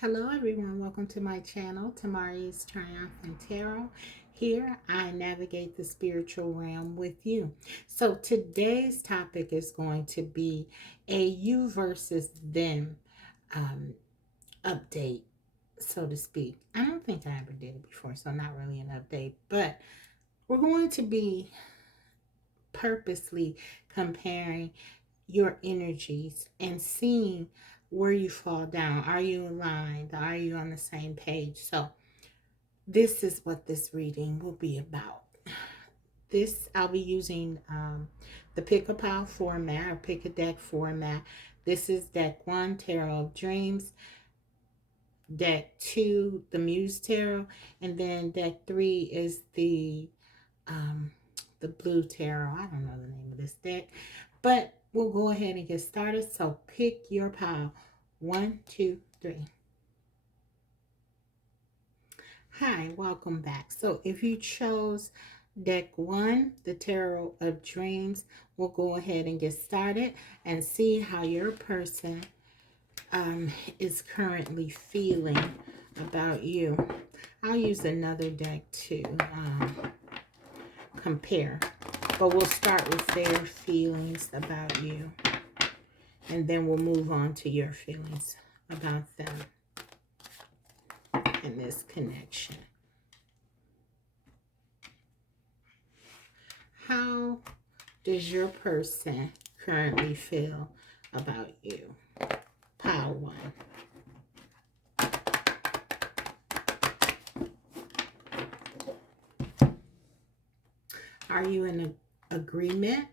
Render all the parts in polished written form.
Hello everyone, welcome to my channel, Tamari's Triumphant Tarot. Here I navigate the spiritual realm with you. So today's topic is going to be a you versus them um, update, so to speak. I don't think I ever did it before, so not really an update, but we're going to be purposely comparing your energies and seeing where you fall down. Are you aligned? Are you on the same page? So this is what this reading will be about. This I'll be using the pick a pile format or pick a deck format. This is deck 1, Tarot of Dreams, deck 2, the Muse Tarot, and then deck 3 is um, the Blue Tarot. I don't know the name of this deck, but we'll go ahead and get started. So pick your pile. 1, 2, 3. Hi, welcome back. So if you chose deck 1, the Tarot of Dreams, we'll go ahead and get started and see how your person is currently feeling about you. I'll use another deck to compare, but we'll start with their feelings about you, and then we'll move on to your feelings about them and this connection. How does your person currently feel about you? Pile 1. Are you in agreement?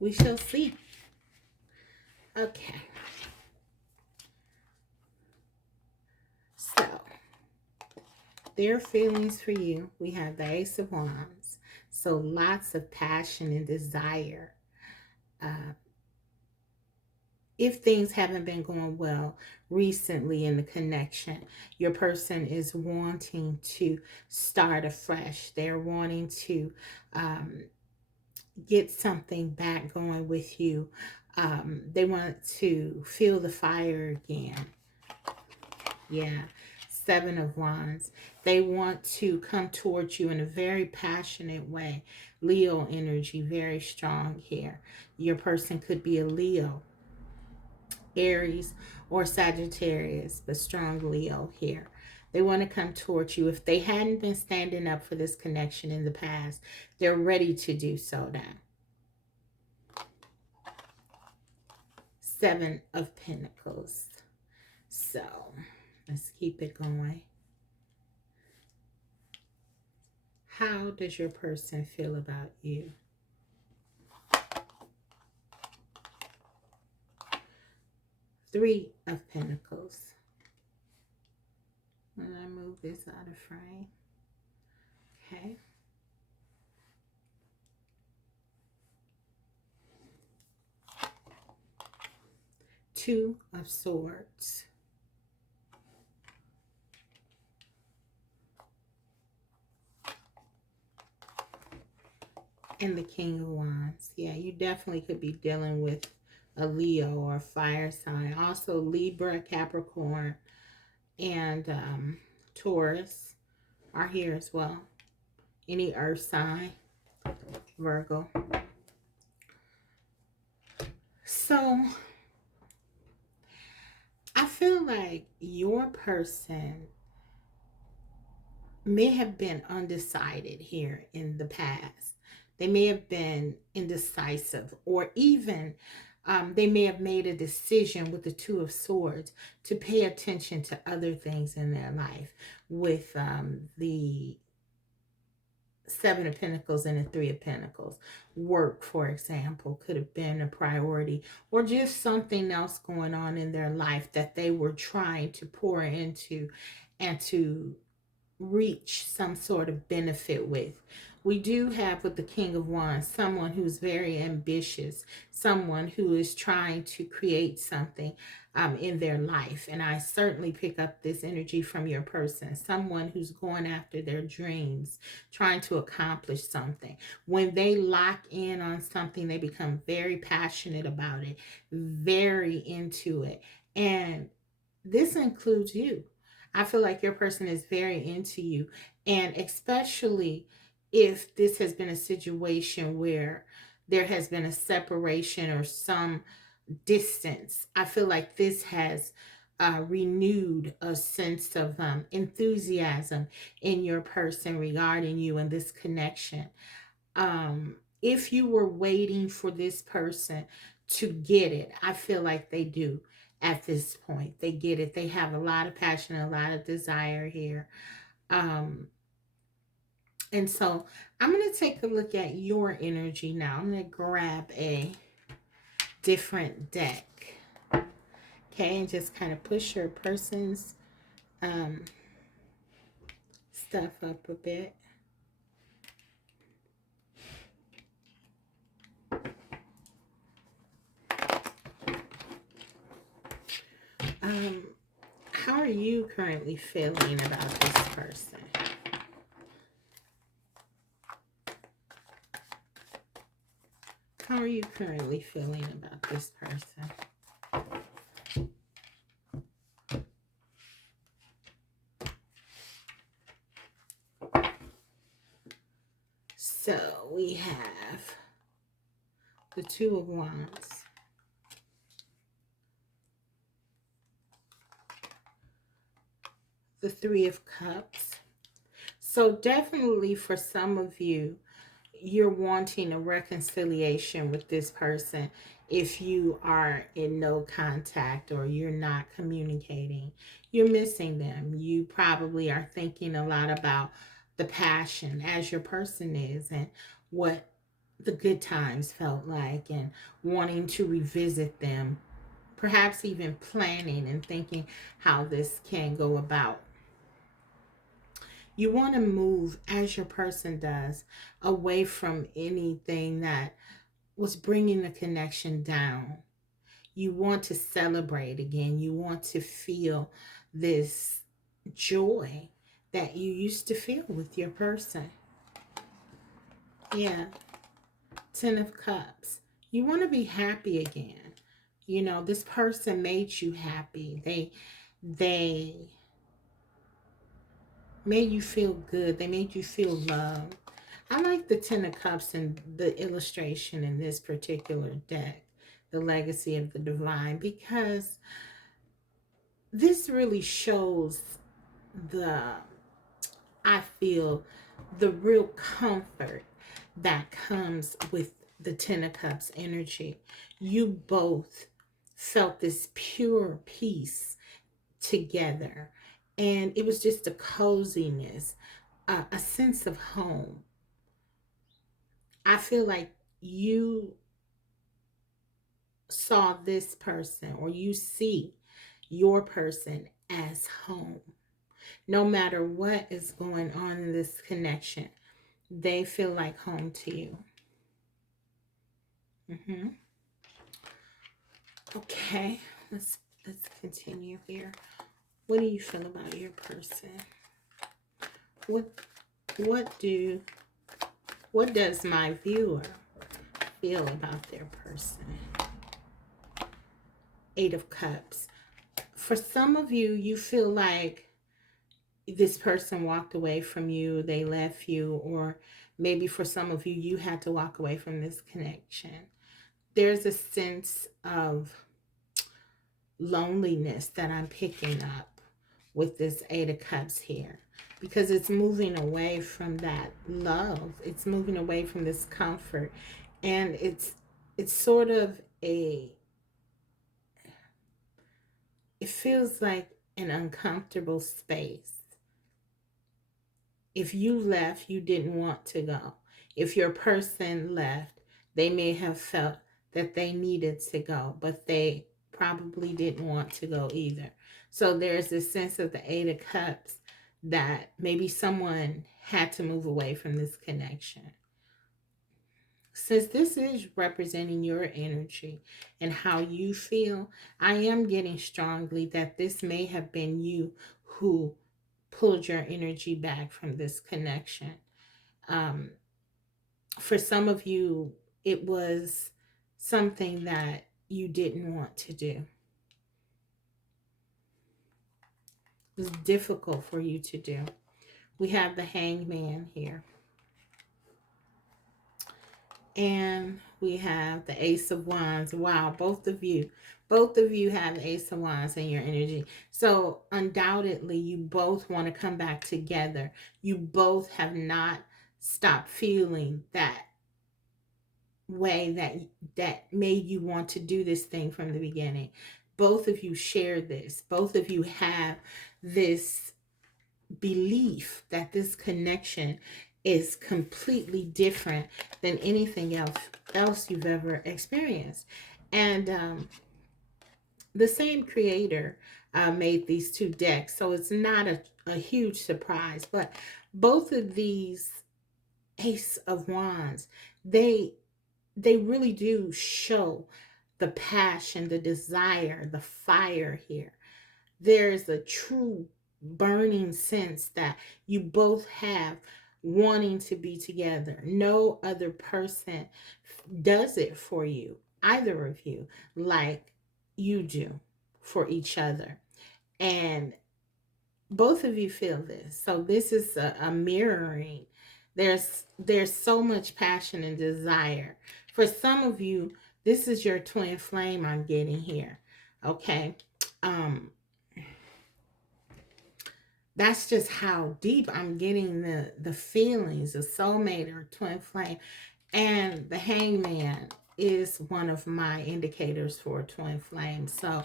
We shall see. Okay. So, their feelings for you. We have the Ace of Wands. So, lots of passion and desire. If things haven't been going well recently in the connection, your person is wanting to start afresh. They're wanting to get something back going with you. They want to feel the fire again. Yeah. 7 of Wands. They want to come towards you in a very passionate way. Leo energy, very strong here. Your person could be a Leo, Aries, or Sagittarius, but strong Leo here. They want to come towards you. If they hadn't been standing up for this connection in the past, they're ready to do so now. 7 of Pentacles. So let's keep it going. How does your person feel about you? Three of Pentacles. When I move this out of frame. Okay. Two of Swords. And the King of Wands. Yeah, you definitely could be dealing with a Leo or a fire sign. Also Libra, Capricorn, and Taurus are here as well. Any earth sign, Virgo. So I feel like your person may have been undecided here in the past. They may have been indecisive, or even they may have made a decision with the Two of Swords to pay attention to other things in their life. With the 7 of Pentacles and the 3 of Pentacles. Work, for example, could have been a priority, or just something else going on in their life that they were trying to pour into and to reach some sort of benefit with. We do have with the King of Wands someone who's very ambitious, someone who is trying to create something in their life. And I certainly pick up this energy from your person, someone who's going after their dreams, trying to accomplish something. When they lock in on something, they become very passionate about it, very into it. And this includes you. I feel like your person is very into you. And especially if this has been a situation where there has been a separation or some distance, I feel like this has renewed a sense of enthusiasm in your person regarding you and this connection. If you were waiting for this person to get it, I feel like they do at this point. They get it. They have a lot of passion, a lot of desire here. Um, and so I'm going to take a look at your energy now. I'm going to grab a different deck. Okay, and just kind of push your person's um, stuff up a bit. Um, how are you currently feeling about this person? How are you currently feeling about this person? So we have the Two of Wands, the Three of Cups. So definitely for some of you, you're wanting a reconciliation with this person if you are in no contact or you're not communicating. You're missing them. You probably are thinking a lot about the passion as your person is and what the good times felt like and wanting to revisit them, perhaps even planning and thinking how this can go about. You want to move, as your person does, away from anything that was bringing the connection down. You want to celebrate again. You want to feel this joy that you used to feel with your person. Yeah, Ten of Cups. You want to be happy again. You know, this person made you happy. They made you feel good. They made you feel loved. I like the Ten of Cups and the illustration in this particular deck, the Legacy of the Divine, because this really shows the, I feel, the real comfort that comes with the Ten of Cups energy. You both felt this pure peace together, and it was just a coziness, a sense of home. I feel like you saw this person or you see your person as home. No matter what is going on in this connection, they feel like home to you. Mm-hmm. Okay, let's continue here. What do you feel about your person? What what do what does my viewer feel about their person? Eight of Cups. For some of you, you feel like this person walked away from you, they left you, or maybe for some of you, you had to walk away from this connection. There's a sense of loneliness that I'm picking up with this Eight of Cups here, because it's moving away from that love. It's moving away from this comfort, and it's sort of a, it feels like an uncomfortable space. If you left, you didn't want to go. If your person left, they may have felt that they needed to go, but they probably didn't want to go either. So there's this sense of the Eight of Cups that maybe someone had to move away from this connection. Since this is representing your energy and how you feel, I am getting strongly that this may have been you who pulled your energy back from this connection. Um, for some of you, it was something that you didn't want to do. It's difficult for you to do. We have the Hangman here. And we have the Ace of Wands. Wow, both of you have the Ace of Wands in your energy. So undoubtedly, you both want to come back together. You both have not stopped feeling that way that made you want to do this thing from the beginning. Both of you share this. Both of you have this belief that this connection is completely different than anything else you've ever experienced. And the same creator made these two decks, so it's not a huge surprise. But both of these Ace of Wands, they really do show the passion, the desire, the fire here. There's a true burning sense that you both have wanting to be together. No other person does it for you, either of you, like you do for each other. And both of you feel this. So this is a mirroring. There's so much passion and desire. For some of you, this is your twin flame I'm getting here. Okay. Um that's just how deep I'm getting the feelings, the soulmate or twin flame. And the Hangman is one of my indicators for twin flame. So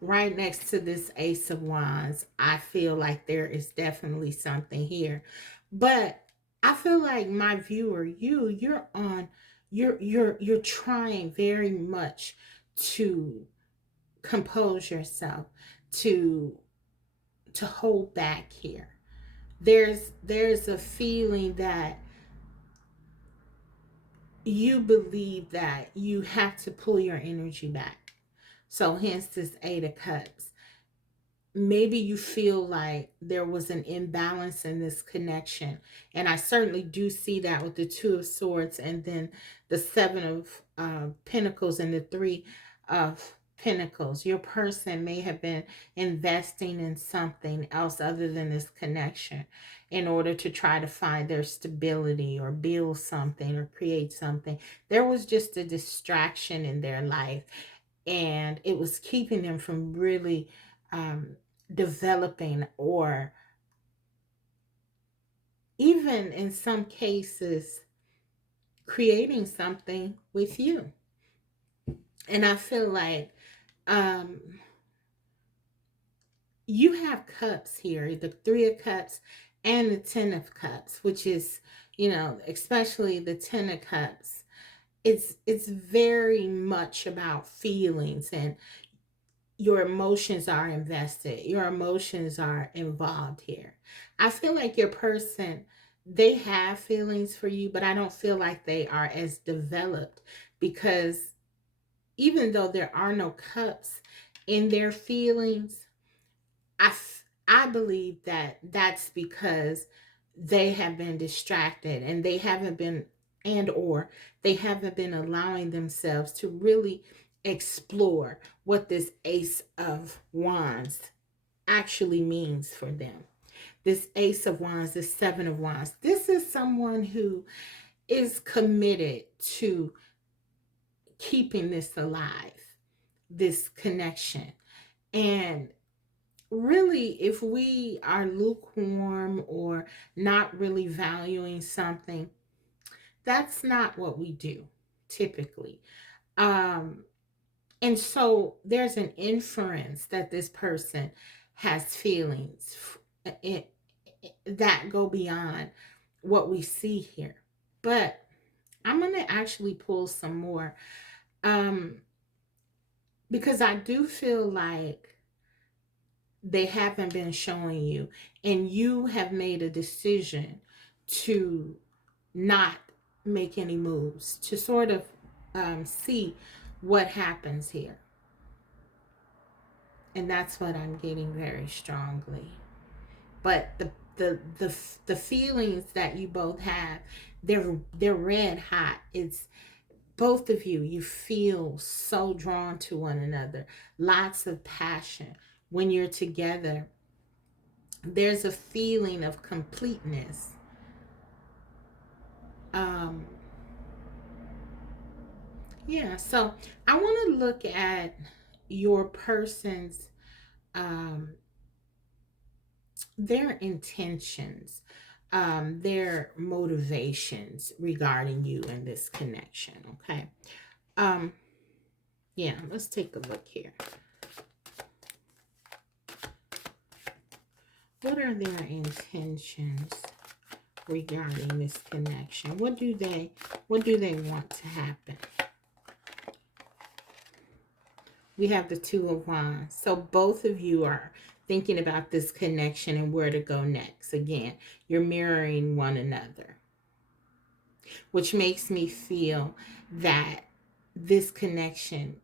right next to this Ace of Wands, I feel like there is definitely something here. But I feel like my viewer, you're on, you're trying very much to compose yourself, to hold back here. There's a feeling that you believe that you have to pull your energy back. So hence this Eight of Cups. Maybe you feel like there was an imbalance in this connection. And I certainly do see that with the Two of Swords and then the Seven of Pentacles and the Three of Pentacles. Your person may have been investing in something else other than this connection in order to try to find their stability or build something or create something. There was just a distraction in their life, and it was keeping them from really developing, or even in some cases creating something with you. And I feel like um you have cups here, the Three of Cups and the Ten of Cups, which is, especially the Ten of Cups. It's very much about feelings, and your emotions are invested. Your emotions are involved here. I feel like your person, they have feelings for you, but I don't feel like they are as developed, because even though there are no cups in their feelings, I believe that that's because they have been distracted, and they haven't been, and or they haven't been allowing themselves to really explore what this Ace of Wands actually means for them. This Ace of Wands, this Seven of Wands, this is someone who is committed to keeping this alive, this connection. And really, if we are lukewarm or not really valuing something, that's not what we do typically. Um, and so there's an inference that this person has feelings that go beyond what we see here. But I'm going to actually pull some more, um, because I do feel like they haven't been showing you, and you have made a decision to not make any moves, to sort of see what happens here. And that's what I'm getting very strongly. But the feelings that you both have, they're red hot. It's both of you, you feel so drawn to one another, lots of passion when you're together. there's a feeling of completeness. Um, yeah, so I want to look at your person's um, their intentions, their motivations regarding you and this connection. Okay. Um, yeah, let's take a look here. What are their intentions regarding this connection? What do they want to happen? We have the Two of Wands. So both of you are thinking about this connection and where to go next. Again, you're mirroring one another, which makes me feel that this connection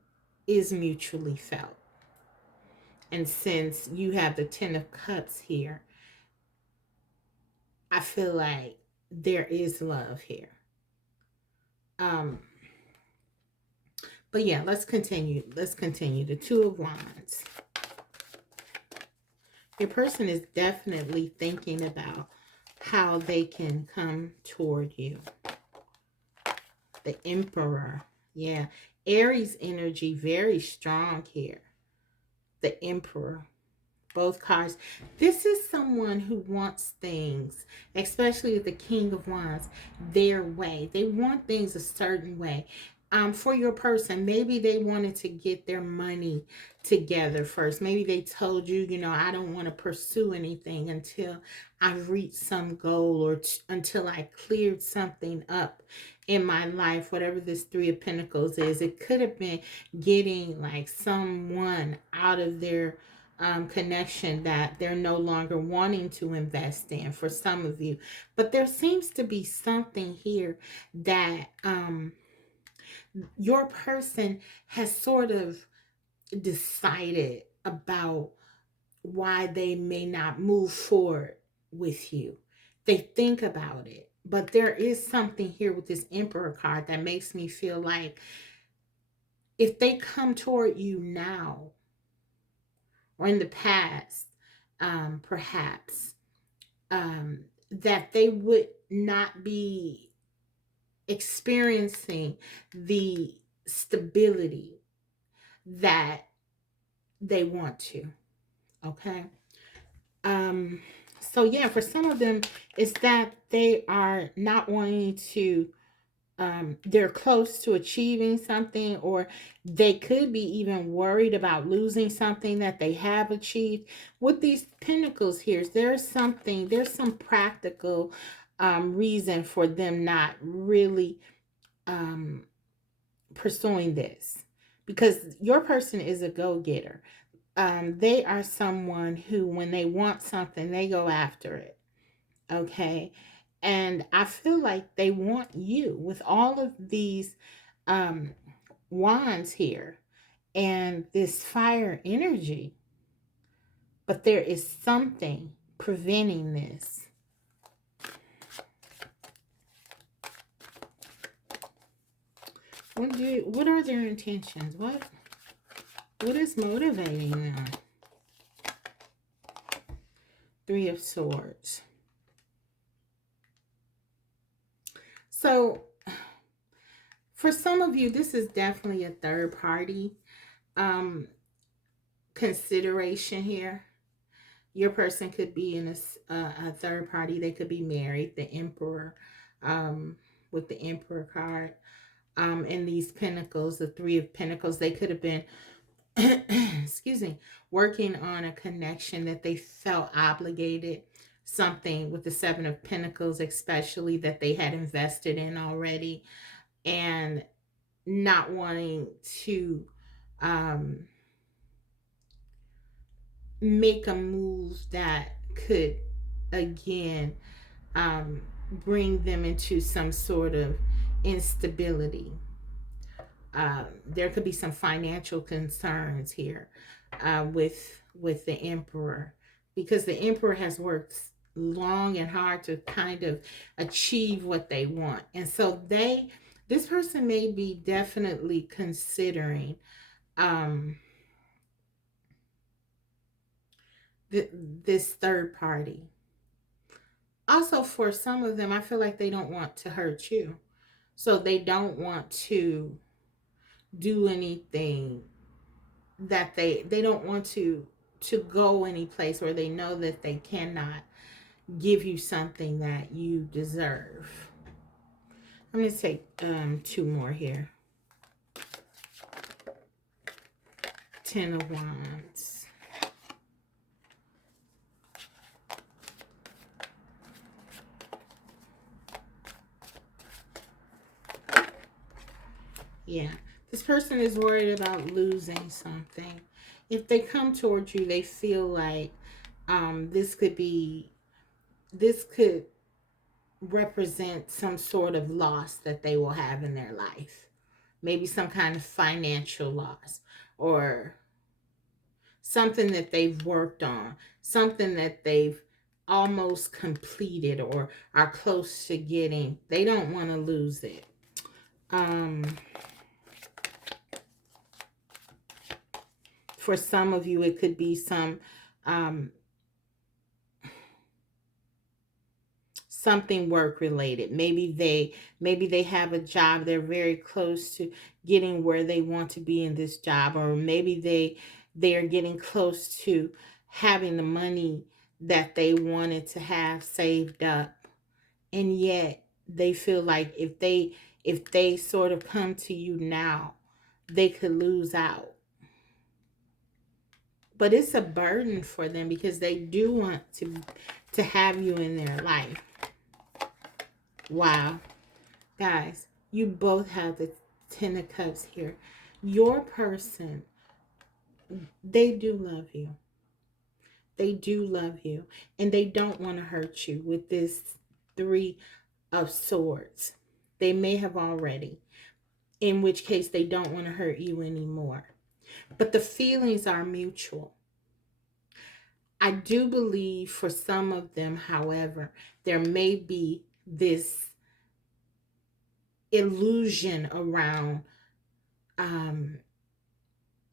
is mutually felt. And since you have the Ten of Cups here, I feel like there is love here. But yeah, let's continue. Let's continue. The Two of Wands. Your person is definitely thinking about how they can come toward you. The Emperor. Yeah. Aries energy, very strong here. The Emperor. Both cards. This is someone who wants things, especially the King of Wands, their way. They want things a certain way. For your person, maybe they wanted to get their money together first. Maybe they told you, I don't want to pursue anything until I've reached some goal or until I cleared something up in my life, whatever this Three of Pentacles is. It could have been getting like someone out of their connection that they're no longer wanting to invest in for some of you. But there seems to be something here that your person has sort of decided about why they may not move forward with you. They think about it. But there is something here with this Emperor card that makes me feel like if they come toward you now or in the past, perhaps, that they would not be experiencing the stability that they want to. Okay. So yeah, for some of them, it's that they are not wanting to they're close to achieving something, or they could be even worried about losing something that they have achieved. With these pentacles here, there's some practical reason for them not really pursuing this, because your person is a go-getter. They are someone who, when they want something, they go after it. Okay. And I feel like they want you with all of these um, wands here and this fire energy. But there is something preventing this. What are their intentions? What is motivating them? Three of Swords. So for some of you, this is definitely a third party consideration here. Your person could be in a third party. They could be married. The Emperor, with the Emperor card, and these Pentacles, the Three of Pentacles. They could have been, excuse me, working on a connection that they felt obligated. Something with the Seven of Pentacles, especially, that they had invested in already, and not wanting to make a move that could again bring them into some sort of instability. There could be some financial concerns here with the Emperor, because the Emperor has worked long and hard to kind of achieve what they want, and so this person may be definitely considering this third party. Also, for some of them, I feel like they don't want to hurt you. So they don't want to do anything that they don't want to go any place where they know that they cannot give you something that you deserve. I'm going to take two more here. Ten of Wands. Yeah. This person is worried about losing something. If they come towards you, they feel like this could represent some sort of loss that they will have in their life. Maybe some kind of financial loss, or something that they've worked on, something that they've almost completed or are close to getting. They don't want to lose it. For some of you, it could be some something work related. Maybe they have a job, they're very close to getting where they want to be in this job, or maybe they're getting close to having the money that they wanted to have saved up, and yet they feel like if they sort of come to you now, they could lose out. But it's a burden for them because they do want to have you in their life. Wow. Guys, you both have the Ten of Cups here. Your person, they do love you. They do love you. And they don't want to hurt you with this Three of Swords. They may have already, in which case they don't want to hurt you anymore. But the feelings are mutual. I do believe for some of them, however, there may be this illusion around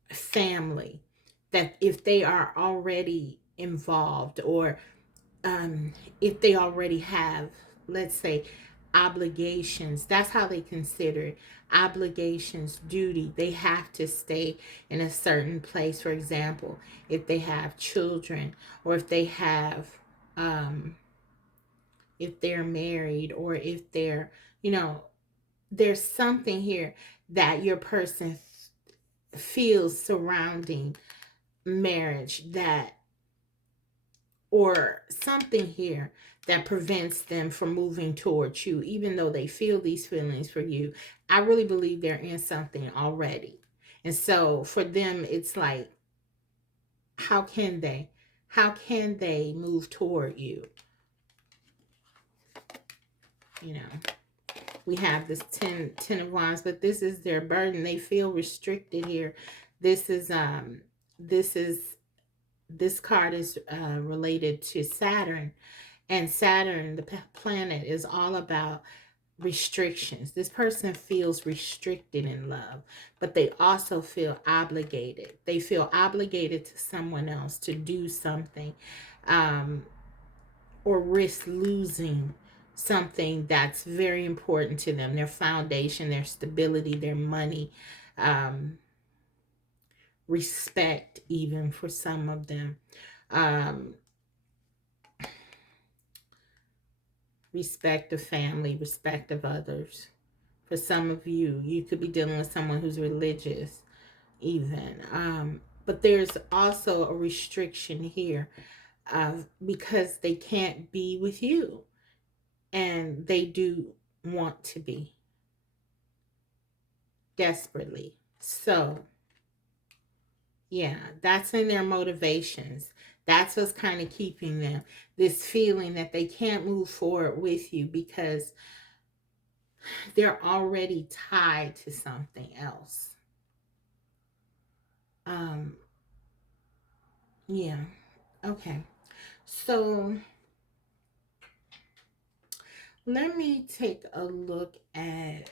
family, that if they are already involved, or if they already have, let's say, obligations, that's how they consider it, obligations, duty, they have to stay in a certain place. For example, if they have children, or if they're married, or if they're, there's something here that your person feels surrounding marriage, that, or something here that prevents them from moving towards you, even though they feel these feelings for you. I really believe they're in something already. And so for them, it's like, how can they move toward you? We have this ten of Wands, but this is their burden. They feel restricted here. This is this card is related to Saturn, and Saturn, the planet, is all about restrictions. This person feels restricted in love, but they also feel obligated. They feel obligated to someone else to do something, or risk losing something that's very important to them, their foundation, their stability, their money, respect, even for some of them. Respect of family, respect of others. For some of you, you could be dealing with someone who's religious, even. But there's also a restriction here, because they can't be with you, and they do want to be desperately. So, yeah, that's in their motivations. That's what's kind of keeping them. This feeling that they can't move forward with you because they're already tied to something else. Yeah. Okay. So let me take a look at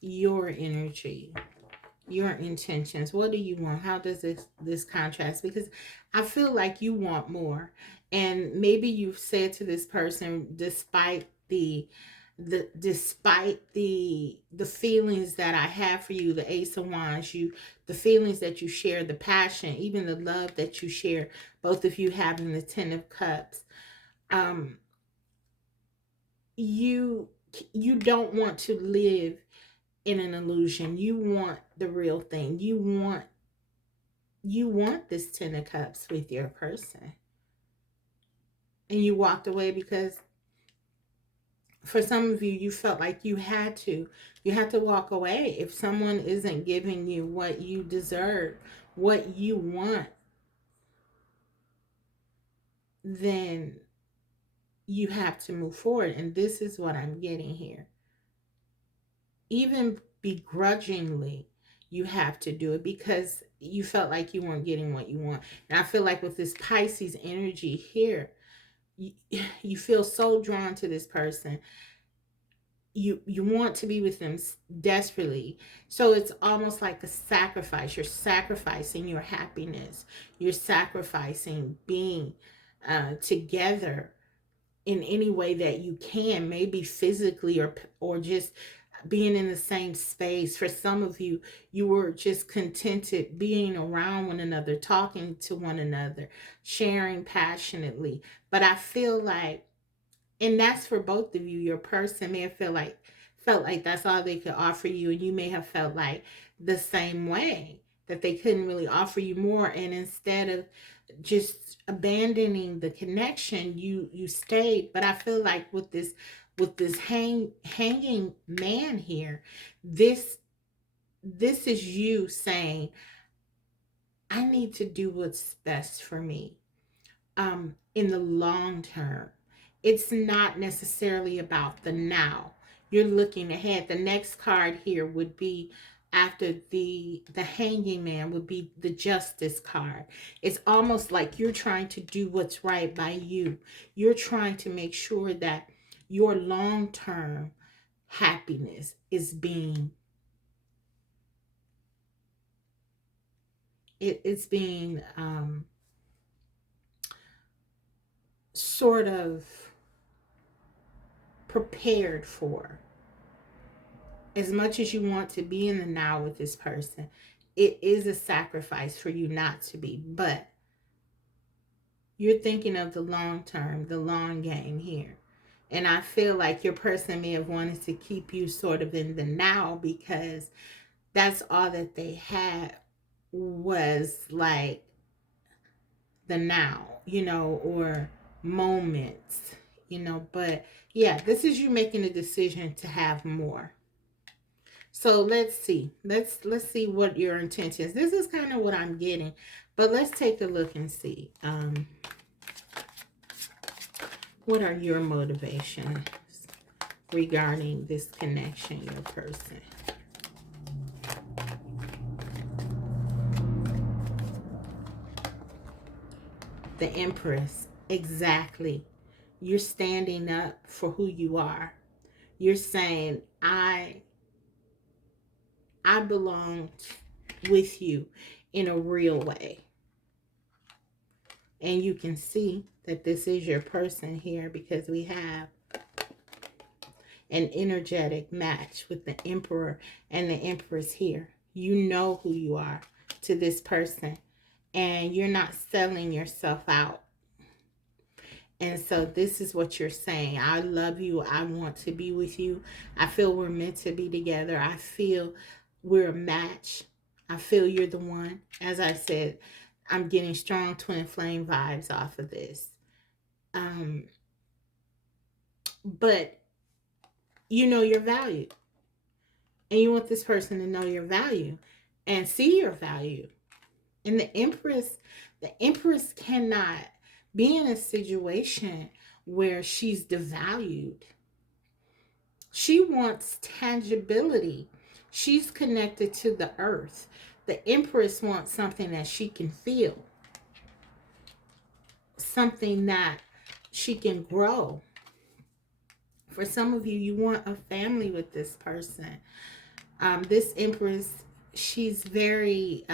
your energy. your intentions. What do you want? How does this contrast? Because I feel like you want more. And maybe you've said to this person, despite the feelings that I have for you, the Ace of Wands, the feelings that you share, the passion, even the love that you share, both of you having the Ten of Cups. Um, you you don't want to live in an illusion. You want the real thing. You want this Ten of Cups with your person. And you walked away because for some of you, you felt like you had to walk away. If someone isn't giving you what you deserve, what you want, then you have to move forward. And this is what I'm getting here. Even begrudgingly, you have to do it because you felt like you weren't getting what you want. And I feel like with this Pisces energy here, you, you feel so drawn to this person. You want to be with them desperately. So it's almost like a sacrifice. You're sacrificing your happiness. You're sacrificing being together in any way that you can, maybe physically or just being in the same space. For some of you, you were just contented being around one another, talking to one another, sharing passionately. But I feel like, and that's for both of you, your person may have felt like that's all they could offer you, and you may have felt like the same way, that they couldn't really offer you more. And instead of just abandoning the connection, you stayed. But I feel like with this hanging man here, this is you saying, I need to do what's best for me in the long term. It's not necessarily about the now. You're looking ahead. The next card here would be, after the hanging man, would be the justice card. It's almost like you're trying to do what's right by you. You're trying to make sure that your long-term happiness is being sort of prepared for. As much as you want to be in the now with this person, it is a sacrifice for you not to be. But you're thinking of the long term, the long game here. And I feel like your person may have wanted to keep you sort of in the now, because that's all that they had, was like the now, or moments, But yeah, this is you making a decision to have more. So let's see. Let's see what your intention is. This is kind of what I'm getting, but let's take a look and see. What are your motivations regarding this connection, your person? The Empress. Exactly. You're standing up for who you are. You're saying, I belong with you in a real way. And you can see that this is your person here, because we have an energetic match with the Emperor and the Empress here. You know who you are to this person, and you're not selling yourself out. And so this is what you're saying. I love you. I want to be with you. I feel we're meant to be together. I feel we're a match. I feel you're the one. As I said, I'm getting strong twin flame vibes off of this. But you know your value. And you want this person to know your value and see your value. And the Empress cannot be in a situation where she's devalued. She wants tangibility. She's connected to the earth. The Empress wants something that she can feel, something that she can grow. For some of you, you want a family with this person. This Empress she's very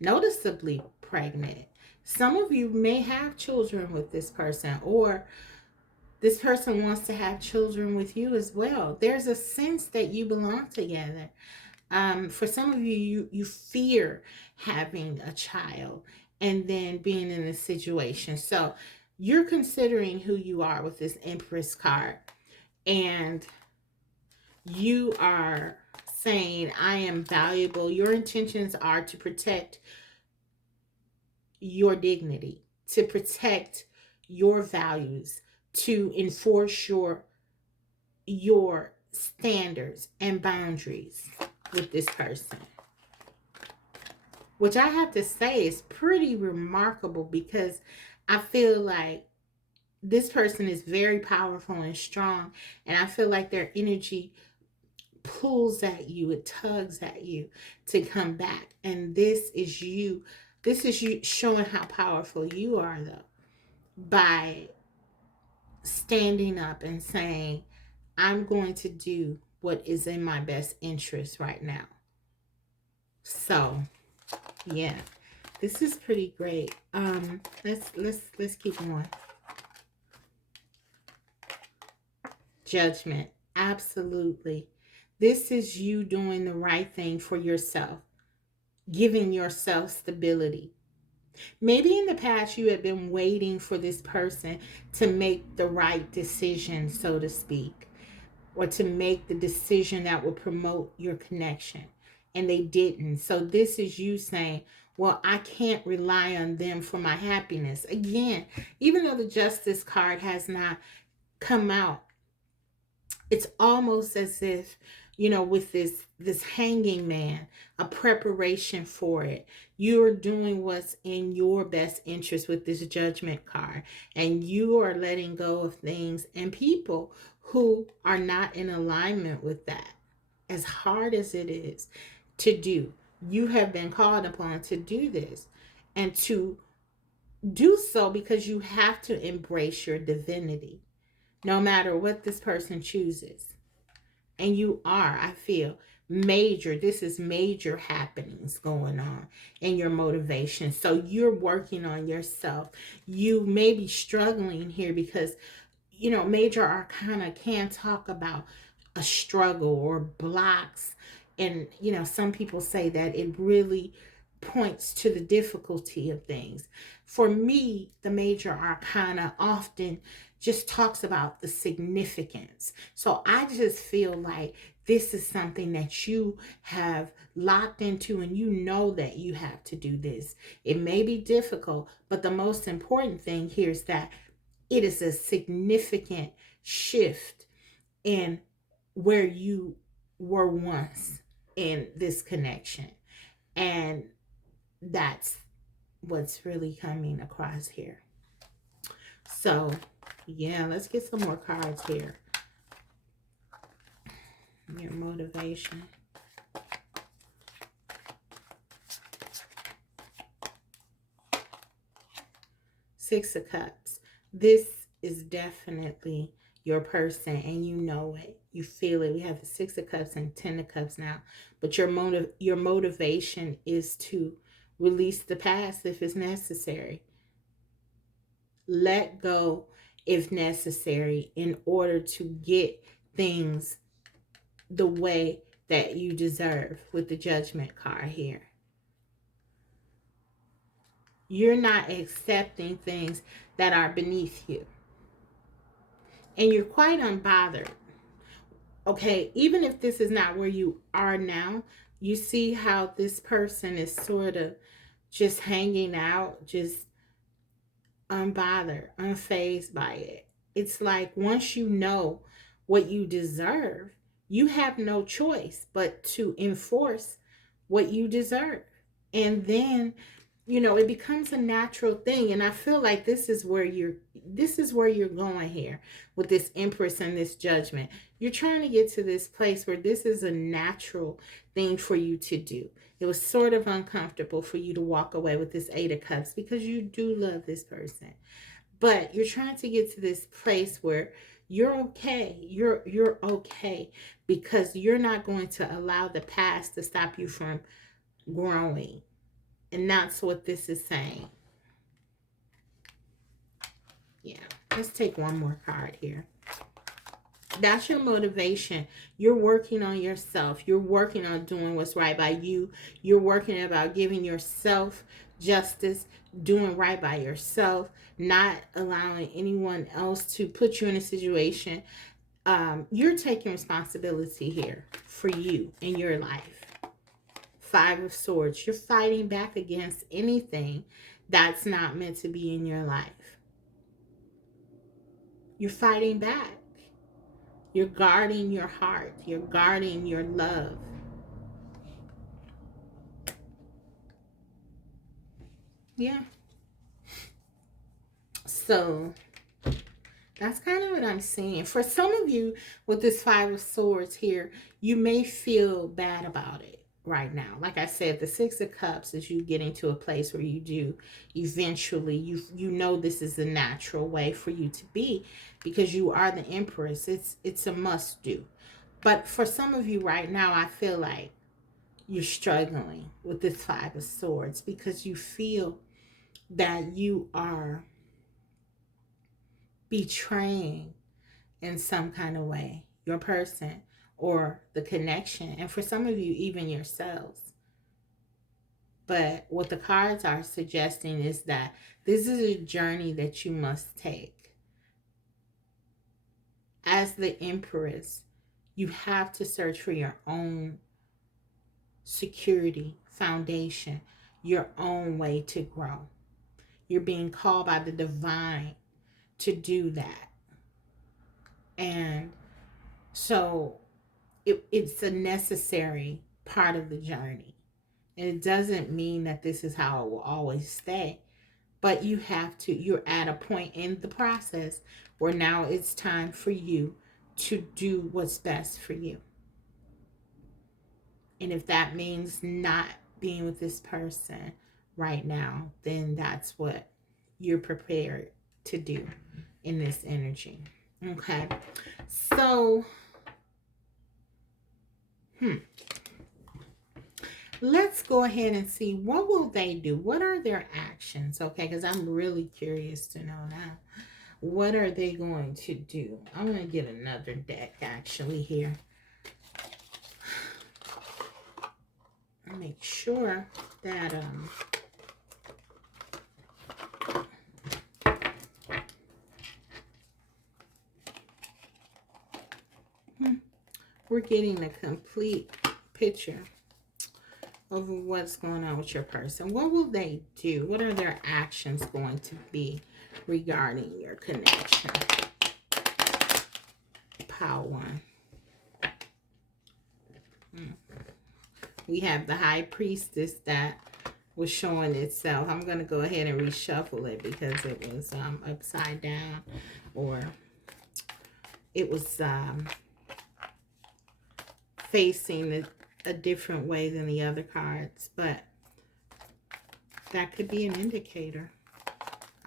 noticeably pregnant. Some of you may have children with this person, or this person wants to have children with you as well. There's a sense that you belong together. For some of you, you fear having a child and then being in a situation. So you're considering who you are with this Empress card, and you are saying, I am valuable. Your intentions are to protect your dignity, to protect your values, to enforce your standards and boundaries with this person, which I have to say is pretty remarkable, because I feel like this person is very powerful and strong, and I feel like their energy pulls at you, it tugs at you to come back. And this is you showing how powerful you are, though, by standing up and saying, I'm going to do what is in my best interest right now. So yeah, this is pretty great. Let's keep going. Judgment. Absolutely. This is you doing the right thing for yourself, giving yourself stability. Maybe in the past you have been waiting for this person to make the right decision, so to speak, or to make the decision that will promote your connection, and they didn't. So this is you saying, well, I can't rely on them for my happiness. Again, even though the Justice card has not come out, it's almost as if, with this hanging man, a preparation for it. You're doing what's in your best interest with this Judgment card, and you are letting go of things and people who are not in alignment with that. As hard as it is to do, you have been called upon to do this, and to do so because you have to embrace your divinity, no matter what this person chooses. And you are, I feel, this is major happenings going on in your motivation. So you're working on yourself. You may be struggling here because, major arcana can talk about a struggle or blocks. And, some people say that it really points to the difficulty of things. For me, the major arcana often just talks about the significance. So I just feel like this is something that you have locked into, and you know that you have to do this. It may be difficult, but the most important thing here is that it is a significant shift in where you were once in this connection. And that's what's really coming across here. So yeah, let's get some more cards here. Your motivation. Six of Cups. This is definitely your person, and you know it. You feel it. We have the Six of Cups and Ten of Cups now. But your motivation is to release the past if it's necessary. Let go if necessary in order to get things the way that you deserve with the Judgment card here. You're not accepting things that are beneath you. And you're quite unbothered. Okay, even if this is not where you are now, you see how this person is sort of just hanging out, just unbothered, unfazed by it. It's like once you know what you deserve, you have no choice but to enforce what you deserve. And then, it becomes a natural thing. And I feel like this is where you're going here with this Empress and this Judgment. You're trying to get to this place where this is a natural thing for you to do. It was sort of uncomfortable for you to walk away with this Eight of Cups because you do love this person. But you're trying to get to this place where You're okay. You're okay because you're not going to allow the past to stop you from growing. And that's what this is saying. Yeah. Let's take one more card here. That's your motivation. You're working on yourself. You're working on doing what's right by you. You're working about giving yourself justice, doing right by yourself, not allowing anyone else to put you in a situation. You're taking responsibility here for you in your life. Five of Swords. You're fighting back against anything that's not meant to be in your life. You're fighting back. You're guarding your heart. You're guarding your love. Yeah. So that's kind of what I'm saying. For some of you with this Five of Swords here, you may feel bad about it right now. Like I said, the Six of Cups is you getting to a place where you do eventually, you know this is the natural way for you to be because you are the Empress. It's a must do. But for some of you right now, I feel like you're struggling with this Five of Swords because you feel that you are betraying in some kind of way your person or the connection, and for some of you even yourselves. But what the cards are suggesting is that this is a journey that you must take. As the Empress, you have to search for your own security, foundation, your own way to grow. You're being called by the divine to do that. And so it's a necessary part of the journey. And it doesn't mean that this is how it will always stay. But you have to, you're at a point in the process where now it's time for you to do what's best for you. And if that means not being with this person right now, then that's what you're prepared to do in this energy. Okay. So, let's go ahead and see what will they do. What are their actions? Okay, because I'm really curious to know now. What are they going to do? I'm going to get another deck actually here. Make sure that we're getting a complete picture of what's going on with your person. What will they do? What are their actions going to be regarding your connection? Pile one. We have the High Priestess that was showing itself. I'm going to go ahead and reshuffle it because it was upside down, or it was facing a different way than the other cards, but that could be an indicator.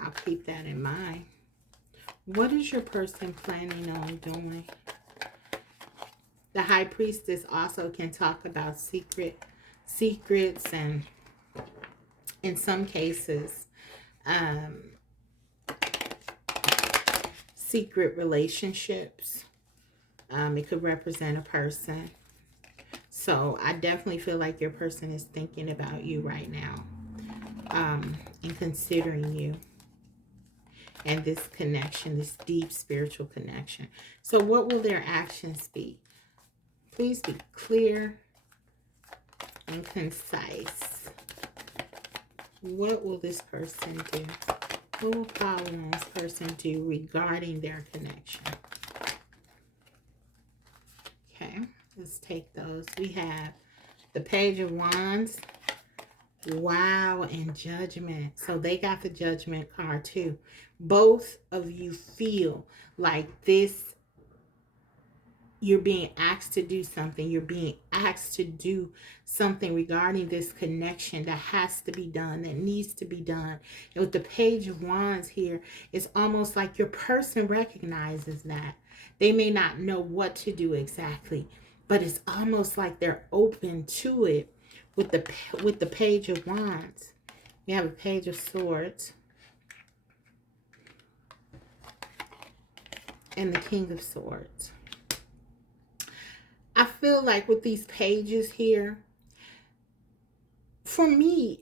I'll keep that in mind. What is your person planning on doing? The High Priestess also can talk about secrets, and in some cases, secret relationships. It could represent a person. So I definitely feel like your person is thinking about you right now, and considering you and this connection, this deep spiritual connection. So what will their actions be? Please be clear and concise. What will this person do? What will Power One's person do regarding their connection? Okay, let's take those. We have the Page of Wands, Wow, and Judgment. So they got the Judgment card too. Both of you feel like this, you're being asked to do something. You're being asked to do something regarding this connection that has to be done, that needs to be done. And with the Page of Wands here, it's almost like your person recognizes that. They may not know what to do exactly, but it's almost like they're open to it with the Page of Wands. You have a Page of Swords and the King of Swords. I feel like with these pages here, for me,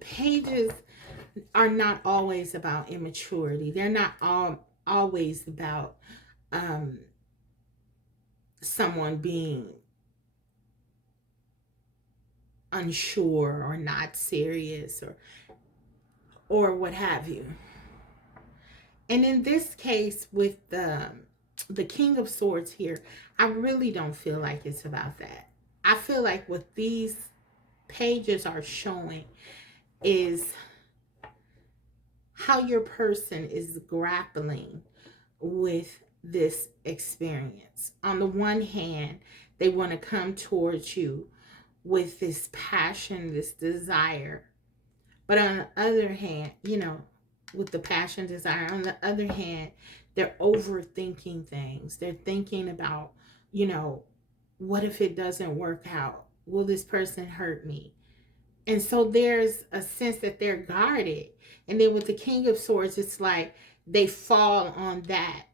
pages are not always about immaturity. They're not always about someone being unsure or not serious or what have you. And in this case with the King of Swords here, I really don't feel like it's about that. I feel like what these pages are showing is how your person is grappling with this experience. On the one hand, they want to come towards you with this passion, this desire. But on the other hand, with the passion, desire, on the other hand, they're overthinking things. They're thinking about, what if it doesn't work out? Will this person hurt me? And so there's a sense that they're guarded. And then with the King of Swords, it's like they fall on that,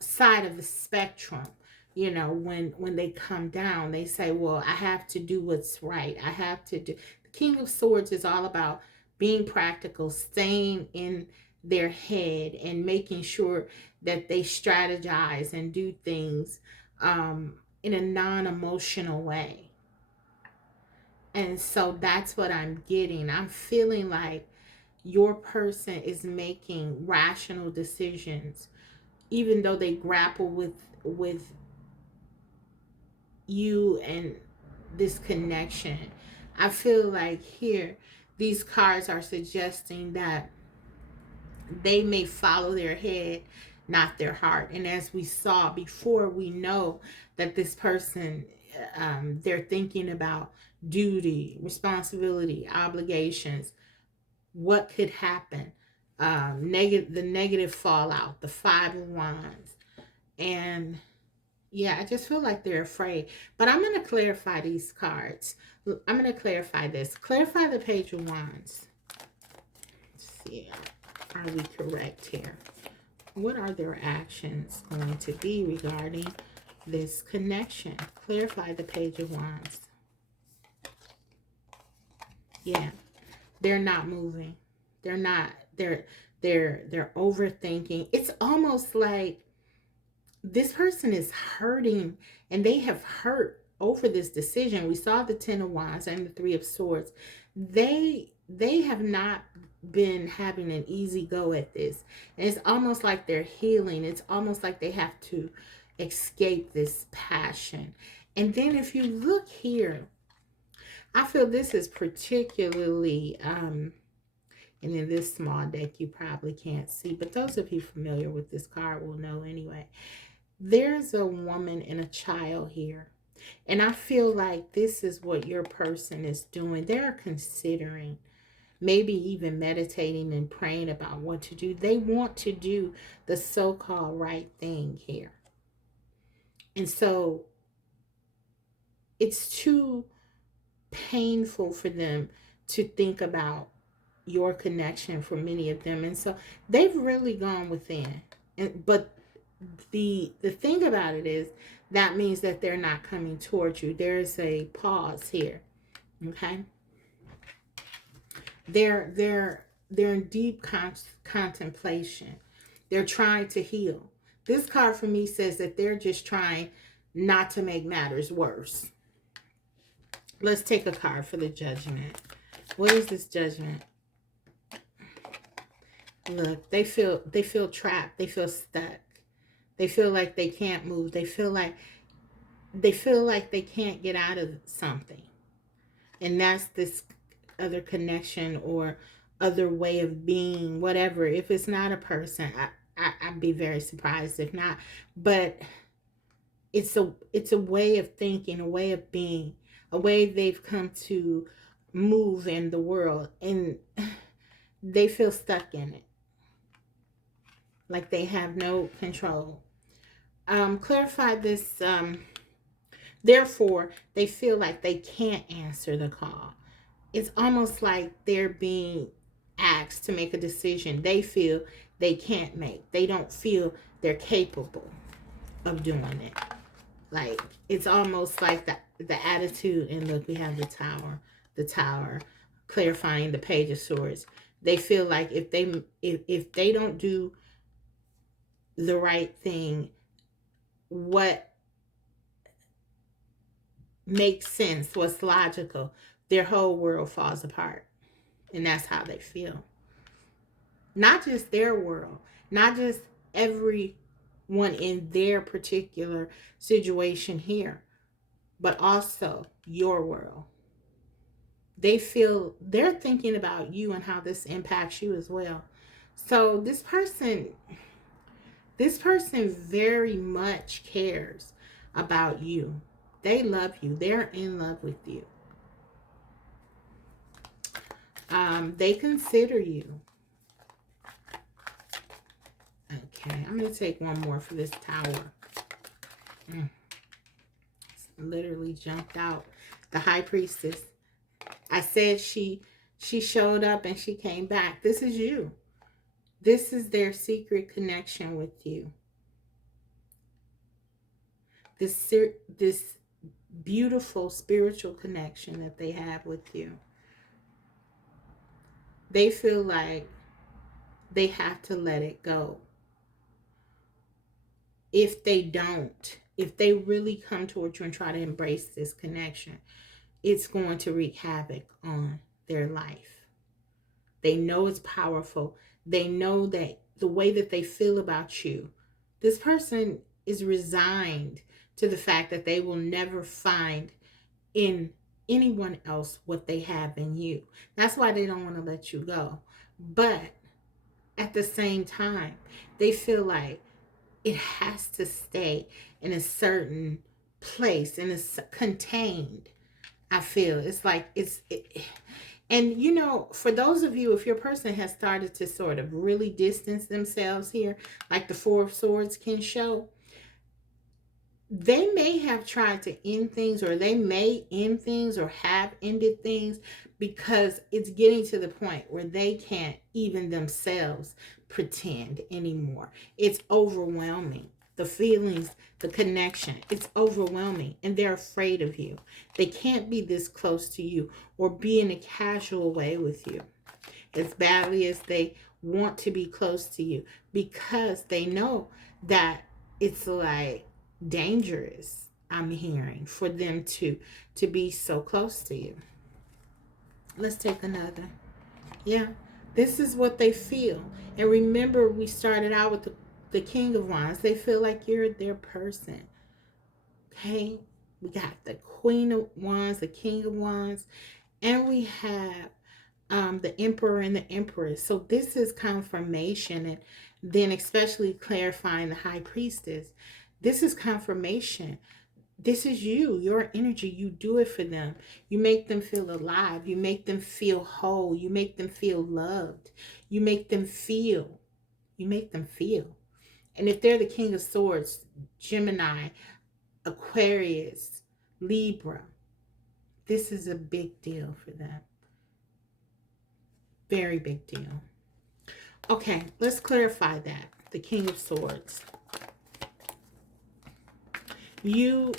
side of the spectrum. When they come down, they say, well, I have to do what's right. I have to do. The King of Swords is all about being practical, staying in their head and making sure that they strategize and do things in a non-emotional way. And so that's what I'm getting. I'm feeling like your person is making rational decisions, even though they grapple with you and this connection. I feel like here, these cards are suggesting that they may follow their head, not their heart. And as we saw before, we know that this person, they're thinking about duty, responsibility, obligations, what could happen, the negative fallout, the Five of Wands. And yeah, I just feel like they're afraid. But I'm going to clarify these cards. I'm going to clarify this. Clarify the Page of Wands. Let's see. Are we correct here? What are their actions going to be regarding this connection? Clarify the Page of Wands. Yeah. They're not moving. They're not. They're overthinking. It's almost like this person is hurting, and they have hurt over this decision. We saw the Ten of Wands and the Three of Swords. They have not been having an easy go at this. And it's almost like they're healing. It's almost like they have to escape this passion. And then if you look here, I feel this is particularly, and in this small deck you probably can't see, but those of you familiar with this card will know anyway. There's a woman and a child here. And I feel like this is what your person is doing. They're considering, maybe even meditating and praying about what to do. They want to do the so-called right thing here. And so it's too painful for them to think about your connection for many of them. And so they've really gone within. But the thing about it is that means that they're not coming towards you. There's a pause here. Okay? They're in deep contemplation. They're trying to heal. This card for me says that they're just trying not to make matters worse. Let's take a card for the Judgment. What is this Judgment? Look, they feel trapped. They feel stuck. They feel like they can't move. They feel like they can't get out of something. And that's this other connection or other way of being, whatever. If it's not a person, I'd be very surprised if not. But it's a way of thinking, a way of being, a way they've come to move in the world, and they feel stuck in it. like they have no control. Clarify this. Therefore, they feel like they can't answer the call. It's almost like they're being asked to make a decision they feel they can't make. They don't feel they're capable of doing it. Like it's almost like the attitude. And look, we have the tower, clarifying the Page of Swords. They feel like if they don't do the right thing, what makes sense, what's logical, their whole world falls apart. And that's how they feel. Not just their world, not just everyone in their particular situation here, but also your world. They feel they're thinking about you and how this impacts you as well. So this person very much cares about you. They love you. They're in love with you. They consider you. Okay, I'm going to take one more for this tower. Literally jumped out. The High Priestess. I said she showed up and she came back. This is you. This is their secret connection with you. This beautiful spiritual connection that they have with you. They feel like they have to let it go. If they don't, if they really come towards you and try to embrace this connection, it's going to wreak havoc on their life. They know it's powerful. They know that the way that they feel about you, this person is resigned to the fact that they will never find in anyone else what they have in you. That's why they don't want to let you go. But at the same time, they feel like it has to stay in a certain place, and it's contained. I feel it's like and you know, for those of you, if your person has started to sort of really distance themselves here, like the Four of Swords can show, they may have tried to end things, or they may end things or have ended things because it's getting to the point where they can't even themselves pretend anymore. It's overwhelming. The feelings, the connection, it's overwhelming, and they're afraid of you. They can't be this close to you or be in a casual way with you as badly as they want to be close to you, because they know that it's like dangerous, I'm hearing, for them to be so close to you. Let's take another. Yeah, this is what they feel. And remember, we started out with the King of Wands. They feel like you're their person. Okay, we got the Queen of Wands, the King of Wands, and we have the Emperor and the Empress. So this is confirmation, and then especially clarifying the High Priestess. This is confirmation. This is you, your energy. You do it for them. You make them feel alive. You make them feel whole. You make them feel loved. You make them feel. You make them feel. And if they're the King of Swords, Gemini, Aquarius, Libra, this is a big deal for them. Very big deal. Okay, let's clarify that. The King of Swords. You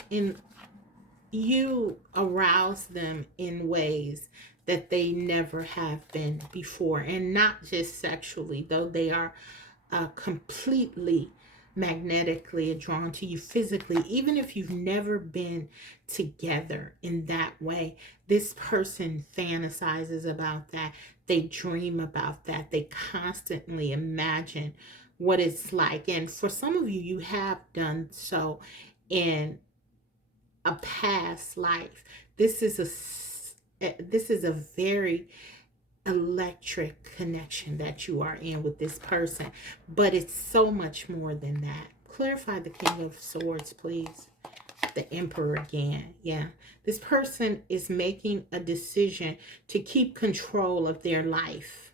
arouse them in ways that they never have been before, and not just sexually, though they are completely magnetically drawn to you physically. Even if you've never been together in that way, this person fantasizes about that. They dream about that. They constantly imagine what it's like. And for some of you, you have done so in a past life. This is a very electric connection that you are in with this person, but it's so much more than that. Clarify the King of Swords, please. The Emperor again. Yeah, this person is making a decision to keep control of their life.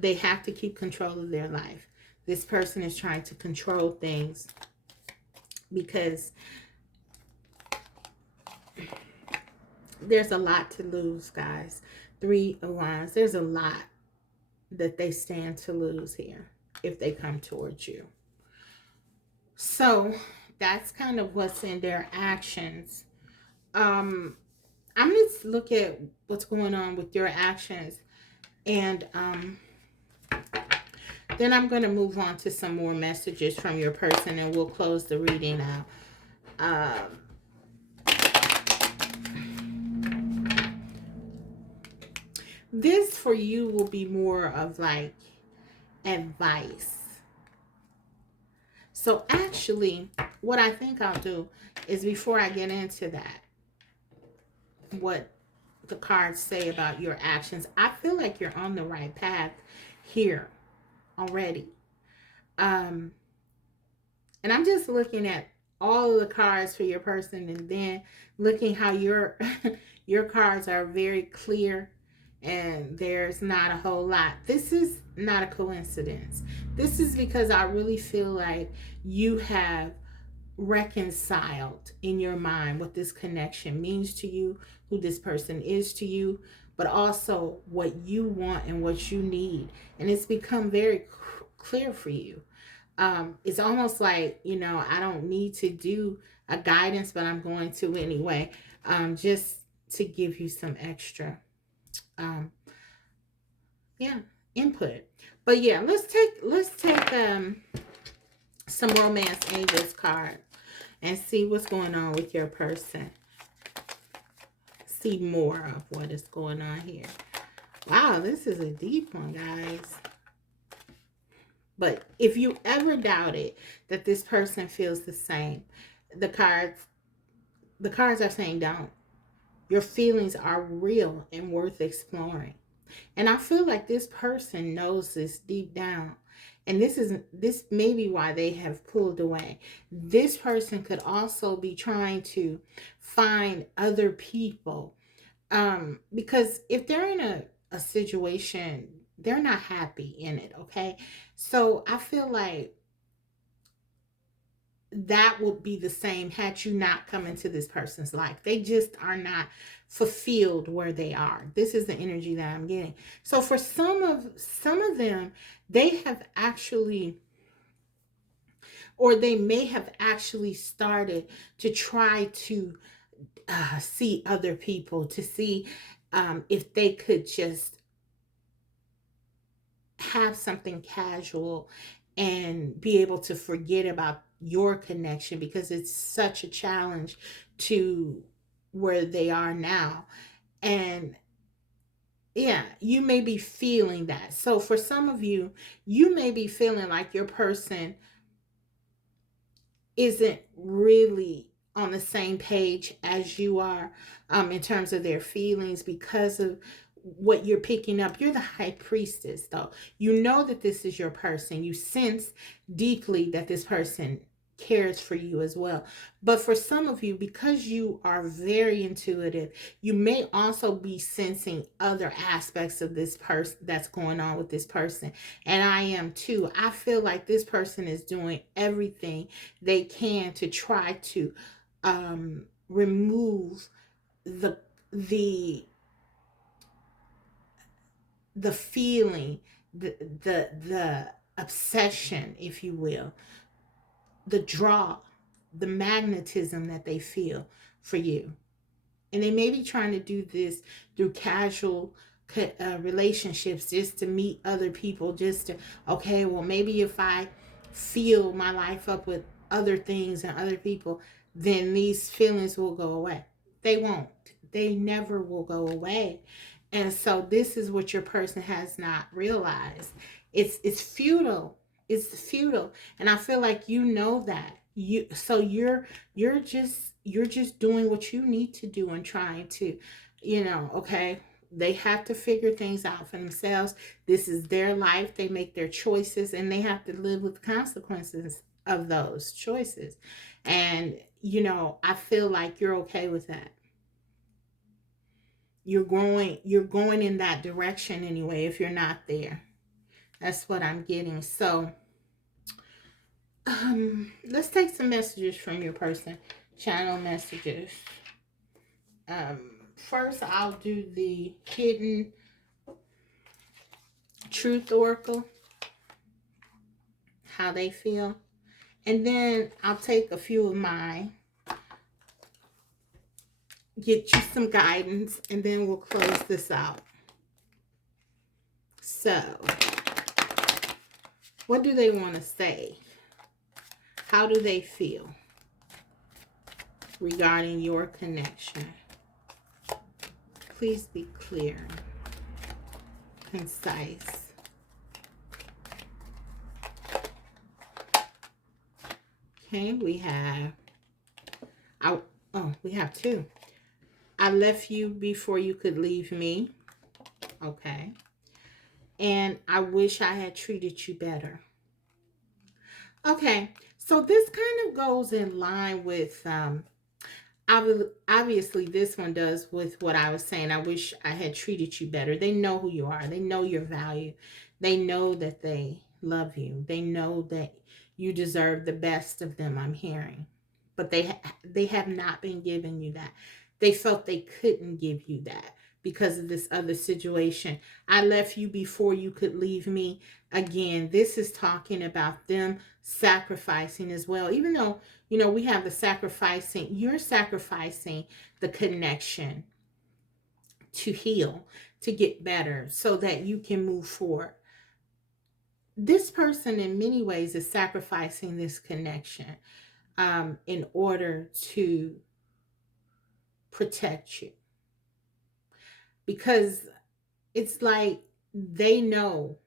they have to keep control of their life. This person is trying to control things because there's a lot to lose, guys. 3 of Wands. There's a lot that they stand to lose here if they come towards you. So that's kind of what's in their actions. I'm going to look at what's going on with your actions, and then I'm going to move on to some more messages from your person, and we'll close the reading out. This for you will be more of like advice. So actually, what I think I'll do is, before I get into that, what the cards say about your actions, I feel like you're on the right path here already. And I'm just looking at all of the cards for your person, and then looking how your your cards are very clear, and there's not a whole lot. This is not a coincidence. This is because I really feel like you have reconciled in your mind what this connection means to you, who this person is to you, but also what you want and what you need. And it's become very clear for you. It's almost like, I don't need to do a guidance, but I'm going to anyway, just to give you some extra, input. But yeah, let's take some romance angels card and see what's going on with your person. See more of what is going on here. Wow, this is a deep one, guys. But if you ever doubted that this person feels the same, the cards are saying don't. Your feelings are real and worth exploring. And I feel like this person knows this deep down. And this may be why they have pulled away. This person could also be trying to find other people. Because if they're in a situation, they're not happy in it, okay? So I feel like that would be the same had you not come into this person's life. They just are not fulfilled where they are. This is the energy that I'm getting. So for some of them, they have actually, or they may have actually started to try to see other people, to see if they could just have something casual and be able to forget about your connection, because it's such a challenge to where they are now. And yeah, you may be feeling that. So for some of you, you may be feeling like your person isn't really on the same page as you are, in terms of their feelings, because of what you're picking up. You're the high priestess, though. You know that this is your person. You sense deeply that this person cares for you as well. But for some of you, because you are very intuitive, you may also be sensing other aspects of this person that's going on with this person. And I am too. I feel like this person is doing everything they can to try to remove the the the feeling, the obsession, if you will, the draw, the magnetism that they feel for you. And they may be trying to do this through casual relationships, just to meet other people, just to, okay, well, maybe if I fill my life up with other things and other people, then these feelings will go away. They won't. They never will go away. And so this is what your person has not realized. It's futile. It's futile. And I feel like you know that. You're just doing what you need to do and trying to, okay, they have to figure things out for themselves. This is their life. They make their choices, and they have to live with the consequences of those choices. And I feel like you're okay with that. You're going in that direction anyway, if you're not there. That's what I'm getting. So, let's take some messages from your person. Channel messages. First, I'll do the hidden truth oracle, how they feel. And then I'll take a few of mine, get you some guidance, and then we'll close this out. So, what do they want to say? How do they feel regarding your connection? Please be clear, concise. Okay, we have, we have two. I left you before you could leave me. Okay. And I wish I had treated you better. Okay, so this kind of goes in line with, obviously this one does with what I was saying. I wish I had treated you better. They know who you are. They know your value. They know that they love you. They know that you deserve the best of them, I'm hearing. But they have not been giving you that. They felt they couldn't give you that because of this other situation. I left you before you could leave me. Again, this is talking about them sacrificing as well. Even though, we have the sacrificing, you're sacrificing the connection to heal, to get better, so that you can move forward. This person, in many ways, is sacrificing this connection in order to protect you. Because it's like they know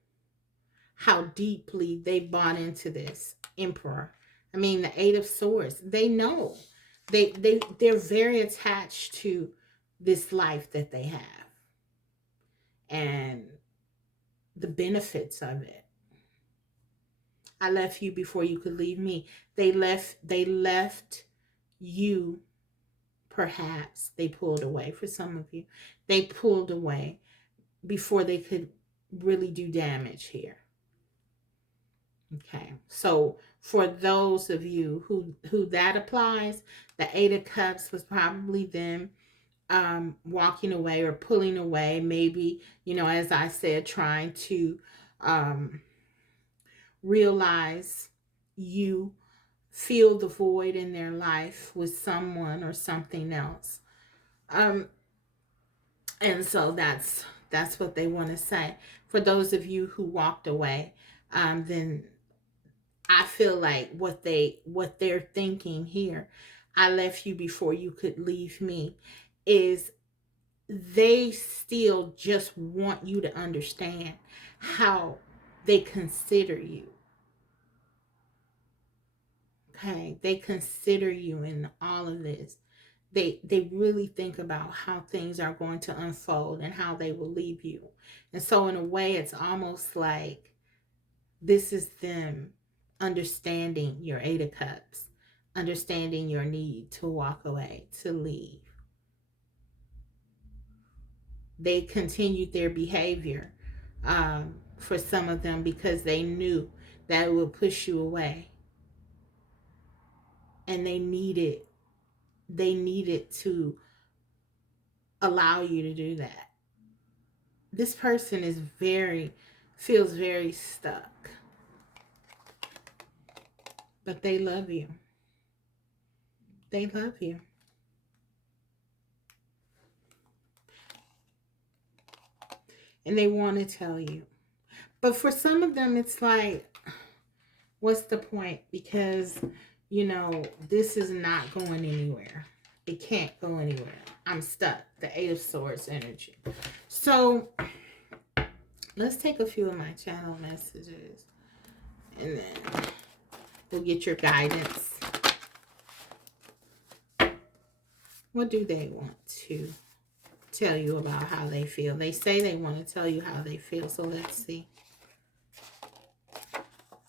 how deeply they bought into this Emperor. I mean, the Eight of Swords. They know. They're very attached to this life that they have and the benefits of it. I left you before you could leave me. They left you. Perhaps they pulled away. For some of you, they pulled away before they could really do damage here. Okay, so for those of you who that applies, the Eight of Cups was probably them walking away or pulling away. Maybe, as I said, trying to realize you feel the void in their life with someone or something else. And so that's what they want to say. For those of you who walked away, then I feel like what they're thinking here, I left you before you could leave me, is they still just want you to understand how they consider you. Okay, they consider you in all of this. They really think about how things are going to unfold and how they will leave you. And so in a way, it's almost like this is them understanding your Eight of Cups, understanding your need to walk away, to leave. They continued their behavior for some of them because they knew that it would push you away. And they needed to allow you to do that. This person feels very stuck. But they love you. They love you. And they want to tell you. But for some of them, it's like, what's the point? Because, this is not going anywhere. It can't go anywhere. I'm stuck. The Eight of Swords energy. So, let's take a few of my channel messages. And then we'll get your guidance. What do they want to tell you about how they feel? They say they want to tell you how they feel. So let's see.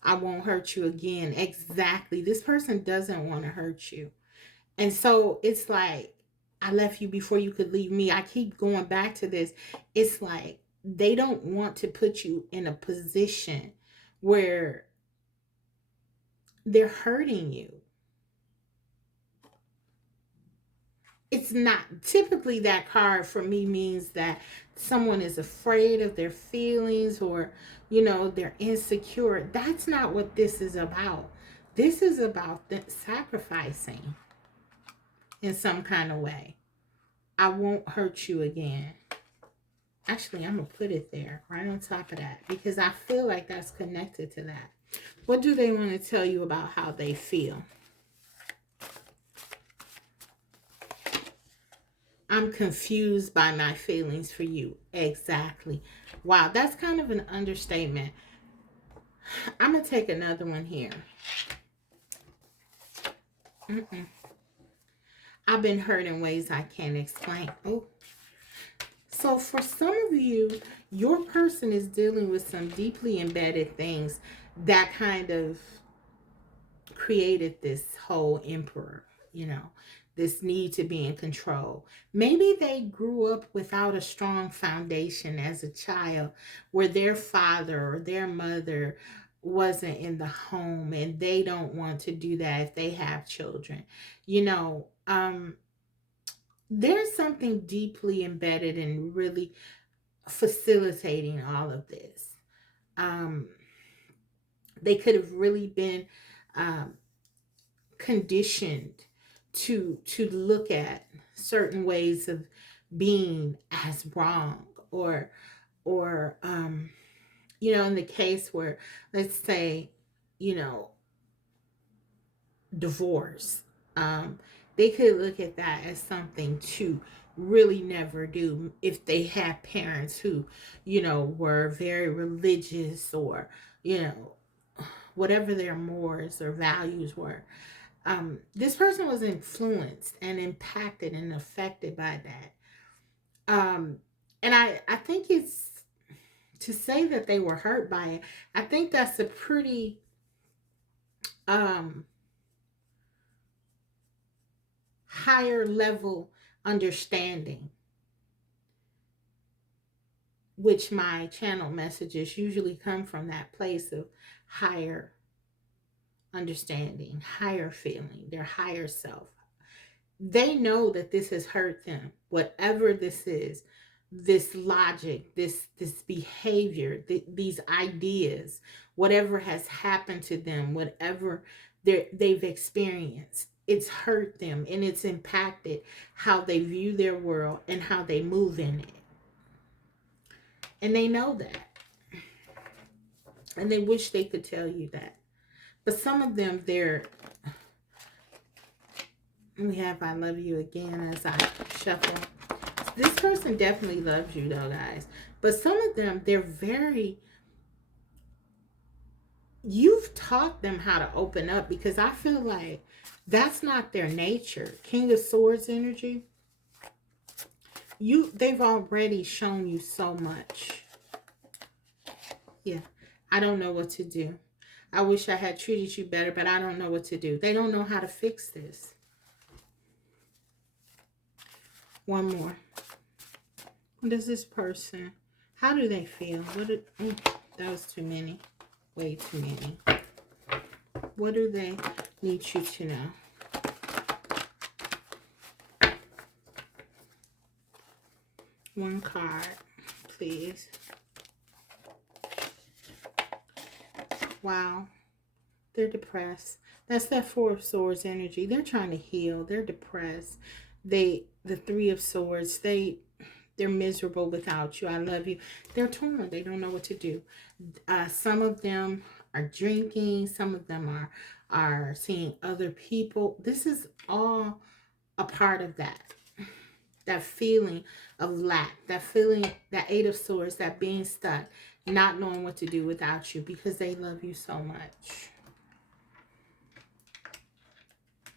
I won't hurt you again. Exactly. This person doesn't want to hurt you. And so it's like, I left you before you could leave me. I keep going back to this. It's like they don't want to put you in a position where they're hurting you. It's not typically, that card for me means that someone is afraid of their feelings, or they're insecure. That's not what this is about. This is about them sacrificing in some kind of way. I won't hurt you again. Actually, I'm gonna put it there right on top of that, because I feel like that's connected to that. What do they want to tell you about how they feel? I'm confused by my feelings for you. Exactly. Wow, that's kind of an understatement. I'm going to take another one here. I've been hurt in ways I can't explain. Oh. So for some of you, your person is dealing with some deeply embedded things that kind of created this whole emperor, this need to be in control. Maybe they grew up without a strong foundation as a child, where their father or their mother wasn't in the home, and they don't want to do that if they have children. There's something deeply embedded in really facilitating all of this. They could have really been um, conditioned to look at certain ways of being as wrong, or in the case where, let's say, you know divorce, they could look at that as something to really never do if they had parents who were very religious, or whatever their mores or values were. This person was influenced and impacted and affected by that. And I think it's, to say that they were hurt by it, I think that's a pretty um, higher level understanding, which my channel messages usually come from that place of higher understanding, higher feeling, their higher self. They know that this has hurt them, whatever this is, this logic, this behavior, these ideas, whatever has happened to them, whatever they've experienced, it's hurt them, and it's impacted how they view their world and how they move in it. And they know that, and they wish they could tell you that. But some of them, we have I love you again as I shuffle. This person definitely loves you though, guys. But some of them, you've taught them how to open up, because I feel like that's not their nature. King of Swords energy. They've already shown you so much. Yeah. I don't know what to do. I wish I had treated you better, but I don't know what to do. They don't know how to fix this. One more. What is this person? How do they feel? That was too many. Way too many. What do they need you to know? One card, please. Wow. They're depressed. That's that Four of Swords energy. They're trying to heal. They're depressed. The Three of Swords, they're miserable without you. I love you. They're torn. They don't know what to do. Some of them are drinking. Some of them are seeing other people. This is all a part of that feeling of lack, that feeling, that Eight of Swords, that being stuck, not knowing what to do without you, because they love you so much.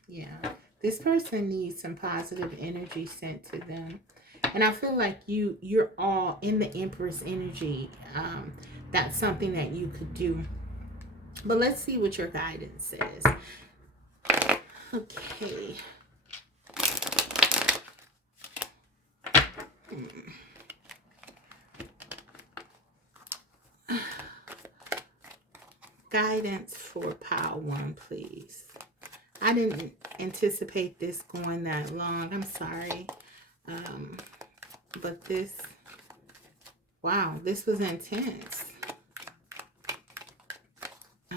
Yeah. This person needs some positive energy sent to them. And I feel like you're all in the Empress energy. That's something that you could do. But let's see what your guidance says. Okay. Guidance for pile one, please. I didn't anticipate this going that long. I'm sorry. But this, wow, this was intense.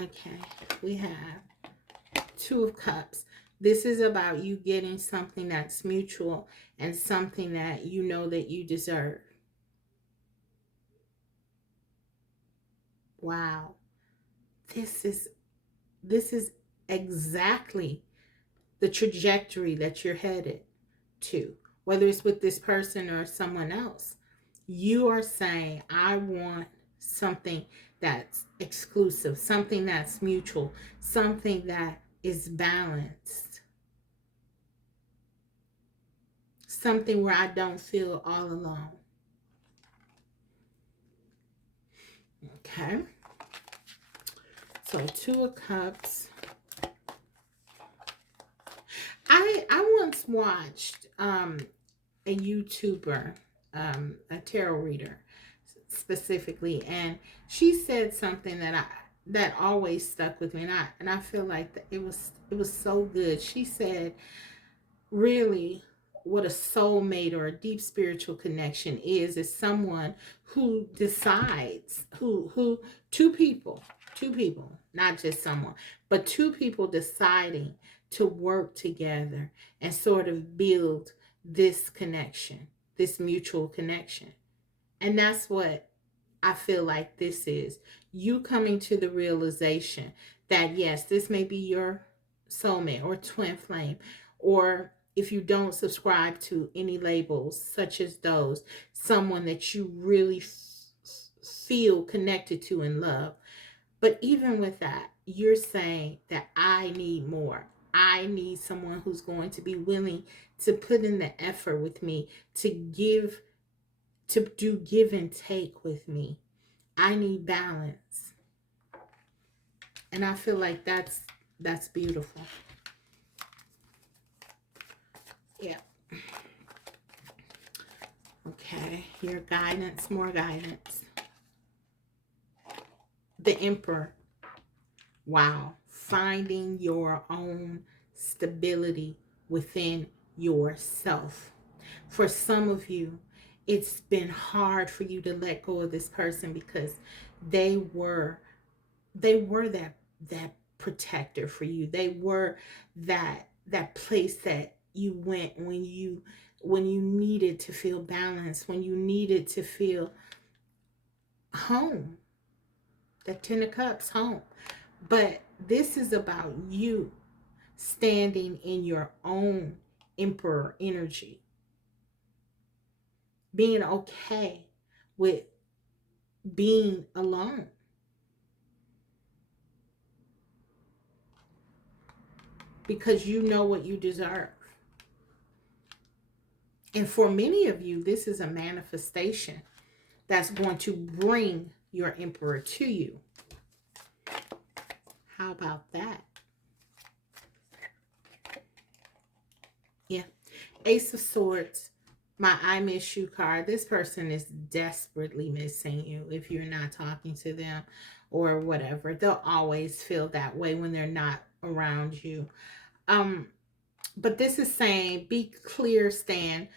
Okay, we have Two of Cups. This is about you getting something that's mutual and something that you know that you deserve. Wow. This is exactly the trajectory that you're headed to, whether it's with this person or someone else. You are saying, I want something that's exclusive, something that's mutual, something that is balanced, something where I don't feel all alone. Okay. So Two of Cups. I once watched a YouTuber, a tarot reader specifically, and she said something that always stuck with me, and I feel like that it was so good. She said, really, what a soulmate or a deep spiritual connection is someone who decides, who two people, not just someone, but two people deciding to work together and sort of build this connection, this mutual connection. And that's what I feel like this is. You coming to the realization that yes, this may be your soulmate or twin flame, or if you don't subscribe to any labels such as those, someone that you really feel connected to and love. But even with that, you're saying that I need more. I need someone who's going to be willing to put in the effort with me, to do give and take with me. I need balance. And I feel like that's beautiful. Yeah. Okay. Your guidance, more guidance. The Emperor. Wow. Finding your own stability within yourself. For some of you, it's been hard for you to let go of this person because they were that protector for you. They were that place that you went when you needed to feel balanced, when you needed to feel home. That Ten of Cups, home. But this is about you standing in your own emperor energy, being okay with being alone, because you know what you deserve. And for many of you, this is a manifestation that's going to bring your emperor to you. How about that? Yeah. Ace of Swords, my I miss you card. This person is desperately missing you if you're not talking to them or whatever. They'll always feel that way when they're not around you. But this is saying be clear, stand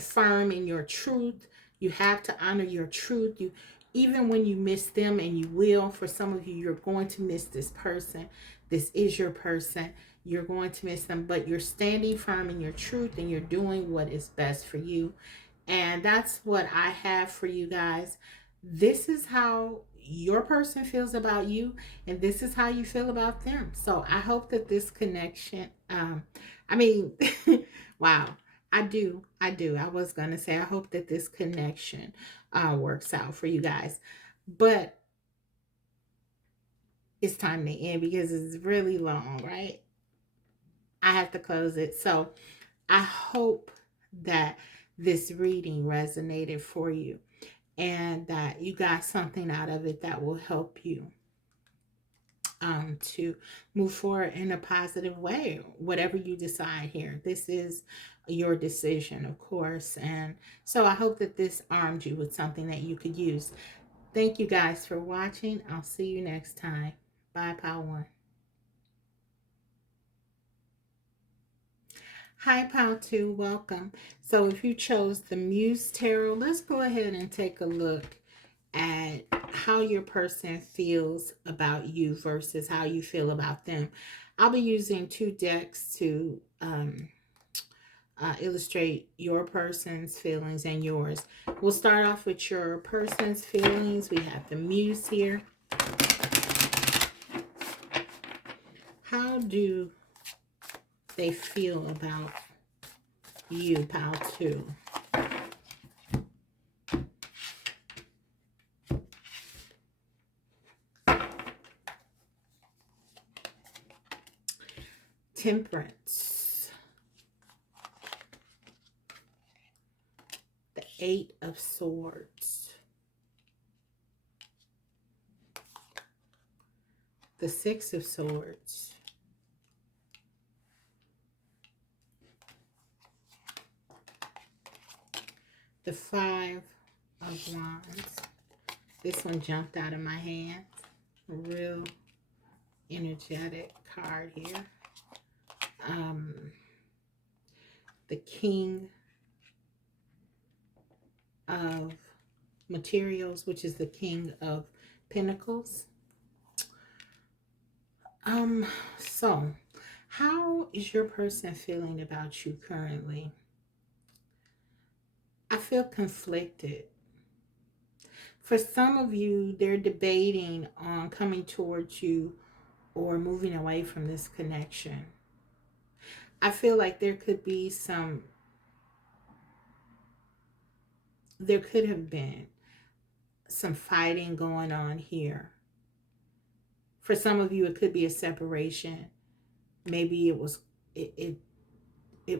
firm in your truth. You have to honor your truth. You, even when you miss them, and you will, for some of you, you're going to miss this person. This is your person. You're going to miss them, but you're standing firm in your truth and you're doing what is best for you. And that's what I have for you guys. This is how your person feels about you, and this is how you feel about them. So I hope that this connection, I mean, wow, I do. I was going to say, I hope that this connection works out for you guys. But it's time to end because it's really long, right? I have to close it. So I hope that this reading resonated for you and that you got something out of it that will help you to move forward in a positive way, whatever you decide here. This is your decision, of course. And so I hope that this armed you with something that you could use. Thank you guys for watching. I'll see you next time. Bye, Pile 1. Hi, Pile 2. Welcome. So if you chose the Muse Tarot, let's go ahead and take a look at how your person feels about you versus how you feel about them. I'll be using 2 decks to illustrate your person's feelings and yours. We'll start off with your person's feelings. We have the Muse here. How do they feel about you, Pile 2? Temperance. The 8 of Swords. The 6 of Swords. The 5 of Wands. This one jumped out of my hand. A real energetic card here. The King of Materials, which is the King of Pentacles. So how is your person feeling about you currently? I feel conflicted. For some of you, they're debating on coming towards you or moving away from this connection. I feel like there could have been some fighting going on here. For some of you, it could be a separation. Maybe it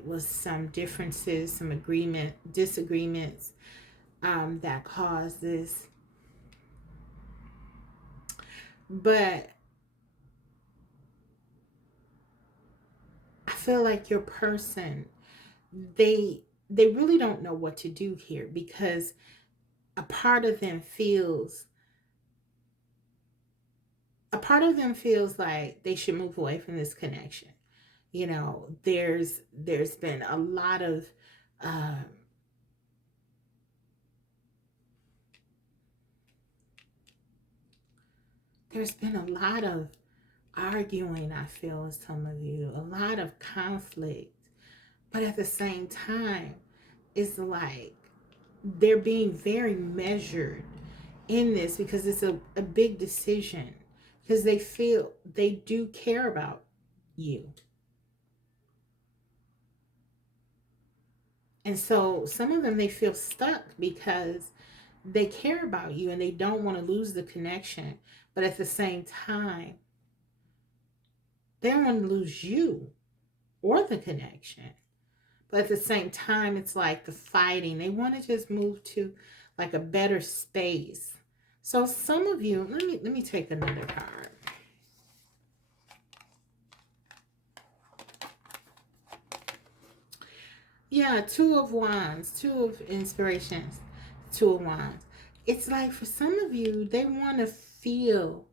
was some differences, some disagreements that caused this. But I feel like your person, they really don't know what to do here, because a part of them feels like they should move away from this connection. You know, there's been a lot of arguing, I feel, with some of you, a lot of conflict. But at the same time, it's like they're being very measured in this, because it's a big decision, because they feel they do care about you. And so some of them, they feel stuck because they care about you and they don't want to lose the connection. But at the same time, they don't want to lose you or the connection. But at the same time, it's like the fighting. They want to just move to like a better space. So some of you, let me take another card. Yeah, 2 of Wands, 2 of Inspirations, 2 of Wands. It's like for some of you, they want to feel,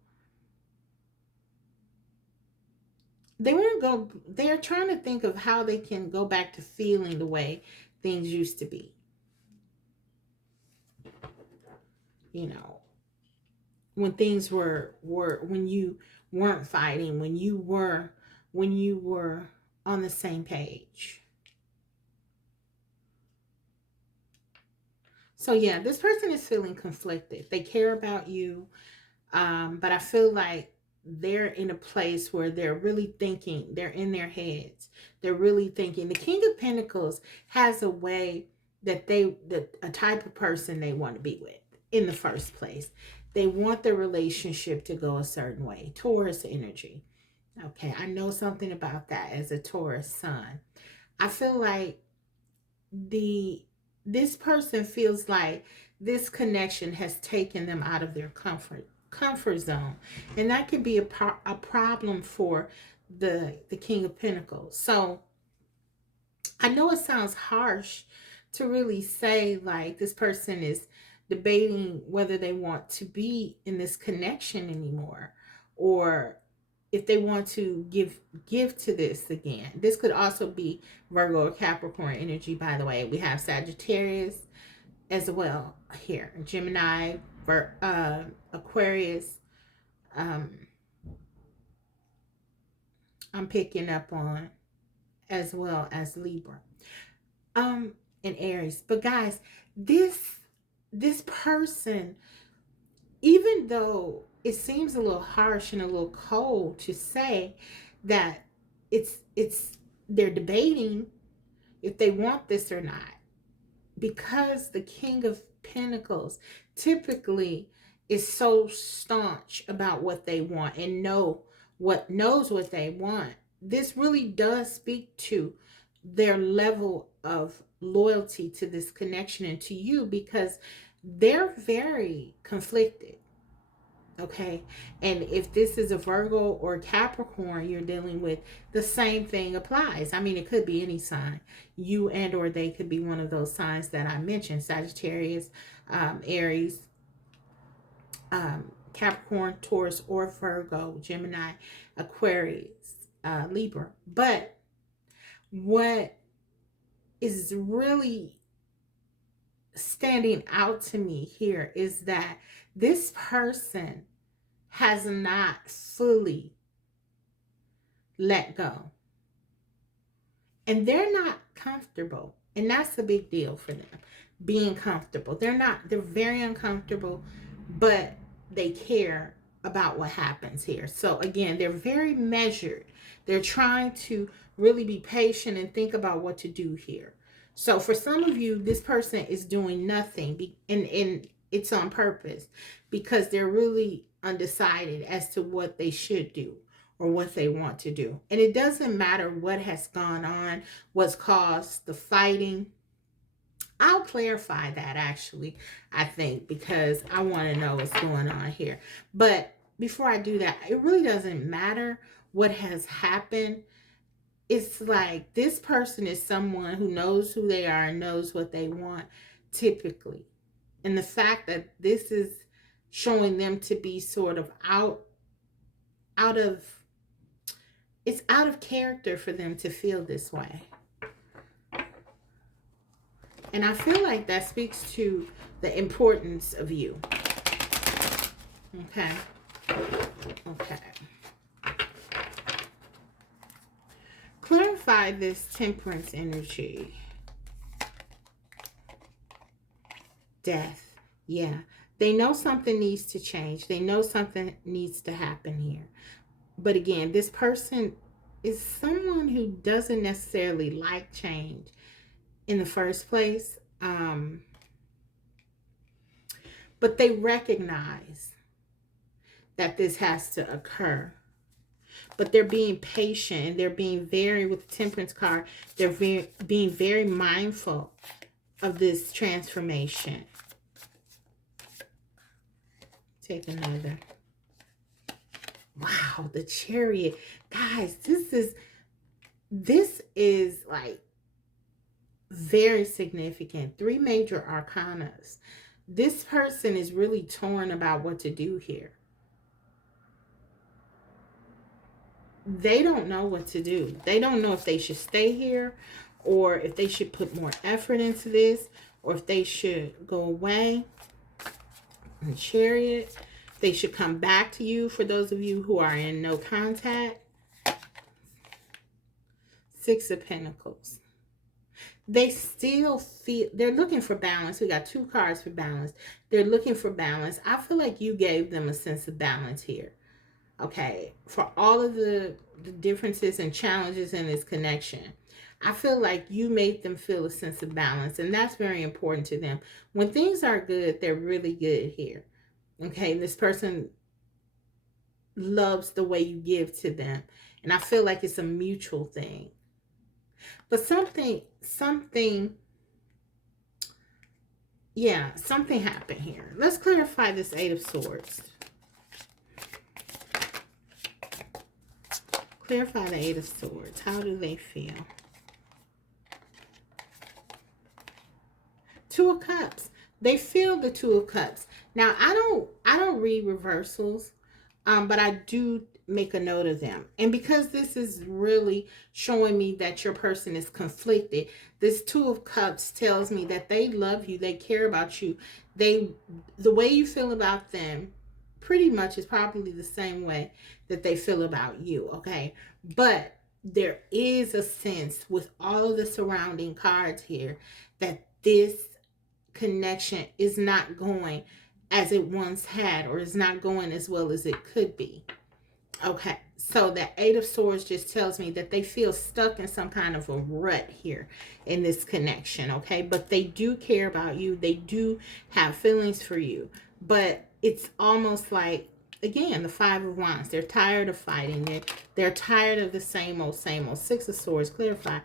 they're trying to think of how they can go back to feeling the way things used to be. You know, when things were when you weren't fighting, when you were on the same page. So yeah, this person is feeling conflicted. They care about you, but I feel like they're in a place where they're really thinking, they're in their heads. They're really thinking. The King of Pentacles has a way that a type of person they want to be with in the first place. They want the relationship to go a certain way. Taurus energy. Okay, I know something about that as a Taurus sun. I feel like this person feels like this connection has taken them out of their comfort zone, and that can be a problem for the King of Pentacles. So I know it sounds harsh to really say like this person is debating whether they want to be in this connection anymore, or if they want to give to this again. This could also be Virgo or Capricorn energy, by the way. We have Sagittarius as well here, Gemini, Aquarius. um I'm picking up on, as well as Libra, um and Aries. But guys, this person, even though it seems a little harsh and a little cold to say that it's they're debating if they want this or not, because the King of Pentacles typically is so staunch about what they want and knows what they want. This really does speak to their level of loyalty to this connection and to you, because they're very conflicted. Okay. And if this is a Virgo or Capricorn you're dealing with, the same thing applies. I mean, it could be any sign. You and or they could be one of those signs that I mentioned: Sagittarius, Aries, Capricorn, Taurus, or Virgo, Gemini, Aquarius, Libra. But what is really standing out to me here is that this person has not fully let go. And they're not comfortable. And that's a big deal for them, being comfortable. They're very uncomfortable, but they care about what happens here. So again, they're very measured. They're trying to really be patient and think about what to do here. So for some of you, this person is doing nothing, and it's on purpose, because they're really undecided as to what they should do or what they want to do. And it doesn't matter what has gone on, what's caused the fighting. I'll clarify that, actually, I think, because I want to know what's going on here. But before I do that, it really doesn't matter what has happened. It's like this person is someone who knows who they are and knows what they want, typically. And the fact that this is showing them to be sort of out of it's out of character for them to feel this way. And I feel like that speaks to the importance of you. Okay. Okay. Clarify this Temperance energy. Death. Yeah. They know something needs to change. They know something needs to happen here. But again, this person is someone who doesn't necessarily like change in the first place. But they recognize that this has to occur. But they're being patient, and they're being very, with the Temperance card, they're being very mindful of this transformation. Take another. Wow, the Chariot. Guys, this is like very significant. 3 major arcanas. This person is really torn about what to do here. They don't know what to do. They don't know if they should stay here, or if they should put more effort into this, or if they should go away. The Chariot. They should come back to you, for those of you who are in no contact. 6 of Pentacles. They still feel, they're looking for balance. We got 2 cards for balance. They're looking for balance. I feel like you gave them a sense of balance here. Okay, for all of the differences and challenges in this connection, I feel like you made them feel a sense of balance, and that's very important to them. When things are good, they're really good here. Okay, this person loves the way you give to them, and I feel like it's a mutual thing. But something happened here. Let's clarify this 8 of Swords. Clarify the 8 of Swords. How do they feel? 2 of Cups. They feel the 2 of Cups. Now, I don't read reversals, But I do make a note of them. And because this is really showing me that your person is conflicted, this Two of Cups tells me that they love you, they care about you. They, the way you feel about them pretty much is probably the same way that they feel about you, okay? But there is a sense with all of the surrounding cards here that this connection is not going as it once had, or is not going as well as it could be. Okay, so the Eight of Swords just tells me that they feel stuck in some kind of a rut here in this connection, okay? But they do care about you. They do have feelings for you. But it's almost like, again, the Five of Wands. They're tired of fighting. They're tired of the same old, same old. Six of Swords, clarify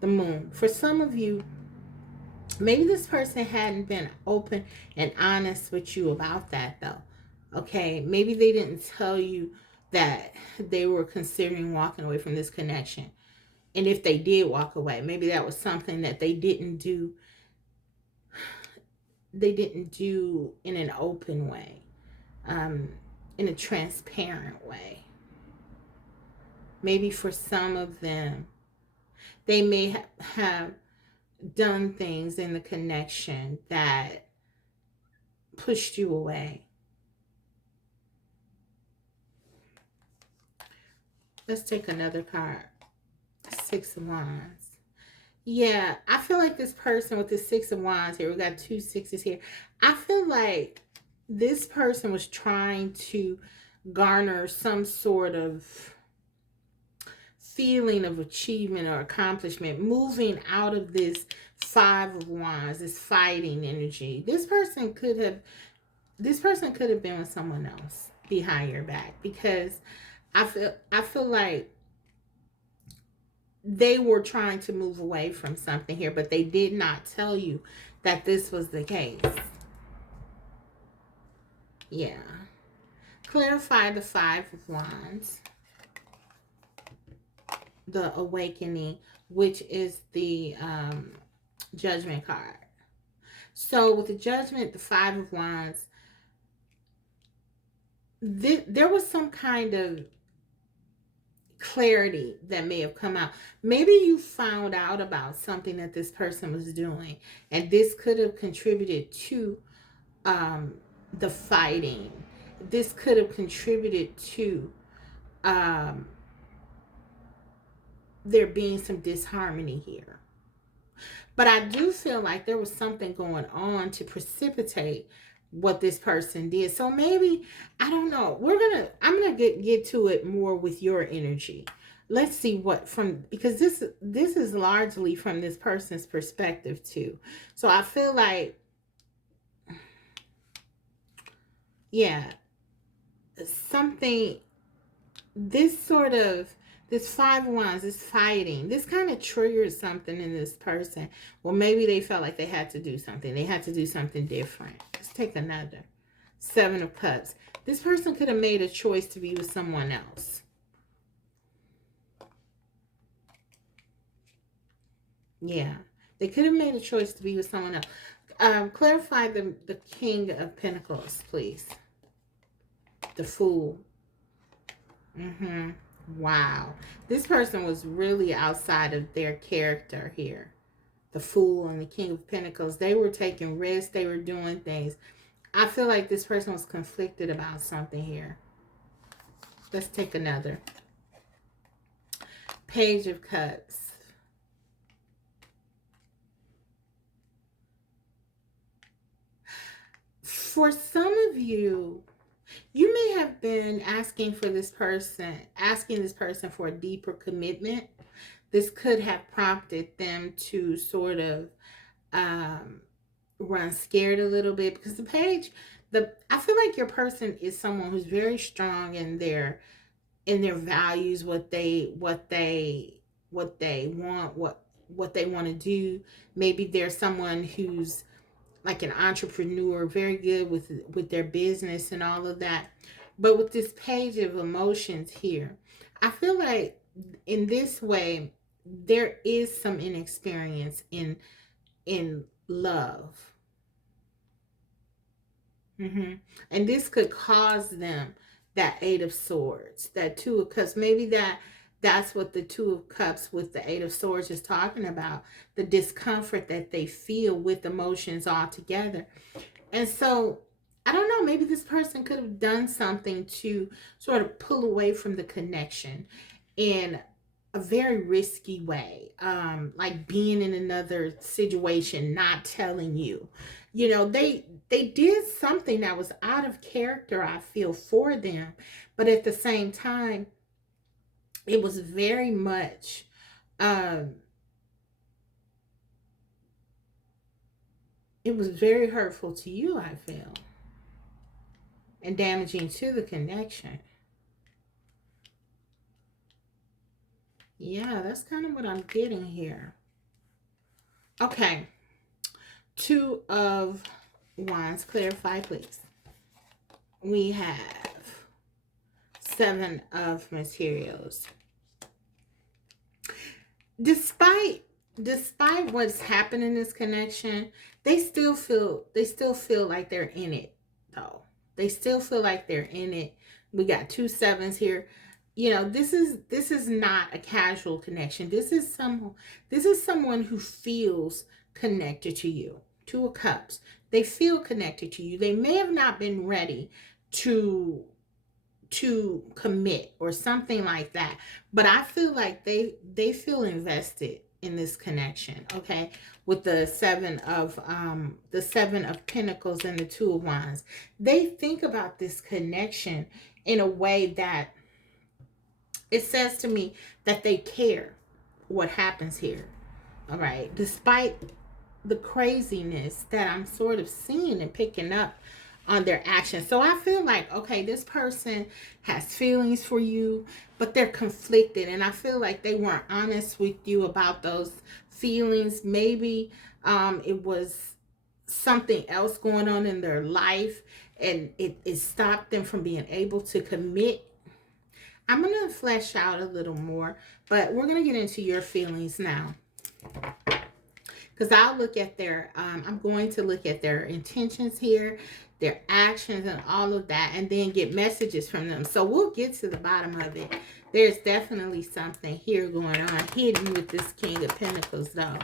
the Moon. For some of you, maybe this person hadn't been open and honest with you about that, though. Okay, maybe they didn't tell you that they were considering walking away from this connection. And if they did walk away, maybe that was something that they didn't do. They didn't do in an open way, in a transparent way. Maybe for some of them, they may have done things in the connection that pushed you away. Let's take another card. Six of Wands. Yeah, I feel like this person with the Six of Wands here, we got two sixes here. I feel like this person was trying to garner some sort of feeling of achievement or accomplishment, moving out of this Five of Wands, this fighting energy. This person could have been with someone else behind your back, because I feel like they were trying to move away from something here, but they did not tell you that this was the case. Yeah. Clarify the Five of Wands, the Awakening, which is the Judgment card. So with the Judgment, the Five of Wands, there was some kind of clarity that may have come out. Maybe you found out about something that this person was doing, and this could have contributed to the fighting. This could have contributed to there being some disharmony here. But I do feel like there was something going on to precipitate what this person did. So maybe, I don't know. I'm gonna get to it more with your energy. Let's see what from, because this is largely from this person's perspective too. So I feel like, yeah, something, this Five of Wands, this fighting, this kind of triggered something in this person. Well, maybe they felt like they had to do something. They had to do something different. Let's take another. Seven of Cups. This person could have made a choice to be with someone else. Yeah, they could have made a choice to be with someone else. Clarify the King of Pentacles, please. The Fool. Wow. This person was really outside of their character here. The Fool and the King of Pentacles. They were taking risks. They were doing things. I feel like this person was conflicted about something here. Let's take another. Page of Cups. For some of you, you may have been asking this person for a deeper commitment. This could have prompted them to sort of run scared a little bit, because I feel like your person is someone who's very strong in their values, what they want, what they want to do. Maybe there's someone who's like an entrepreneur, very good with their business and all of that. But with this Page of Emotions here, I feel like in this way there is some inexperience in love. And this could cause them that Eight of Swords, that Two of Cups. Maybe that's what the Two of Cups with the Eight of Swords is talking about, the discomfort that they feel with emotions all together. And so I don't know, maybe this person could have done something to sort of pull away from the connection in a very risky way, like being in another situation, not telling you. You know, they did something that was out of character, I feel, for them, but at the same time, it was very much, um, it was very hurtful to you, I feel, and damaging to the connection. Yeah, that's kind of what I'm getting here. Okay, Two of Wands, clarify, please. We have Seven of Materials. Despite what's happened in this connection, they still feel like they're in it, though. They still feel like they're in it. We got two sevens here. You know, this is not a casual connection. This is someone who feels connected to you. Two of Cups. They feel connected to you. They may have not been ready to commit or something like that, but I feel like they feel invested in this connection. Okay, with the seven of Pentacles and the Two of Wands, they think about this connection in a way that it says to me that they care what happens here. All right, despite the craziness that I'm sort of seeing and picking up on their actions. So I feel like, okay, this person has feelings for you, but they're conflicted. And I feel like they weren't honest with you about those feelings. Maybe it was something else going on in their life, and it stopped them from being able to commit. I'm going to flesh out a little more, but we're going to get into your feelings now. Because I'm going to look at their intentions here, their actions, and all of that, and then get messages from them. So we'll get to the bottom of it. There's definitely something here going on, hidden with this King of Pentacles, though,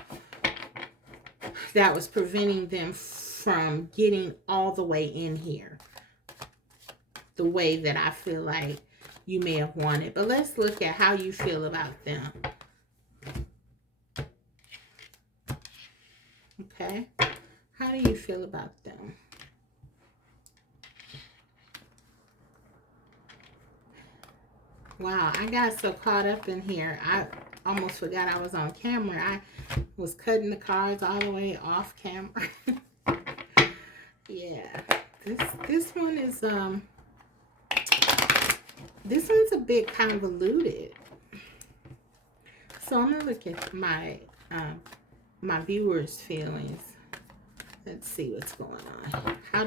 that was preventing them from getting all the way in here, the way that I feel like you may have wanted. But let's look at how you feel about them. Okay, how do you feel about them? Wow, I got so caught up in here, I almost forgot I was on camera. I was cutting the cards all the way off camera. Yeah, this one is this one's a bit convoluted. So I'm gonna look at my viewers' feelings. Let's see what's going on. How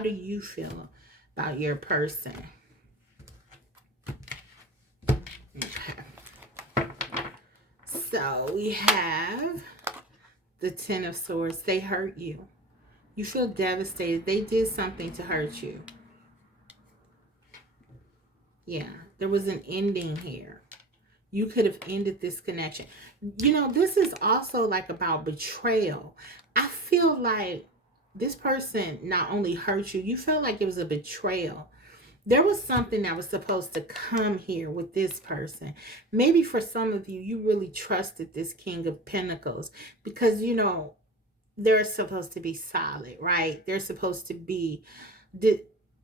do you feel about your person? Okay. So we have the Ten of Swords. They hurt you. You feel devastated. They did something to hurt you. Yeah, there was an ending here. You could have ended this connection. You know, this is also like about betrayal. I feel like this person not only hurt you, you felt like it was a betrayal. There was something that was supposed to come here with this person. Maybe for some of you, you really trusted this King of Pentacles because, you know, they're supposed to be solid, right? They're supposed to be,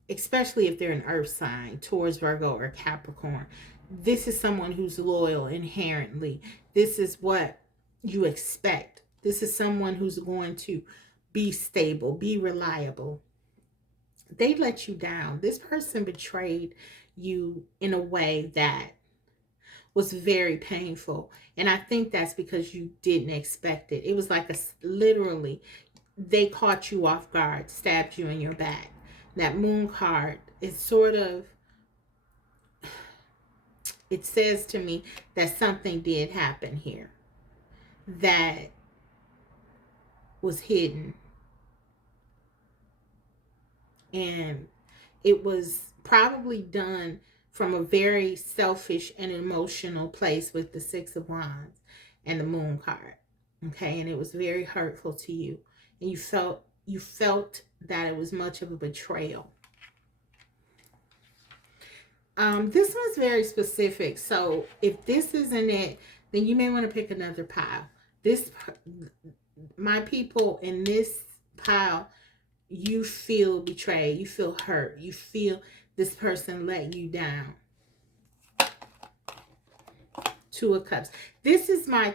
especially if they're an earth sign, Taurus, Virgo, or Capricorn. This is someone who's loyal inherently. This is what you expect. This is someone who's going to be stable, be reliable. They let you down. This person betrayed you in a way that was very painful. And I think that's because you didn't expect it. It was like literally, they caught you off guard, stabbed you in your back. That moon card is sort of, it says to me that something did happen here that was hidden. And it was probably done from a very selfish and emotional place with the Six of Wands and the Moon card. Okay, and it was very hurtful to you, and you felt that it was much of a betrayal. This one's very specific, so if this isn't it, then you may want to pick another pile. This, my people in this pile, you feel betrayed, you feel hurt, you feel this person let you down. Two of Cups. This is my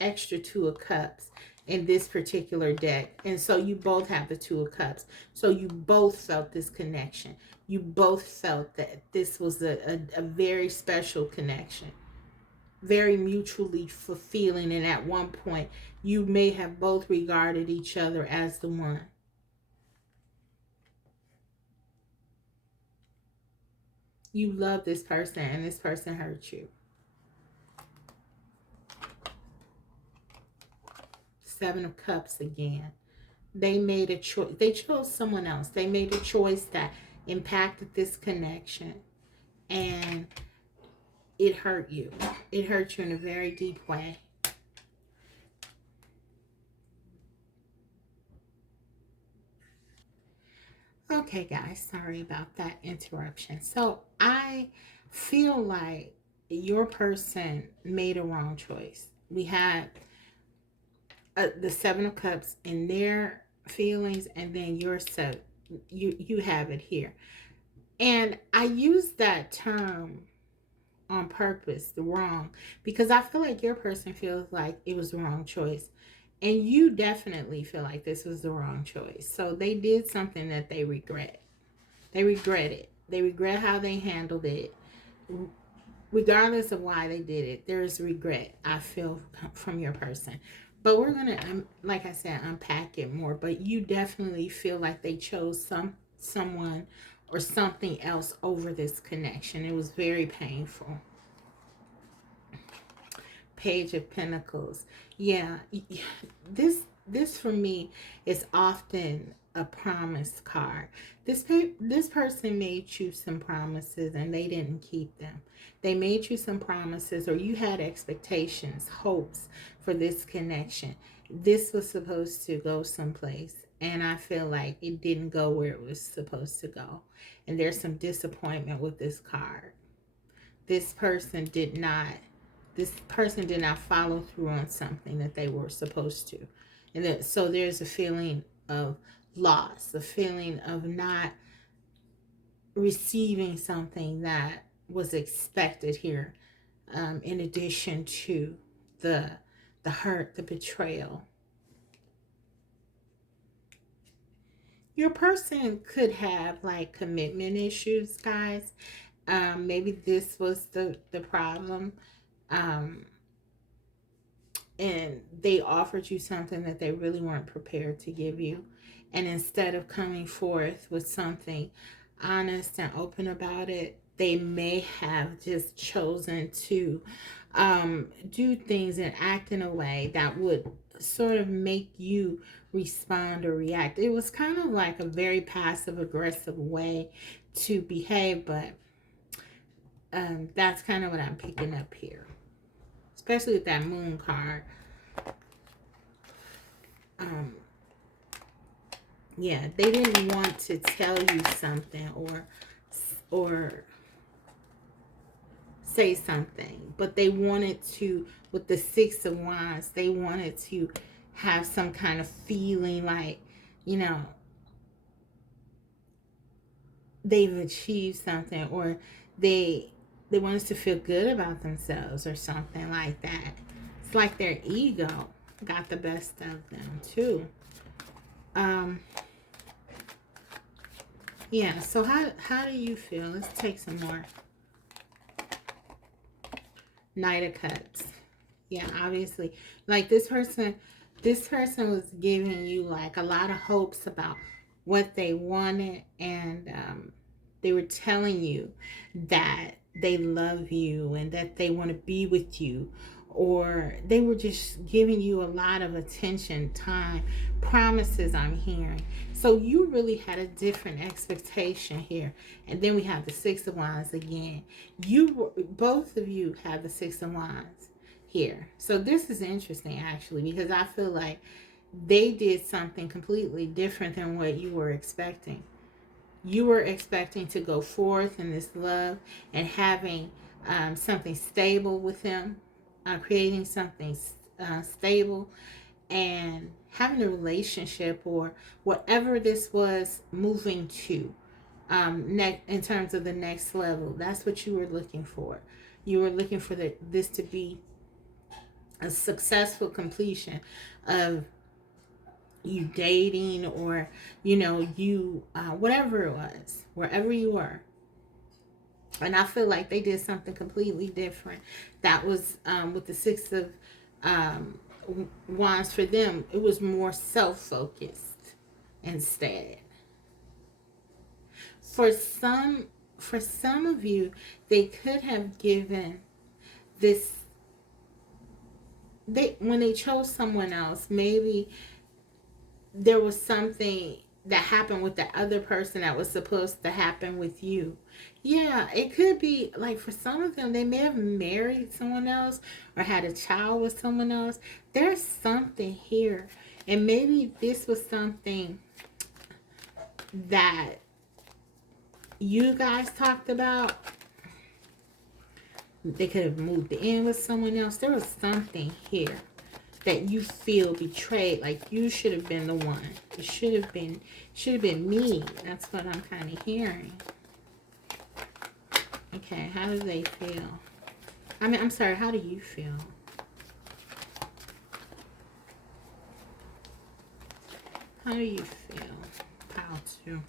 extra Two of Cups in this particular deck. And so you both have the Two of Cups. So you both felt this connection. You both felt that this was a very special connection. Very mutually fulfilling, and at one point you may have both regarded each other as the one. You love this person and this person hurt you. Seven of Cups again. They made a choice. They chose someone else. They made a choice that impacted this connection, and it hurt you. It hurt you in a very deep way. Okay, guys, sorry about that interruption. So I feel like your person made a wrong choice. We had the Seven of Cups in their feelings, and then yourself, you have it here. And I use that term on purpose, the wrong, because I feel like your person feels like it was the wrong choice. And you definitely feel like this was the wrong choice. So they did something that they regret. They regret it. They regret how they handled it. Regardless of why they did it, there is regret, I feel, from your person. But we're going to, like I said, unpack it more. But you definitely feel like they chose someone or something else over this connection. It was very painful. Page of Pentacles. Yeah, this for me is often a promise card. This person made you some promises and they didn't keep them. They made you some promises, or you had expectations, hopes for this connection. This was supposed to go someplace, and I feel like it didn't go where it was supposed to go. And there's some disappointment with this card. This person did not follow through on something that they were supposed to. And so there's a feeling of loss, a feeling of not receiving something that was expected here, in addition to the hurt, the betrayal. Your person could have like commitment issues, guys. Maybe this was the problem. Um, and they offered you something that they really weren't prepared to give you. And instead of coming forth with something honest and open about it, they may have just chosen to do things and act in a way that would sort of make you respond or react. It was kind of like a very passive aggressive way to behave, but that's kind of what I'm picking up here, especially with that Moon card. Yeah, they didn't want to tell you something or say something, but they wanted to, with the Six of Wands, they wanted to have some kind of feeling like, you know, they've achieved something, or they want us to feel good about themselves or something like that. It's like their ego got the best of them too. Yeah, so how do you feel? Let's take some more. Knight of Cups. Yeah, obviously, like this person was giving you like a lot of hopes about what they wanted, and they were telling you that they love you and that they want to be with you or they were just giving you a lot of attention, time, promises I'm hearing. So you really had a different expectation here. And then we have the Six of Wands again. Both of you have the Six of Wands here. So this is interesting actually, because I feel like they did something completely different than what you were expecting. You were expecting to go forth in this love and having something stable with him, creating something stable, and having a relationship or whatever this was moving to in terms of the next level. That's what you were looking for. You were looking for this to be a successful completion of you dating, or you whatever it was, wherever you were. And I feel like they did something completely different. That was with the Six of Wands. For them, it was more self-focused instead. For some of you, they could have given this, when they chose someone else, maybe there was something that happened with the other person that was supposed to happen with you. Yeah, it could be like, for some of them, they may have married someone else or had a child with someone else. There's something here. And maybe this was something that you guys talked about. They could have moved in with someone else. There was something here that you feel betrayed, like you should have been the one. It should have been me. That's what I'm kind of hearing. Okay, how do they feel? I'm sorry, how do you feel? How do you feel? How to?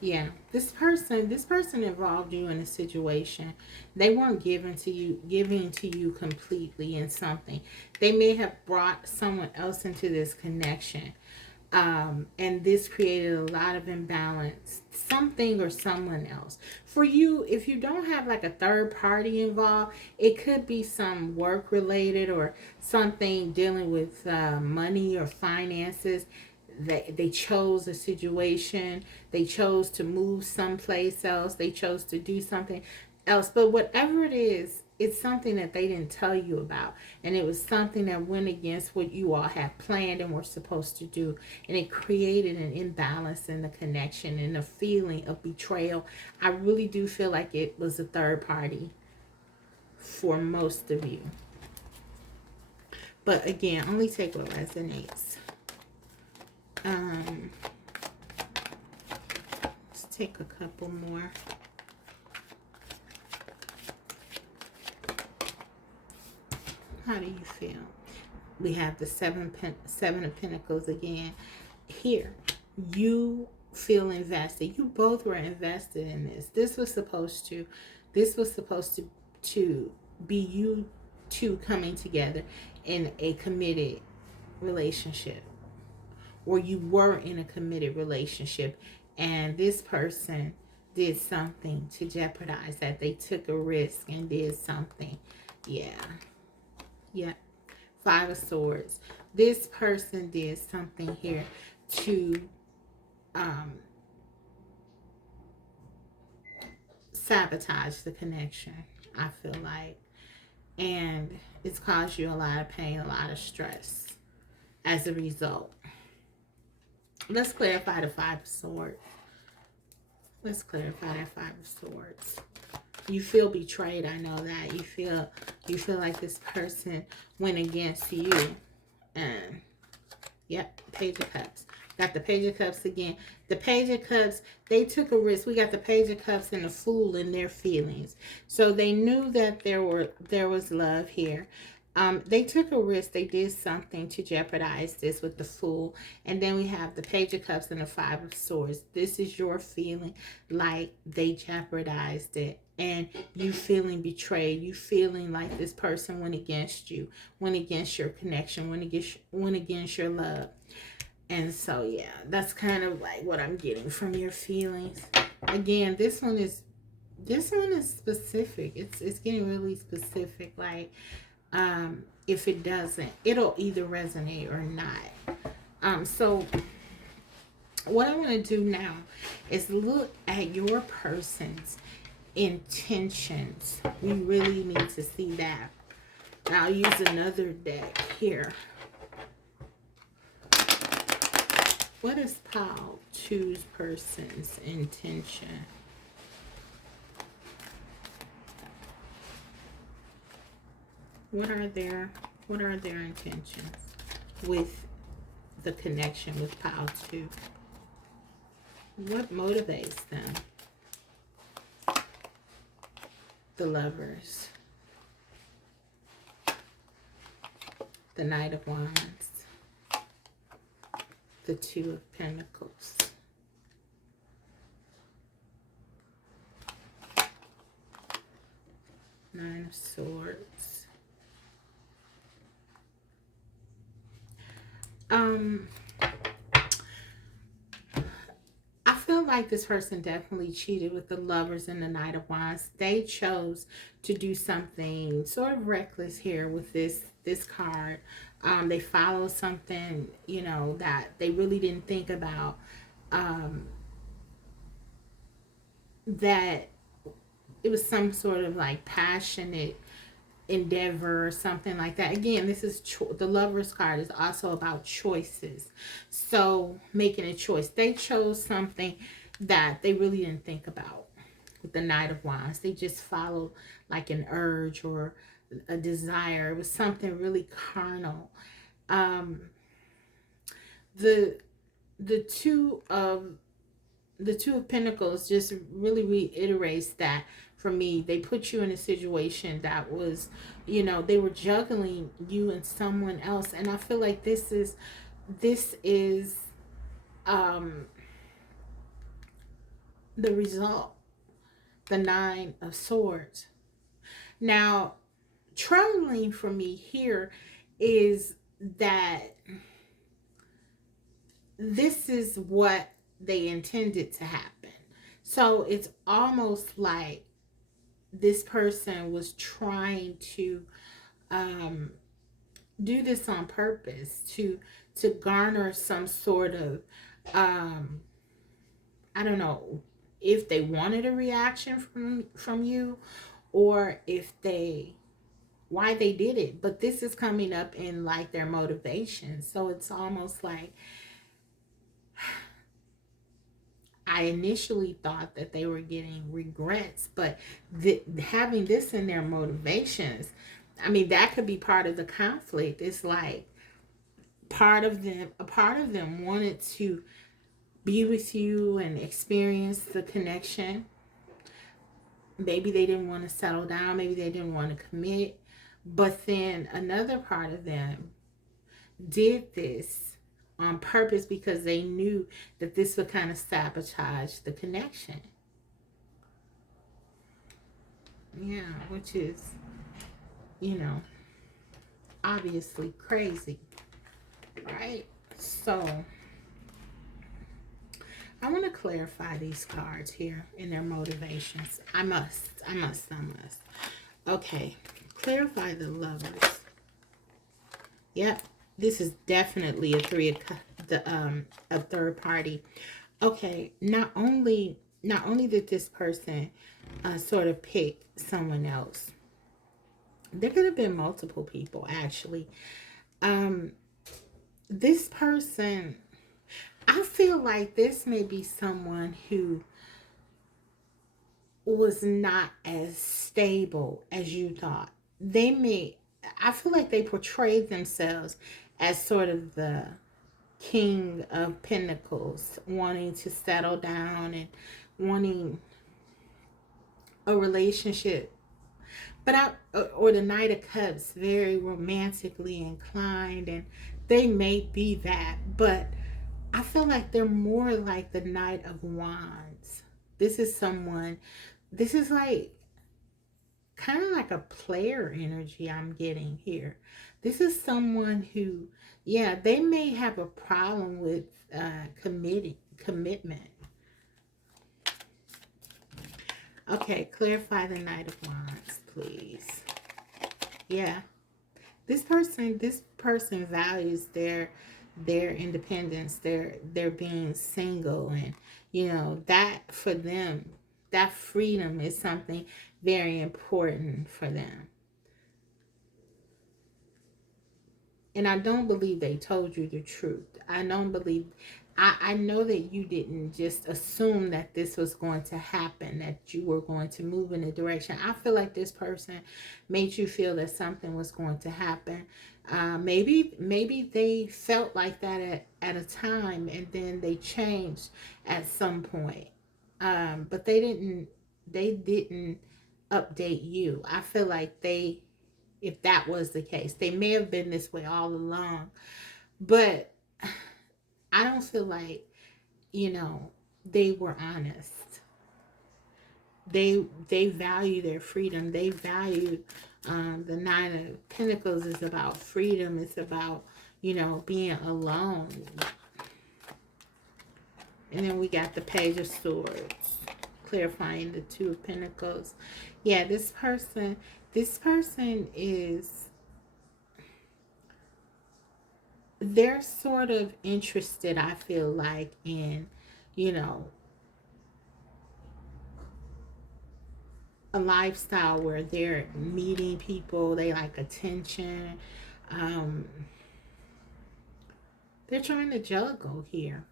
Yeah, this person involved you in a situation. They weren't giving to you completely in something. They may have brought someone else into this connection. And this created a lot of imbalance, something or someone else. For you, if you don't have like a third party involved, it could be some work related or something dealing with money or finances. They chose a situation, they chose to move someplace else, they chose to do something else. But whatever it is, it's something that they didn't tell you about, and it was something that went against what you all had planned and were supposed to do, and it created an imbalance in the connection and a feeling of betrayal. I really do feel like it was a third party for most of you, but again, only take what resonates. Let's take a couple more. How do you feel? We have the Seven of Pentacles again. Here, you feel invested. You both were invested in this. This was supposed to be you two coming together in a committed relationship, or you were in a committed relationship, and this person did something to jeopardize that. They took a risk and did something. Yeah. Five of Swords. This person did something here to sabotage the connection, I feel like. And it's caused you a lot of pain, a lot of stress as a result. Let's clarify the Five of Swords. Let's clarify that Five of Swords. You feel betrayed, I know that. You feel like this person went against you. And yep, Page of Cups. Got the Page of Cups again. The Page of Cups, they took a risk. We got the Page of Cups and the Fool in their feelings. So they knew that there was love here. They took a risk. They did something to jeopardize this with the Fool. And then we have the Page of Cups and the Five of Swords. This is your feeling like they jeopardized it. And you feeling betrayed. You feeling like this person went against you. Went against your connection. Went against your love. And so, yeah, that's kind of like what I'm getting from your feelings. Again, this one is This one is specific. It's getting really specific. Like, if it doesn't, it'll either resonate or not. So what I want to do now is look at your person's intentions. We really need to see that. I'll use another deck here. What is Paul choose person's intention? What are their intentions with the connection with Paul 2? What motivates them? The Lovers. The Knight of Wands. The Two of Pentacles. Nine of Swords. I feel like this person definitely cheated with the Lovers and the Knight of Wands. They chose to do something sort of reckless here with this card. They followed something, you know, that they really didn't think about. That it was some sort of like passionate endeavor or something like that. Again, this is the Lover's card is also about choices. So making a choice. They chose something that they really didn't think about with the Knight of Wands. They just followed like an urge or a desire. It was something really carnal. The two of Pentacles just really reiterates that for me. They put you in a situation that was, you know, they were juggling you and someone else, and I feel like this is the result. The Nine of Swords. Now, troubling for me here is that this is what they intended to happen. So it's almost like this person was trying to do this on purpose to garner some sort of I don't know if they wanted a reaction from you, or if they why they did it. But this is coming up in like their motivation. So it's almost like I initially thought that they were getting regrets, but having this in their motivations, I mean, that could be part of the conflict. It's like a part of them wanted to be with you and experience the connection. Maybe they didn't want to settle down. Maybe they didn't want to commit. But then another part of them did this on purpose because they knew that this would kind of sabotage the connection. Yeah, which is, you know, obviously crazy, right? So I want to clarify these cards here in their motivations. I must. Okay, clarify the Lovers. Yep, this is definitely a third party. Okay, not only did this person sort of pick someone else, there could have been multiple people actually. This person, I feel like this may be someone who was not as stable as you thought. I feel like they portrayed themselves as sort of the King of Pentacles, wanting to settle down and wanting a relationship. But or the Knight of Cups, very romantically inclined, and they may be that, but I feel like they're more like the Knight of Wands. This is like kind of like a player energy I'm getting here. This is someone who, yeah, they may have a problem with commitment. Okay, clarify the Knight of Wands, please. Yeah. This person values their independence, their being single, and that for them, that freedom is something very important for them. And I don't believe they told you the truth. I know that you didn't just assume that this was going to happen, that you were going to move in a direction. I feel like this person made you feel that something was going to happen. Maybe they felt like that at a time, and then they changed at some point. But they didn't update you. I feel like if that was the case, they may have been this way all along. But I don't feel like, they were honest. They value their freedom. They value, the Nine of Pentacles is about freedom. It's about, being alone. And then we got the Page of Swords, clarifying the Two of Pentacles. Yeah, this person is, they're sort of interested, I feel like, in, you know, a lifestyle where they're meeting people, they like attention. Um, they're trying to juggle here.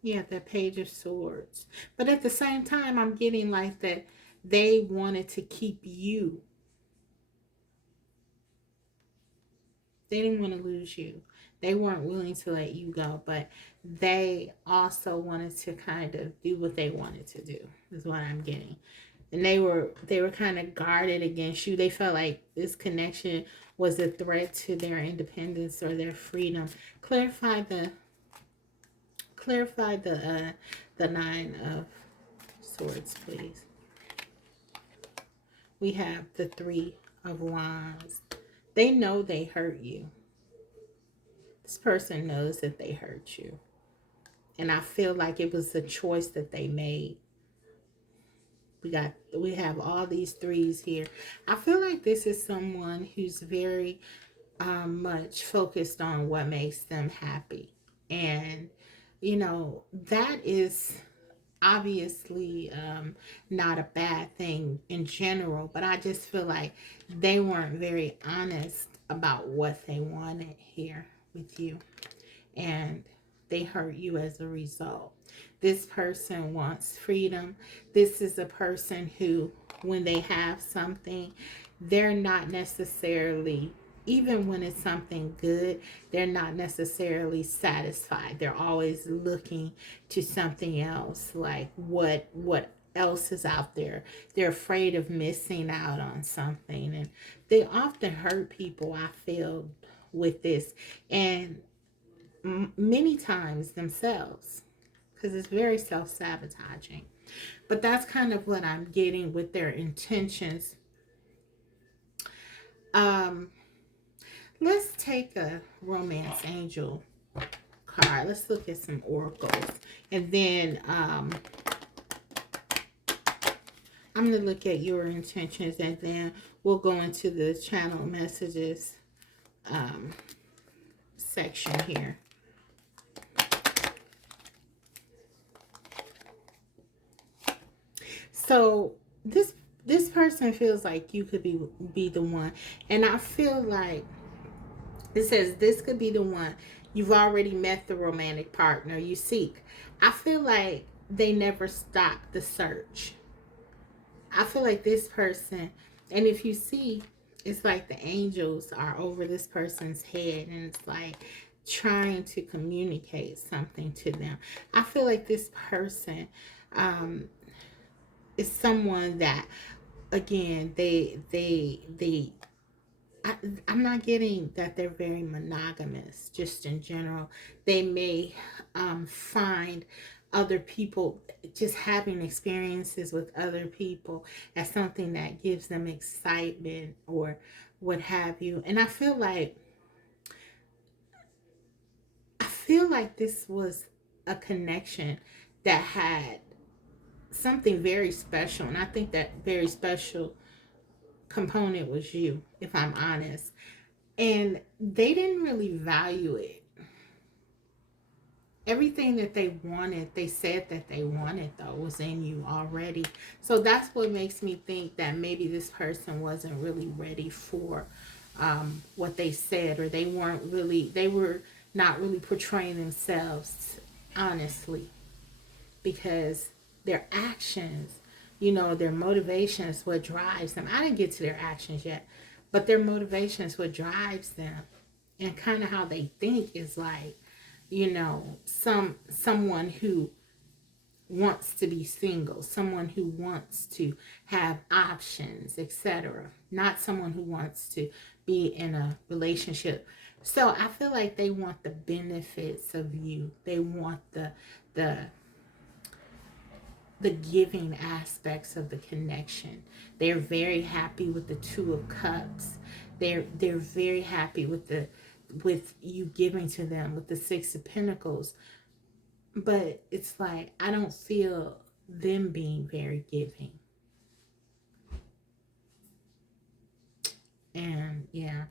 Yeah, that Page of Swords. But at the same time, I'm getting like that they wanted to keep you. They didn't want to lose you. They weren't willing to let you go, but they also wanted to kind of do what they wanted to do, is what I'm getting. And they were kind of guarded against you. They felt like this connection was a threat to their independence or their freedom. Clarify the the Nine of Swords, please. We have the Three of Wands. They know they hurt you. This person knows that they hurt you. And I feel like it was a choice that they made. We have all these threes here. I feel like this is someone who's very much focused on what makes them happy. And that is obviously not a bad thing in general, but I just feel like they weren't very honest about what they wanted here with you, and they hurt you as a result. This person wants freedom. This is a person who, when they have something, they're not necessarily, even when it's something good, they're not necessarily satisfied. They're always looking to something else, like what else is out there. They're afraid of missing out on something, and they often hurt people, I feel, with this, and many times themselves, because it's very self-sabotaging. But that's kind of what I'm getting with their intentions. um let's take a romance angel card. Let's look at some oracles, and then I'm going to look at your intentions, and then we'll go into the channel messages section here. So this person feels like you could be the one, and I feel like it says this could be the one. You've already met the romantic partner you seek. I feel like they never stopped the search. I feel like this person, and if you see, it's like the angels are over this person's head, and it's like trying to communicate something to them. I feel like this person is someone that, again, I'm not getting that they're very monogamous, just in general. They may find other people, just having experiences with other people, as something that gives them excitement or what have you. And I feel like this was a connection that had something very special. And I think that very special component was you, if I'm honest. And they didn't really value it. Everything that they wanted, they said that they wanted, though, was in you already. So that's what makes me think that maybe this person wasn't really ready for what they said, or they were not really portraying themselves honestly, because their actions, their motivation is what drives them. I didn't get to their actions yet, but their motivation is what drives them. And kind of how they think is like, someone who wants to be single, someone who wants to have options, etc. Not someone who wants to be in a relationship. So I feel like they want the benefits of you. They want the the giving aspects of the connection. They're very happy with the Two of Cups. They're very happy with you giving to them with the Six of Pentacles. But it's like I don't feel them being very giving. And yeah.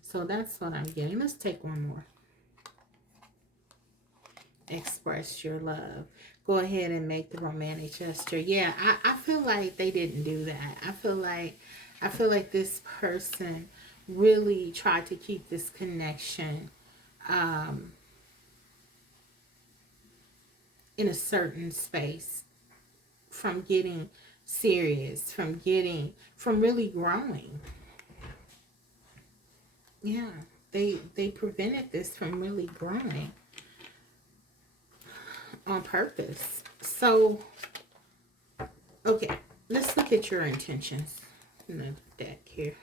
So that's what I'm getting. Let's take one more. Express your love. Go ahead and make the romantic gesture. Yeah, I feel like they didn't do that. I feel like this person really tried to keep this connection in a certain space from getting serious, from really growing. Yeah, they prevented this from really growing on purpose. So, okay, let's look at your intentions. Another deck here.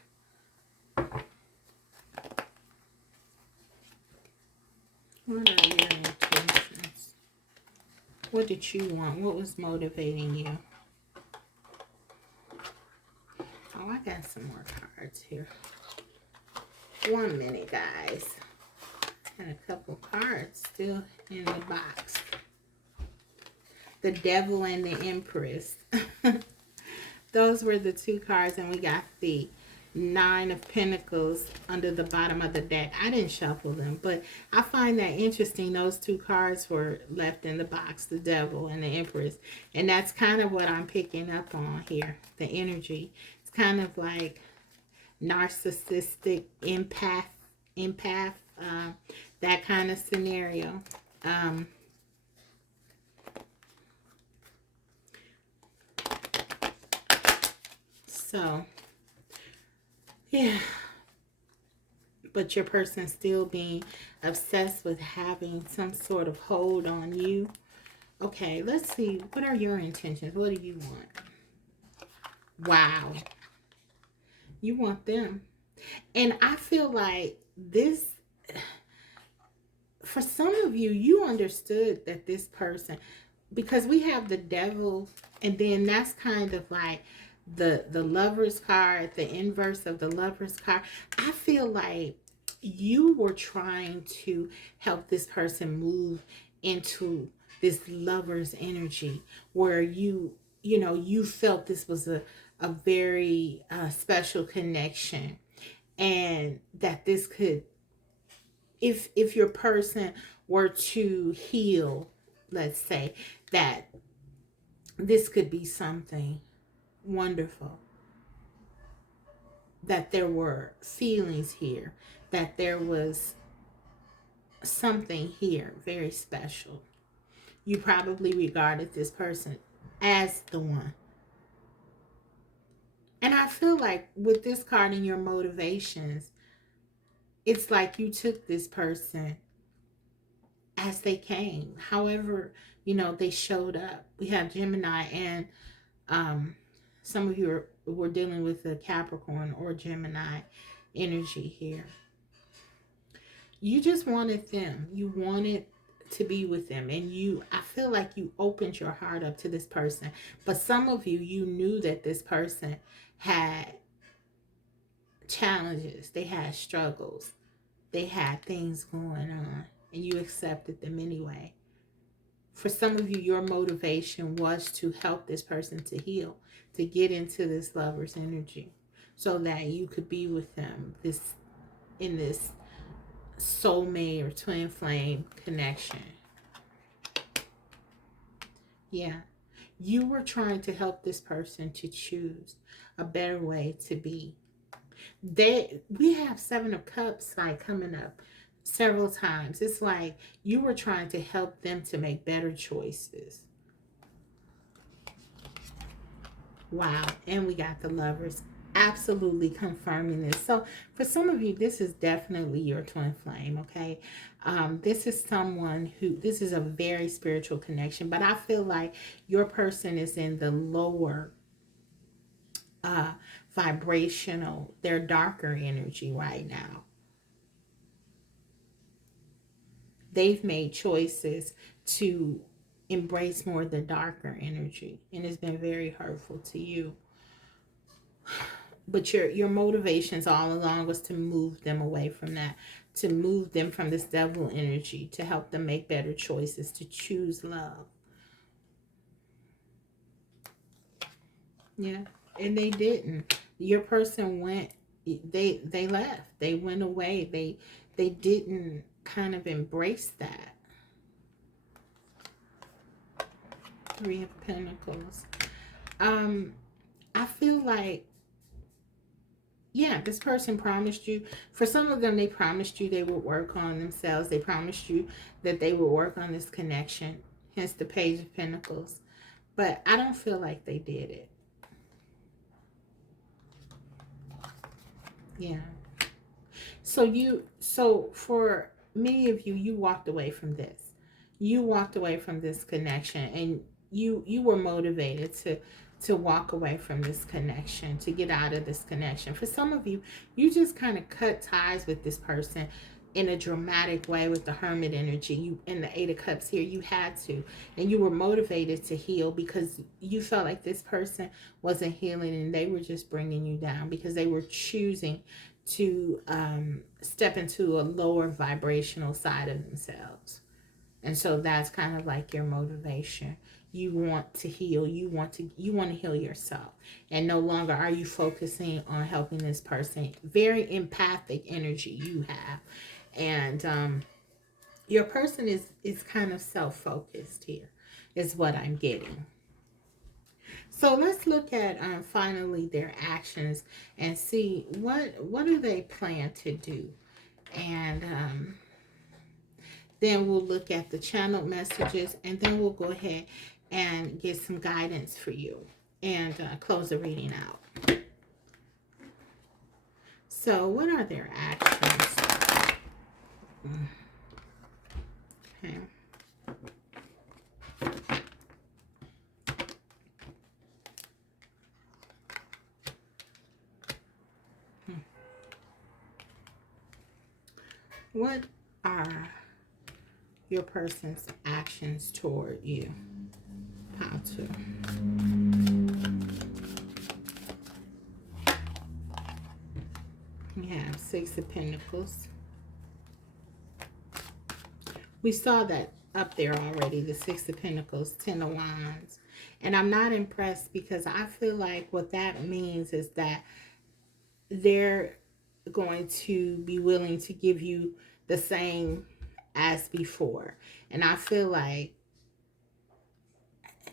What are your intentions? What did you want? What was motivating you? Oh, I got some more cards here. 1 minute, guys. And a couple cards still in the box. The Devil and the Empress. Those were the two cards, and we got the Nine of Pentacles under the bottom of the deck. I didn't shuffle them, but I find that interesting. Those two cards were left in the box, the Devil and the Empress. And that's kind of what I'm picking up on here, the energy. It's kind of like narcissistic empath, that kind of scenario. So, yeah. But your person still being obsessed with having some sort of hold on you. Okay, let's see. What are your intentions? What do you want? Wow. You want them. And I feel like this, for some of you, you understood that this person, because we have the Devil, and then that's kind of like the Lover's card, the inverse of the Lover's card. I feel like you were trying to help this person move into this Lover's energy, where you felt this was a very special connection, and that this could, if your person were to heal, let's say, that this could be something wonderful, that there were feelings here, that there was something here very special. You probably regarded this person as the one. And I feel like with this card and your motivations, it's like you took this person as they came. However, they showed up. We have Gemini, and some of you were dealing with a Capricorn or Gemini energy here. You just wanted them. You wanted to be with them, and I feel like you opened your heart up to this person. But some of you knew that this person had challenges, they had struggles, they had things going on, and you accepted them anyway. For some of you, your motivation was to help this person to heal, to get into this lover's energy, so that you could be with them in this soulmate or twin flame connection. Yeah. You were trying to help this person to choose a better way to be. We have Seven of Cups like coming up several times. It's like you were trying to help them to make better choices. Wow. And we got the Lovers absolutely confirming this. So for some of you, this is definitely your twin flame, okay? This is someone this is a very spiritual connection, but I feel like your person is in the lower uh, vibrational, their darker energy right now. They've made choices to embrace more of the darker energy, and it's been very hurtful to you. But your motivations all along was to move them away from that, to move them from this devil energy, to help them make better choices, to choose love. Yeah, and they didn't. Your person went. They left. They went away. They didn't kind of embrace that. Three of Pentacles. I feel like, yeah, this person promised you. For some of them, they promised you they would work on themselves. They promised you that they would work on this connection. Hence the Page of Pentacles. But I don't feel like they did it. Yeah. So for many of you, you walked away from this. You walked away from this connection, and you were motivated to walk away from this connection, to get out of this connection. For some of you, you just kind of cut ties with this person in a dramatic way with the Hermit energy. You in the Eight of Cups here, you had to, and you were motivated to heal because you felt like this person wasn't healing, and they were just bringing you down because they were choosing to step into a lower vibrational side of themselves. And so that's kind of like your motivation. You want to heal. You want to heal yourself. And no longer are you focusing on helping this person. Very empathic energy you have. And your person is kind of self-focused here, is what I'm getting. So let's look at finally their actions and see what do they plan to do. And then we'll look at the channeled messages, and then we'll go ahead and get some guidance for you and close the reading out. So what are their actions? Okay. What are your person's actions toward you? How to? We have Six of Pentacles. We saw that up there already, the Six of Pentacles, Ten of Wands. And I'm not impressed because I feel like what that means is that they're going to be willing to give you the same as before. And I feel like,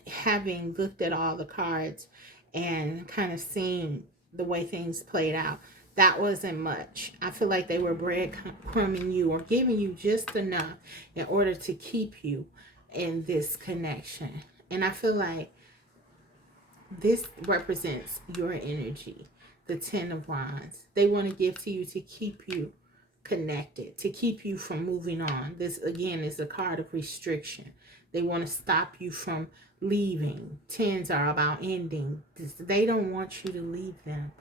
having looked at all the cards and kind of seeing the way things played out, that wasn't much. I feel like they were breadcrumbing you or giving you just enough in order to keep you in this connection. And I feel like this represents your energy, the Ten of Wands. They want to give to you to keep you connected, to keep you from moving on. This, again, is a card of restriction. They want to stop you from leaving. Tens are about ending. They don't want you to leave them,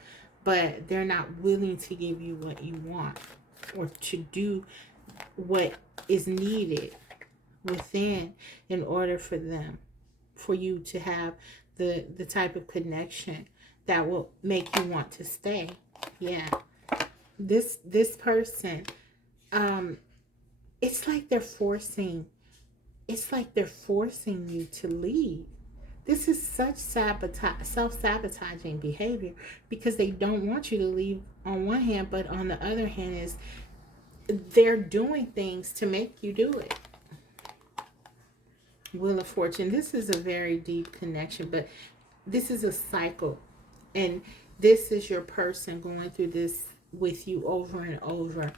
but they're not willing to give you what you want or to do what is needed within in order for you to have the type of connection that will make you want to stay. Yeah. This person, it's like they're forcing it's like they're forcing you to leave. This is such self-sabotaging behavior, because they don't want you to leave on one hand, but on the other hand is they're doing things to make you do it. Wheel of Fortune. This is a very deep connection, but this is a cycle. And this is your person going through this with you over and over,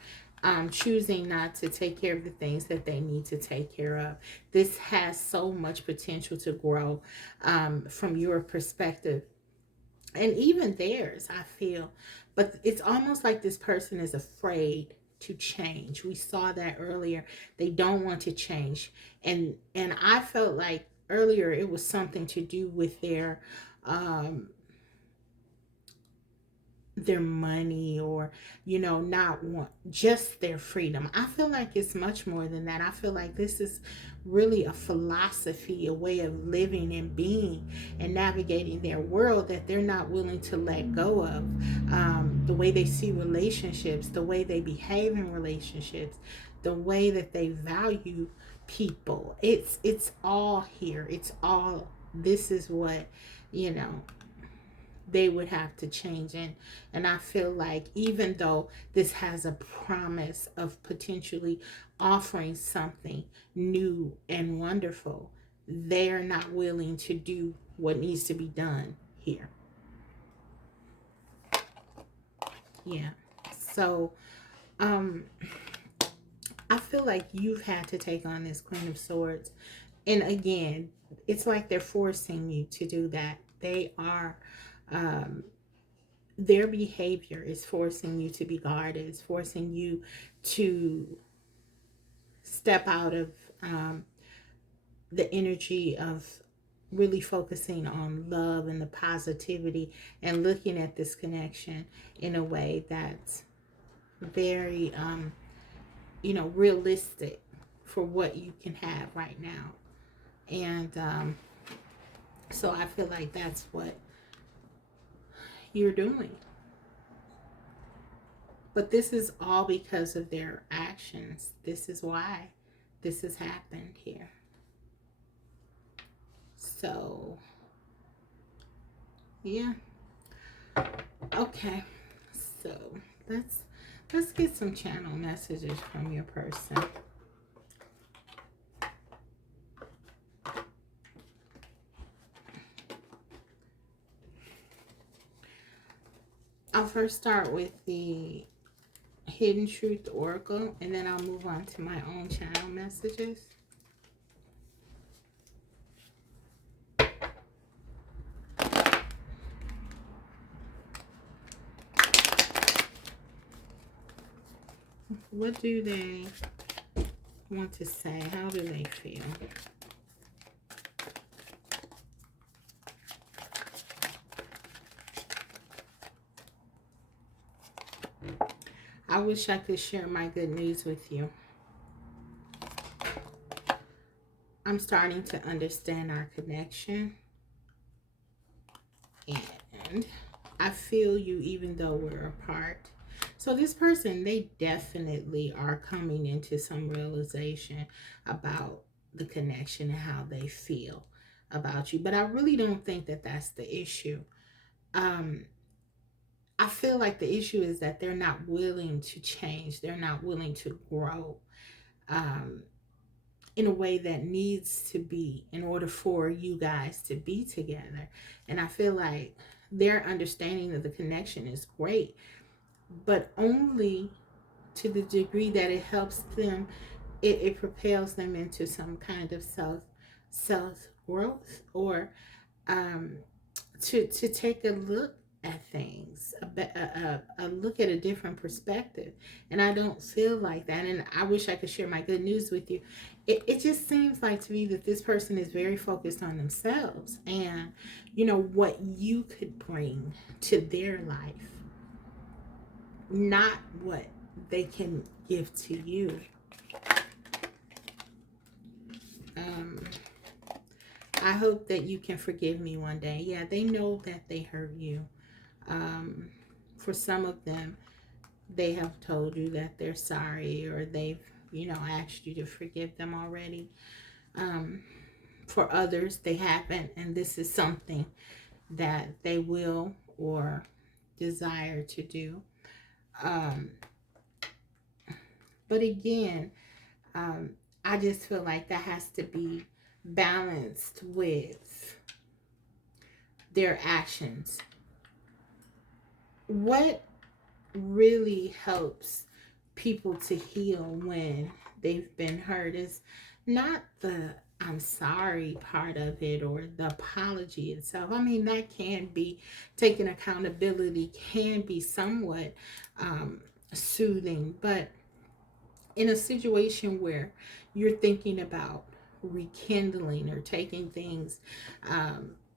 choosing not to take care of the things that they need to take care of. This has so much potential to grow, from your perspective and even theirs, I feel. But it's almost like this person is afraid to change. We saw that earlier. They don't want to change. And I felt like earlier it was something to do with um their money, or not want just their freedom. I feel like it's much more than that. I feel like this is really a philosophy, a way of living and being and navigating their world that they're not willing to let go of. The way they see relationships, the way they behave in relationships, the way that they value people. It's all here. It's all, this is what you know they would have to change. And I feel like even though this has a promise of potentially offering something new and wonderful, they're not willing to do what needs to be done here. Yeah. So um I feel like you've had to take on this Queen of Swords. And again, it's like they're forcing you to do that. They are, um their behavior is forcing you to be guarded. It's forcing you to step out of, the energy of really focusing on love and the positivity, and looking at this connection in a way that's very, realistic for what you can have right now. And so I feel like that's what you're doing. But this is all because of their actions. This is why this has happened here. So, yeah. Okay. So, let's get some channel messages from your person. I'll first start with the Hidden Truth Oracle, and then I'll move on to my own channel messages. What do they want to say? How do they feel? I wish I could share my good news with you. I'm starting to understand our connection. And I feel you even though we're apart. So this person, they definitely are coming into some realization about the connection and how they feel about you. But I really don't think that that's the issue. Um, I feel like the issue is that they're not willing to change. They're not willing to grow, um, in a way that needs to be in order for you guys to be together. And I feel like their understanding of the connection is great, but only to the degree that it helps them, it propels them into some kind of self growth, or um, to take a look at things, a look at a different perspective. And I don't feel like that. And I wish I could share my good news with you. It just seems like to me that this person is very focused on themselves and, what you could bring to their life, not what they can give to you. Um, I hope that you can forgive me one day. Yeah, they know that they hurt you. Um, for some of them, they have told you that they're sorry, or they've, asked you to forgive them already. For others, they haven't, and this is something that they will or desire to do. Um, but again, um, I just feel like that has to be balanced with their actions. What really helps people to heal when they've been hurt is not the I'm sorry part of it or the apology itself. I mean, that can be taking accountability, can be somewhat um, soothing, but in a situation where you're thinking about rekindling or taking things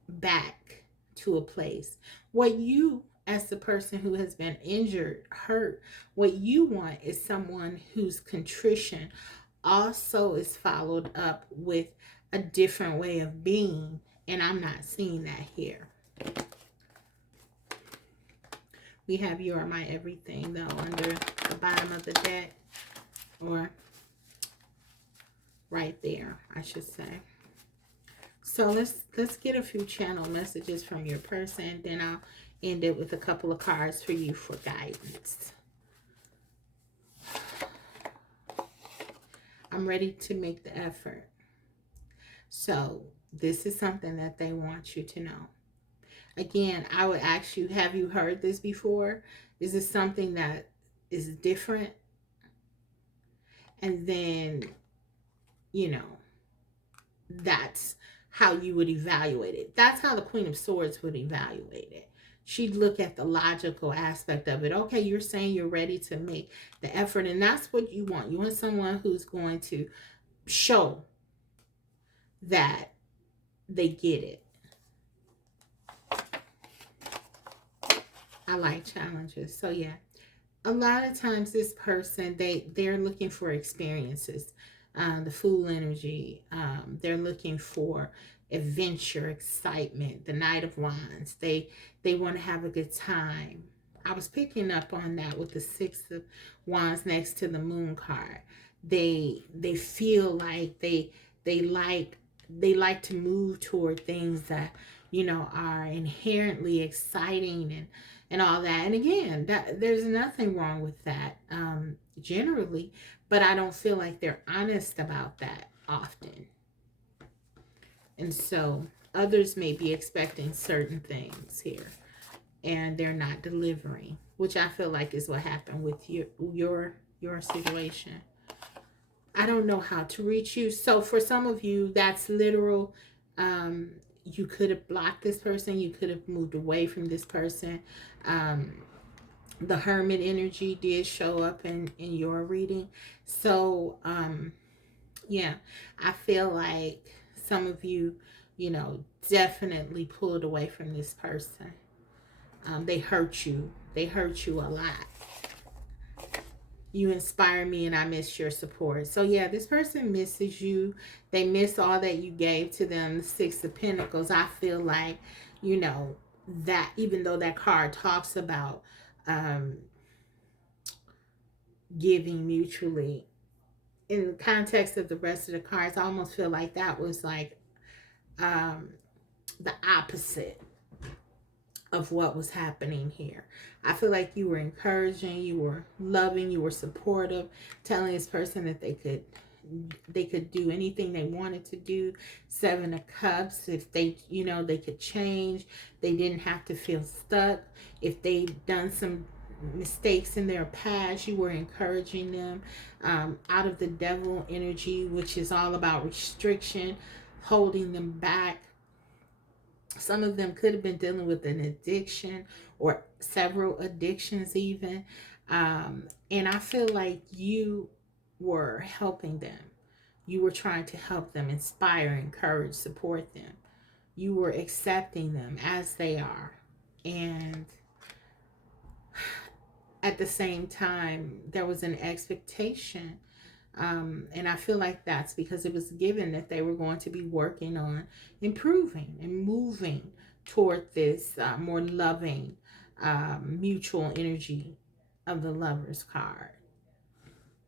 back to a place, what you, as the person who has been injured, hurt, what you want is someone whose contrition also is followed up with a different way of being. And I'm not seeing that here. We have You Are My Everything, though, under the bottom of the deck, or right there, I should say. So let's get a few channel messages from your person, then I'll end it with a couple of cards for you for guidance. I'm ready to make the effort. So this is something that they want you to know. Again, I would ask you, have you heard this before? Is this something that is different? And then, you know, that's how you would evaluate it. That's how the Queen of Swords would evaluate it. She'd look at the logical aspect of it. Okay, you're saying you're ready to make the effort, and that's what you want. You want someone who's going to show that they get it. I like challenges. So yeah, a lot of times this person, they're looking for experiences. The Fool energy, they're looking for adventure, excitement. The Knight of Wands, they want to have a good time. I was picking up on that with the Six of Wands next to the Moon card. They feel like they like they like to move toward things that, you know, are inherently exciting and all that. And again, that there's nothing wrong with that, generally, but I don't feel like they're honest about that often. And so others may be expecting certain things here and they're not delivering, which I feel like is what happened with your situation. I don't know how to reach you. So for some of you, that's literal. You could have blocked this person. You could have moved away from this person. Um, the Hermit energy did show up in your reading. So, yeah, I feel like some of you, you know, definitely pulled away from this person. They hurt you. They hurt you a lot. You inspire me and I miss your support. So yeah, this person misses you. They miss all that you gave to them. The Six of Pentacles, I feel like, you know, that even though that card talks about um, giving mutually, in the context of the rest of the cards, I almost feel like that was like um, the opposite of what was happening here. I feel like you were encouraging, you were loving, you were supportive, telling this person that they could do anything they wanted to do. Seven of Cups, if they, you know, they could change. They didn't have to feel stuck. If they'd done some mistakes in their past, you were encouraging them. Out of the Devil energy, which is all about restriction, holding them back. Some of them could have been dealing with an addiction or several addictions even. And I feel like you were helping them. You were trying to help them, inspire, encourage, support them. You were accepting them as they are. And at the same time, there was an expectation. And I feel like that's because it was given that they were going to be working on improving and moving toward this more loving, mutual energy of the Lover's card.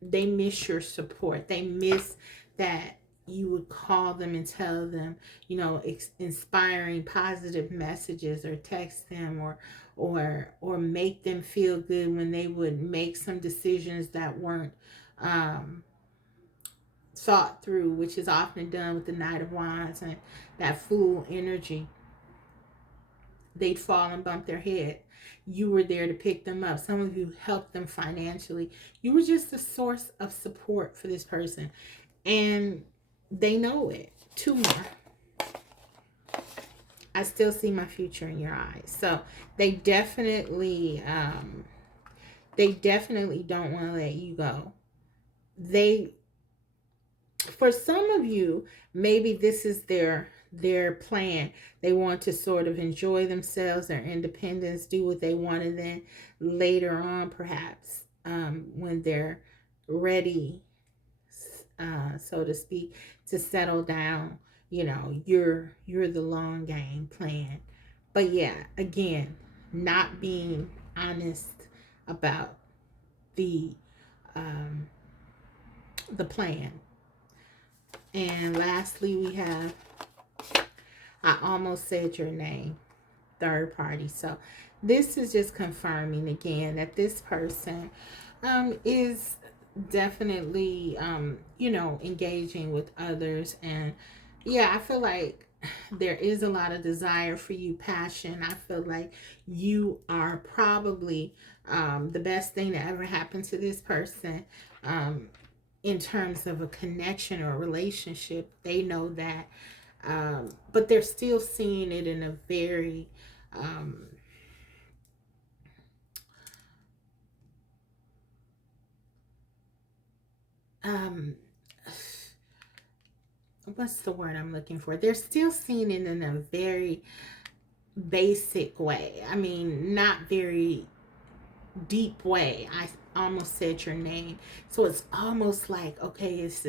They miss your support. They miss that you would call them and tell them, you know, inspiring positive messages, or text them, or make them feel good when they would make some decisions that weren't um, thought through, which is often done with the Knight of Wands and that Fool energy. They'd fall and bump their head. You were there to pick them up. Some of you helped them financially. You were just a source of support for this person. And they know it. Two more. I still see my future in your eyes. So they definitely don't want to let you go. For some of you, maybe this is their plan. They want to sort of enjoy themselves, their independence, do what they want, and then later on, perhaps when they're ready, so to speak, to settle down, you know, you're the long game plan. But yeah, again, not being honest about the plan. And lastly, we have, I almost said your name, third party. So this is just confirming again that this person is definitely, you know, engaging with others. And yeah, I feel like there is a lot of desire for you, passion. I feel like you are probably the best thing that ever happened to this person. In terms of a connection or a relationship, they know that, but they're still seeing it in a very um, what's the word I'm looking for? They're still seeing it in a very basic way. I mean, not very deep way. I almost said your name. So it's almost like, okay, it's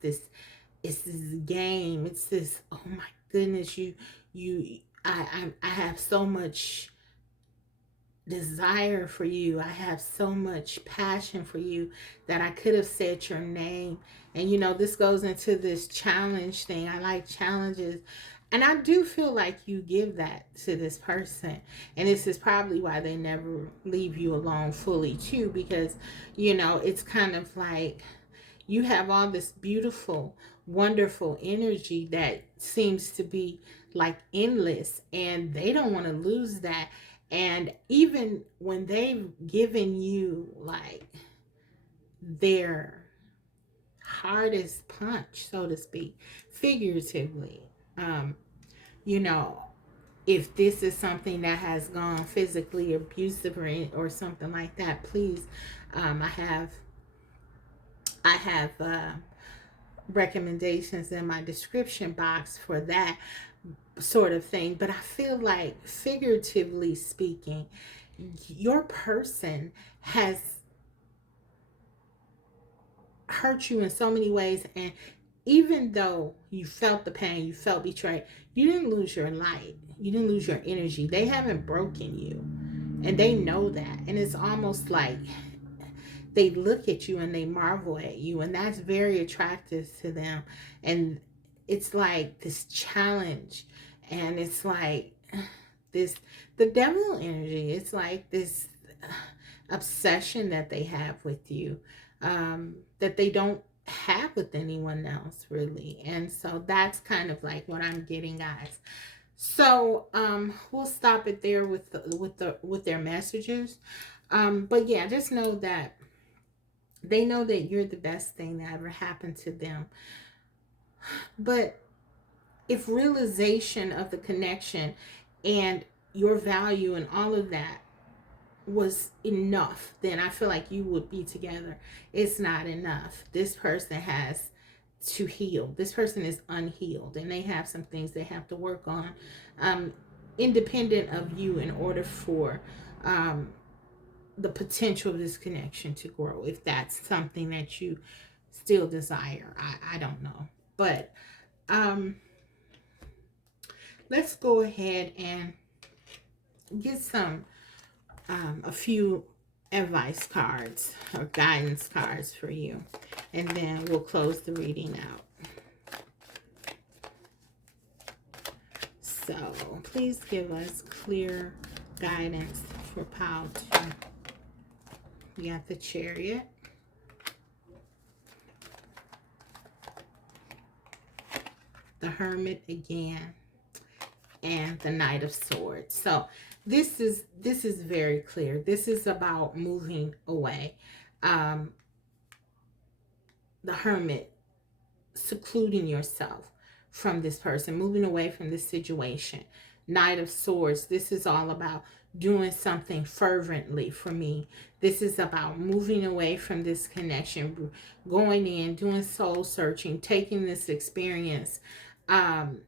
this game. It's this, oh my goodness, I have so much desire for you. I have so much passion for you that I could have said your name. And you know, this goes into this challenge thing. I like challenges. And I do feel like you give that to this person. And this is probably why they never leave you alone fully, too, because, you know, it's kind of like you have all this beautiful, wonderful energy that seems to be like endless, and they don't want to lose that. And even when they've given you like their hardest punch, so to speak, figuratively, you know, if this is something that has gone physically abusive, or something like that, please, I have recommendations in my description box for that sort of thing. But I feel like, figuratively speaking, your person has hurt you in so many ways. And even though you felt the pain, you felt betrayed, you didn't lose your light. You didn't lose your energy. They haven't broken you. And they know that. And it's almost like they look at you and they marvel at you. And that's very attractive to them. And it's like this challenge. And it's like this, the devil energy. It's like this obsession that they have with you, that they don't have with anyone else, really. And so that's kind of like what I'm getting, guys. So we'll stop it there with their messages. But yeah, just know that they know that you're the best thing that ever happened to them. But if realization of the connection and your value and all of that was enough, then I feel like you would be together. It's not enough. This person has to heal. This person is unhealed, and they have some things they have to work on, independent of you, in order for the potential of this connection to grow. If that's something that you still desire, I don't know. But let's go ahead and get a few advice cards or guidance cards for you, and then we'll close the reading out. So please give us clear guidance for pile 2. We got the Chariot, the Hermit again, and the Knight of Swords. So this is very clear. This is about moving away. The Hermit, secluding yourself from this person, moving away from this situation. Knight of Swords, this is all about doing something fervently for me. This is about moving away from this connection, going in, doing soul searching, taking this experience, and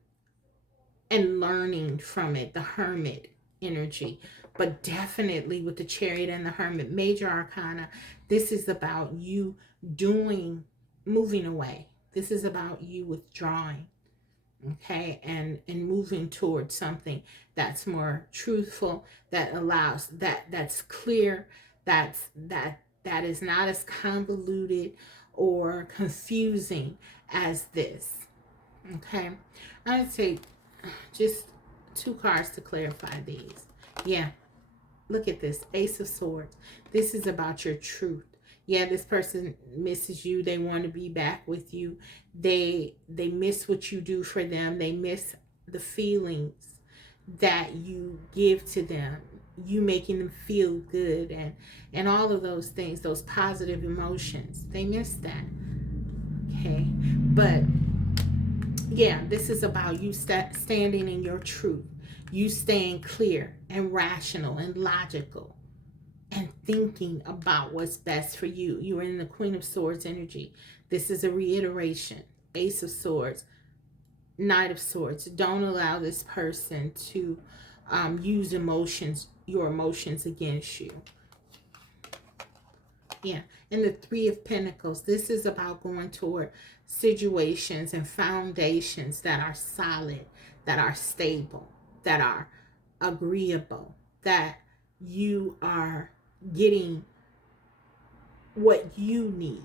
learning from it. The Hermit energy. But definitely with the Chariot and the Hermit, major arcana, this is about you moving away. This is about you withdrawing, okay, and moving towards something that's more truthful, that allows, that's clear, that is not as convoluted or confusing as this. Okay, I'm gonna take just 2 cards to clarify these. Yeah, look at this, Ace of Swords. This is about your truth. Yeah, this person misses you. They want to be back with you. They miss what you do for them. They miss the feelings that you give to them. You making them feel good and all of those things, those positive emotions. They miss that. Okay, but yeah, this is about you standing in your truth. You staying clear and rational and logical and thinking about what's best for you. You are in the Queen of Swords energy. This is a reiteration. Ace of Swords, Knight of Swords. Don't allow this person to use your emotions against you. Yeah, and the Three of Pentacles. This is about going toward situations and foundations that are solid, that are stable, that are agreeable, that you are getting what you need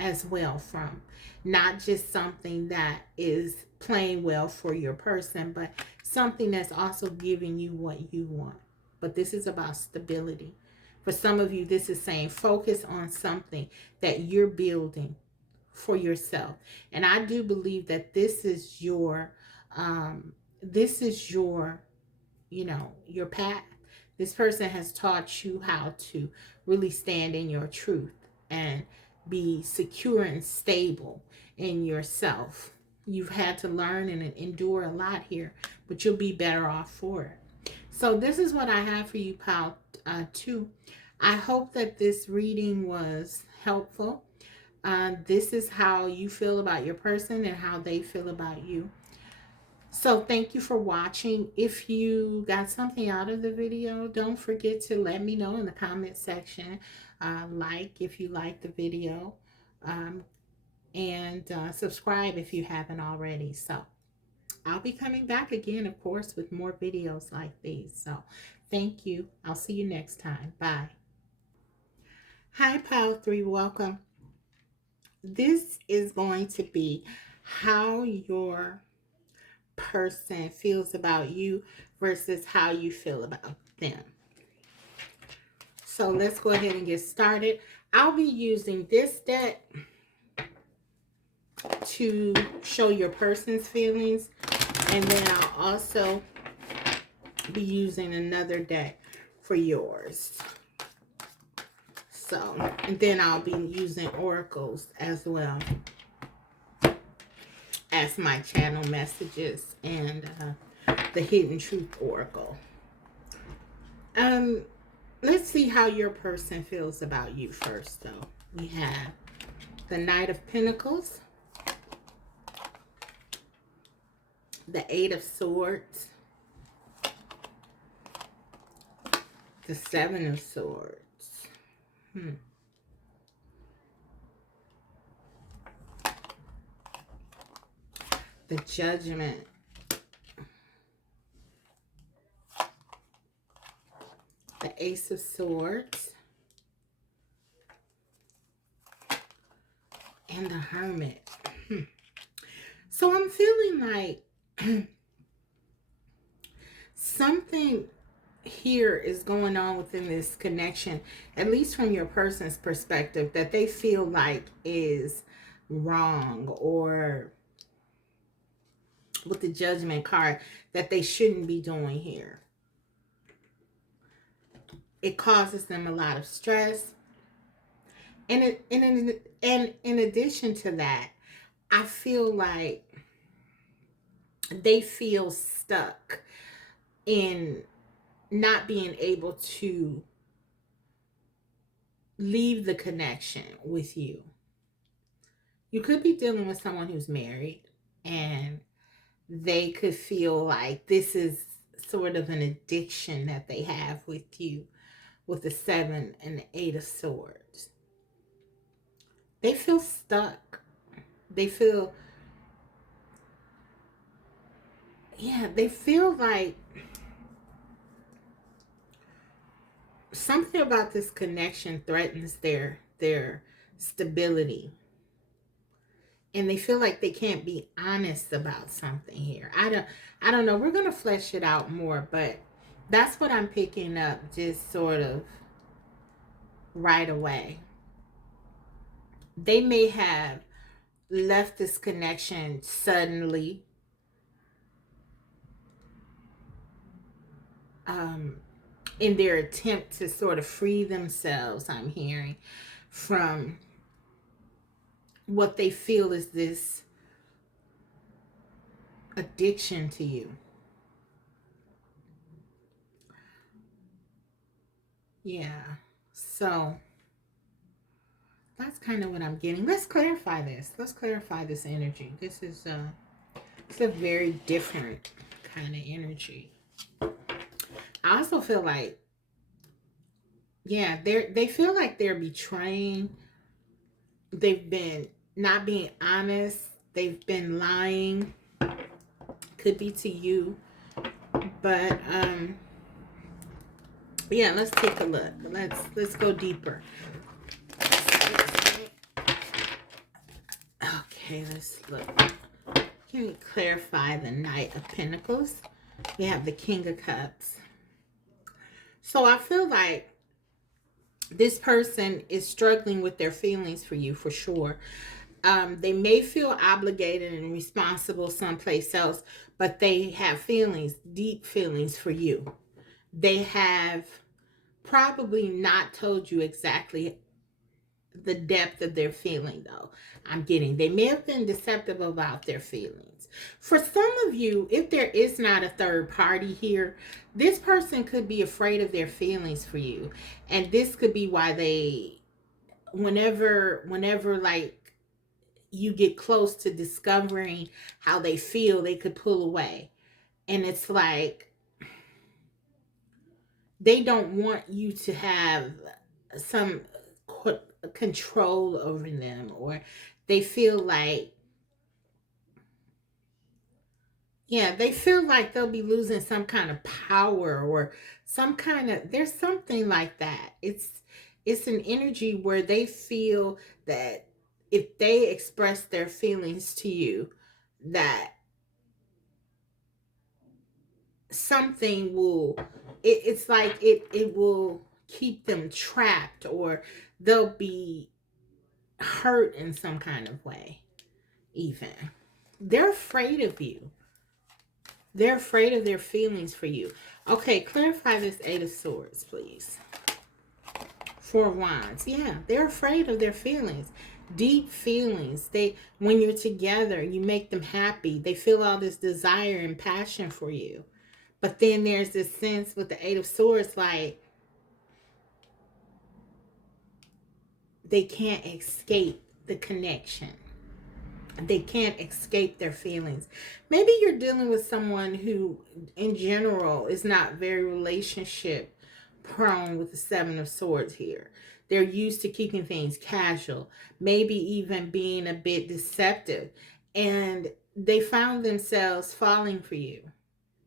as well from. Not just something that is playing well for your person, but something that's also giving you what you want. But this is about stability. For some of you, this is saying focus on something that you're building for yourself. And I do believe that this is your your path. This person has taught you how to really stand in your truth and be secure and stable in yourself. You've had to learn and endure a lot here, but you'll be better off for it. So this is what I have for you, pile 2. I hope that this reading was helpful. This is how you feel about your person and how they feel about you. So thank you for watching. If you got something out of the video, don't forget to let me know in the comment section. Like if you like the video, and subscribe if you haven't already. So I'll be coming back again, of course, with more videos like these. So thank you. I'll see you next time. Bye. Hi, Pile 3. Welcome. This is going to be how your person feels about you versus how you feel about them. So let's go ahead and get started. I'll be using this deck to show your person's feelings, and then I'll also be using another deck for yours. So, and then I'll be using oracles as well as my channel messages and the Hidden Truth Oracle. Let's see how your person feels about you first, though. We have the Knight of Pentacles, the Eight of Swords, the Seven of Swords. The Judgment. The Ace of Swords. And the Hermit. So I'm feeling like something here is going on within this connection, at least from your person's perspective, that they feel like is wrong, or with the Judgment card, that they shouldn't be doing here. It causes them a lot of stress. And in addition to that, I feel like they feel stuck in not being able to leave the connection with you. You could be dealing with someone who's married, and they could feel like this is sort of an addiction that they have with you, with the 7 and the 8 of Swords. They feel stuck. They feel, they feel like something about this connection threatens their stability. And they feel like they can't be honest about something here. I don't know. We're going to flesh it out more, but that's what I'm picking up just sort of right away. They may have left this connection suddenly. In their attempt to sort of free themselves, I'm hearing, from what they feel is this addiction to you. Yeah. So that's kind of what I'm getting. Let's clarify this. Let's clarify this energy. It's a very different kind of energy. I also feel like, they feel like they're betraying. They've been not being honest. They've been lying. Could be to you. But let's take a look. Let's go deeper. Okay, let's look. Can we clarify the Knight of Pentacles? We have the King of Cups. So I feel like this person is struggling with their feelings for you, for sure. They may feel obligated and responsible someplace else, but they have feelings, deep feelings for you. They have probably not told you exactly the depth of their feeling, though. I'm getting, they may have been deceptive about their feelings. For some of you, if there is not a third party here, this person could be afraid of their feelings for you. And this could be why they, whenever like you get close to discovering how they feel, they could pull away. And it's like they don't want you to have some control over them, or they feel like, they feel like they'll be losing some kind of power, or some kind of, there's something like that. It's an energy where they feel that if they express their feelings to you, that something will, it's like it will keep them trapped, or they'll be hurt in some kind of way. Even they're afraid of you. They're afraid of their feelings for you. Okay, clarify this 8 of Swords, please. 4 of Wands. Yeah, they're afraid of their feelings. Deep feelings. When you're together, you make them happy. They feel all this desire and passion for you. But then there's this sense with the 8 of Swords, like they can't escape the connection. They can't escape their feelings. Maybe you're dealing with someone who, in general, is not very relationship prone with the 7 of Swords here. They're used to keeping things casual, maybe even being a bit deceptive. And they found themselves falling for you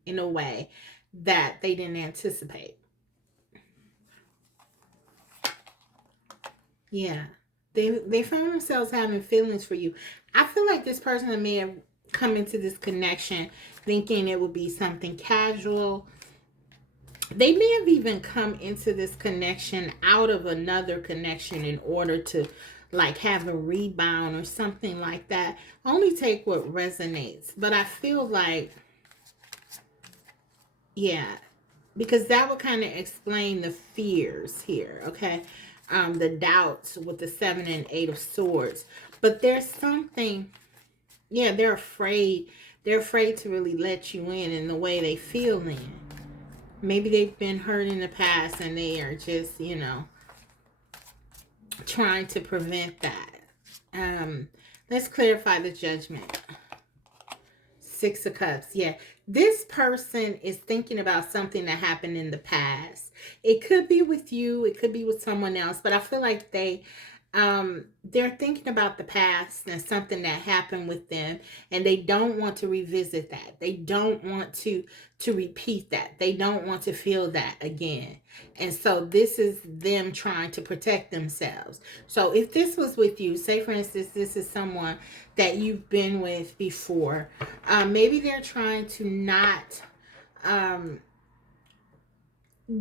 in a way that they didn't anticipate. Yeah. They found themselves having feelings for you. I feel like this person may have come into this connection thinking it would be something casual, They may have even come into this connection out of another connection in order to like have a rebound or something like that. Only take what resonates. But I feel like, yeah, because that would kind of explain the fears here, okay? The doubts with the 7 and 8 of swords. But there's something, yeah, they're afraid. They're afraid to really let you in the way they feel in. Maybe they've been hurt in the past and they are just, trying to prevent that. Let's clarify the judgment. 6 of Cups. Yeah. This person is thinking about something that happened in the past. It could be with you, it could be with someone else, but I feel like they're thinking about the past and something that happened with them, and they don't want to revisit that. They don't want to repeat that. They don't want to feel that again. And so this is them trying to protect themselves. So if this was with you, say for instance, this is someone that you've been with before, maybe they're trying to not um,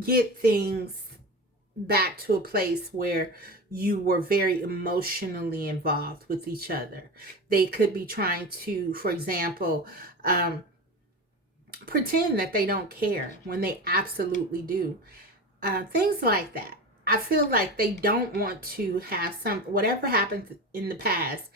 get things back to a place where you were very emotionally involved with each other. They could be trying to, for example, pretend that they don't care when they absolutely do. Things like that. I feel like they don't want to have whatever happened in the past,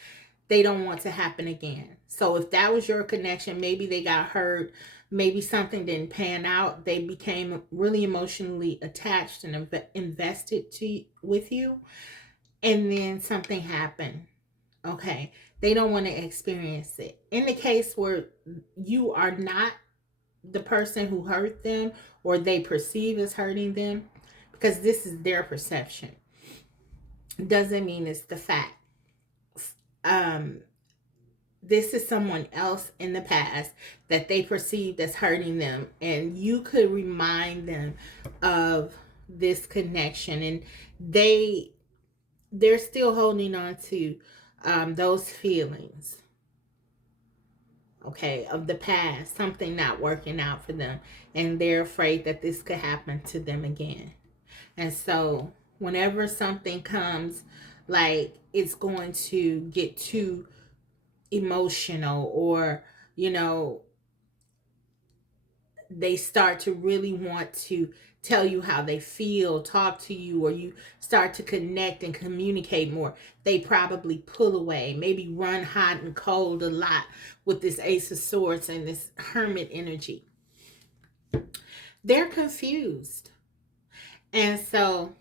they don't want to happen again. So if that was your connection, maybe they got hurt, maybe something didn't pan out, they became really emotionally attached and invested with you, and then something happened. Okay, they don't want to experience it. In the case where you are not the person who hurt them or they perceive as hurting them, because this is their perception, doesn't mean it's the fact. Um, this is someone else in the past that they perceived as hurting them, and you could remind them of this connection, and they're still holding on to those feelings, okay, of the past, something not working out for them, and they're afraid that this could happen to them again. And so whenever something comes, like it's going to get too emotional, or you know they start to really want to tell you how they feel, talk to you, or you start to connect and communicate more, they probably pull away, maybe run hot and cold a lot with this Ace of Swords and this Hermit energy. They're confused. And so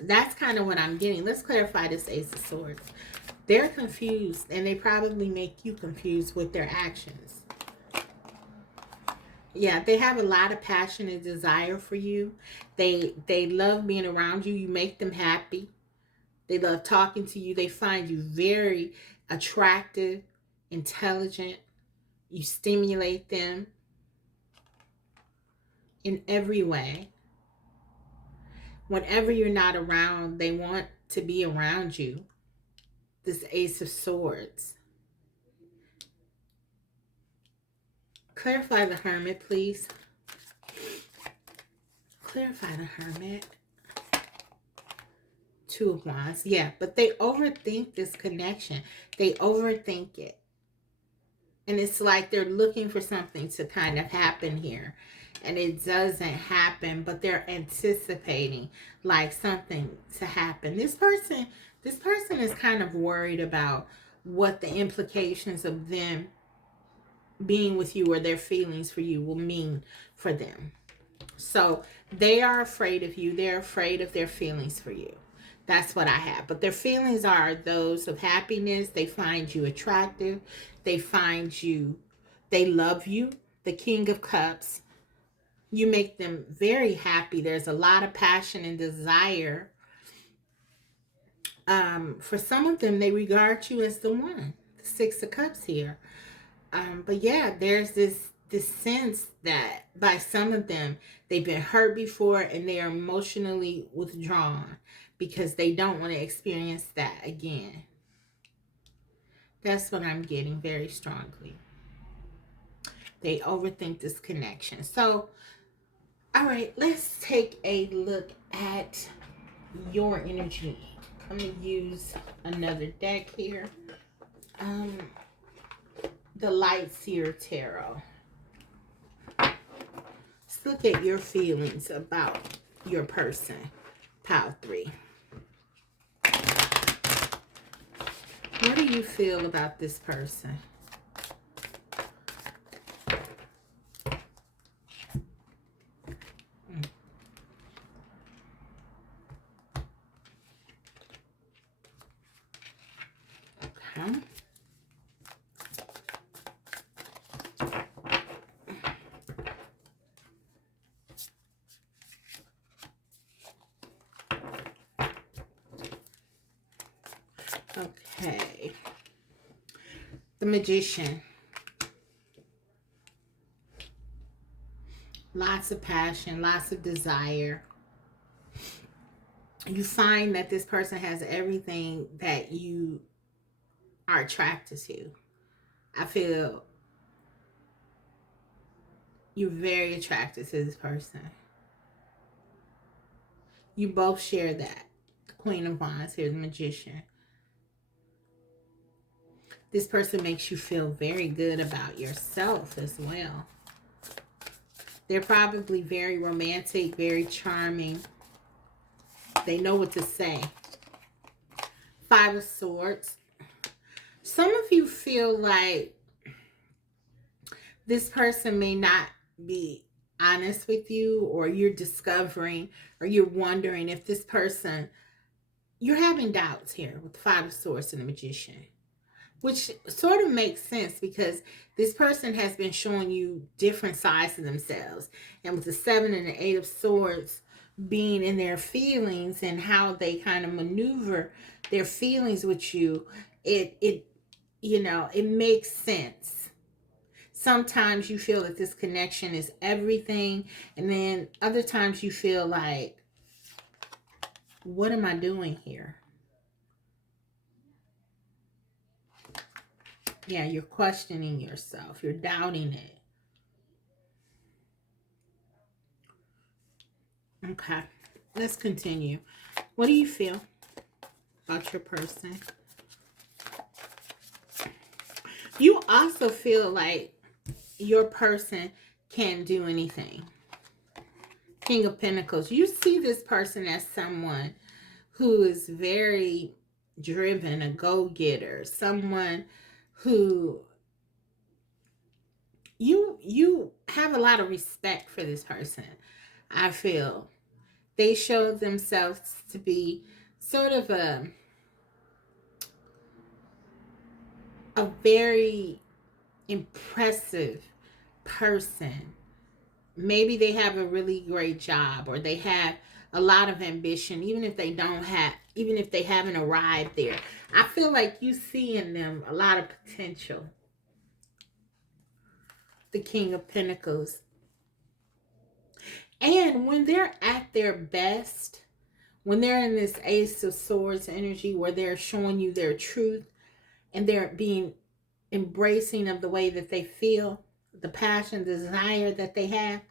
that's kind of what I'm getting. Let's clarify this Ace of Swords. They're confused, and they probably make you confused with their actions. Yeah, they have a lot of passion and desire for you. They love being around you. You make them happy. They love talking to you. They find you very attractive, intelligent. You stimulate them in every way. Whenever you're not around, they want to be around you. This Ace of Swords. Clarify the Hermit, please. Clarify the Hermit. 2 of Wands. Yeah, but they overthink this connection. They overthink it. And it's like they're looking for something to kind of happen here. And it doesn't happen, but they're anticipating like something to happen. This person is kind of worried about what the implications of them being with you or their feelings for you will mean for them. So they are afraid of you. They're afraid of their feelings for you. That's what I have. But their feelings are those of happiness. They find you attractive. They love you. The King of Cups. You make them very happy. There's a lot of passion and desire. For some of them, they regard you as the one. The 6 of Cups here. But yeah, there's this sense that by some of them, they've been hurt before and they are emotionally withdrawn because they don't want to experience that again. That's what I'm getting very strongly. They overthink this connection. So All right, let's take a look at your energy. I'm going to use another deck here. Um, the Light Seer Tarot. Let's look at your feelings about your person. Pile 3. What do you feel about this person? Okay. Okay. The Magician. Lots of passion, lots of desire. You find that this person has everything that you are attracted to. I feel you're very attracted to this person. You both share that. The Queen of Wands here, the Magician. This person makes you feel very good about yourself as well. They're probably very romantic, very charming. They know what to say. 5 of Swords. Some of you feel like this person may not be honest with you, or you're discovering, or you're wondering if this person, you're having doubts here with 5 of Swords and the Magician, which sort of makes sense because this person has been showing you different sides of themselves. And with the 7 and the 8 of Swords being in their feelings and how they kind of maneuver their feelings with you, it makes sense. Sometimes you feel that this connection is everything, and then other times you feel like, what am I doing here? Yeah, you're questioning yourself. You're doubting it. Okay, let's continue. What do you feel about your person? You also feel like your person can do anything. King of Pentacles. You see this person as someone who is very driven, a go-getter, someone who you have a lot of respect for this person. I feel they show themselves to be sort of a very impressive person. Maybe they have a really great job, or they have a lot of ambition, even if they haven't arrived there. I feel like you see in them a lot of potential. The King of Pentacles. And when they're at their best, when they're in this Ace of Swords energy, where they're showing you their truth and they're being embracing of the way that they feel, the passion, the desire that they have,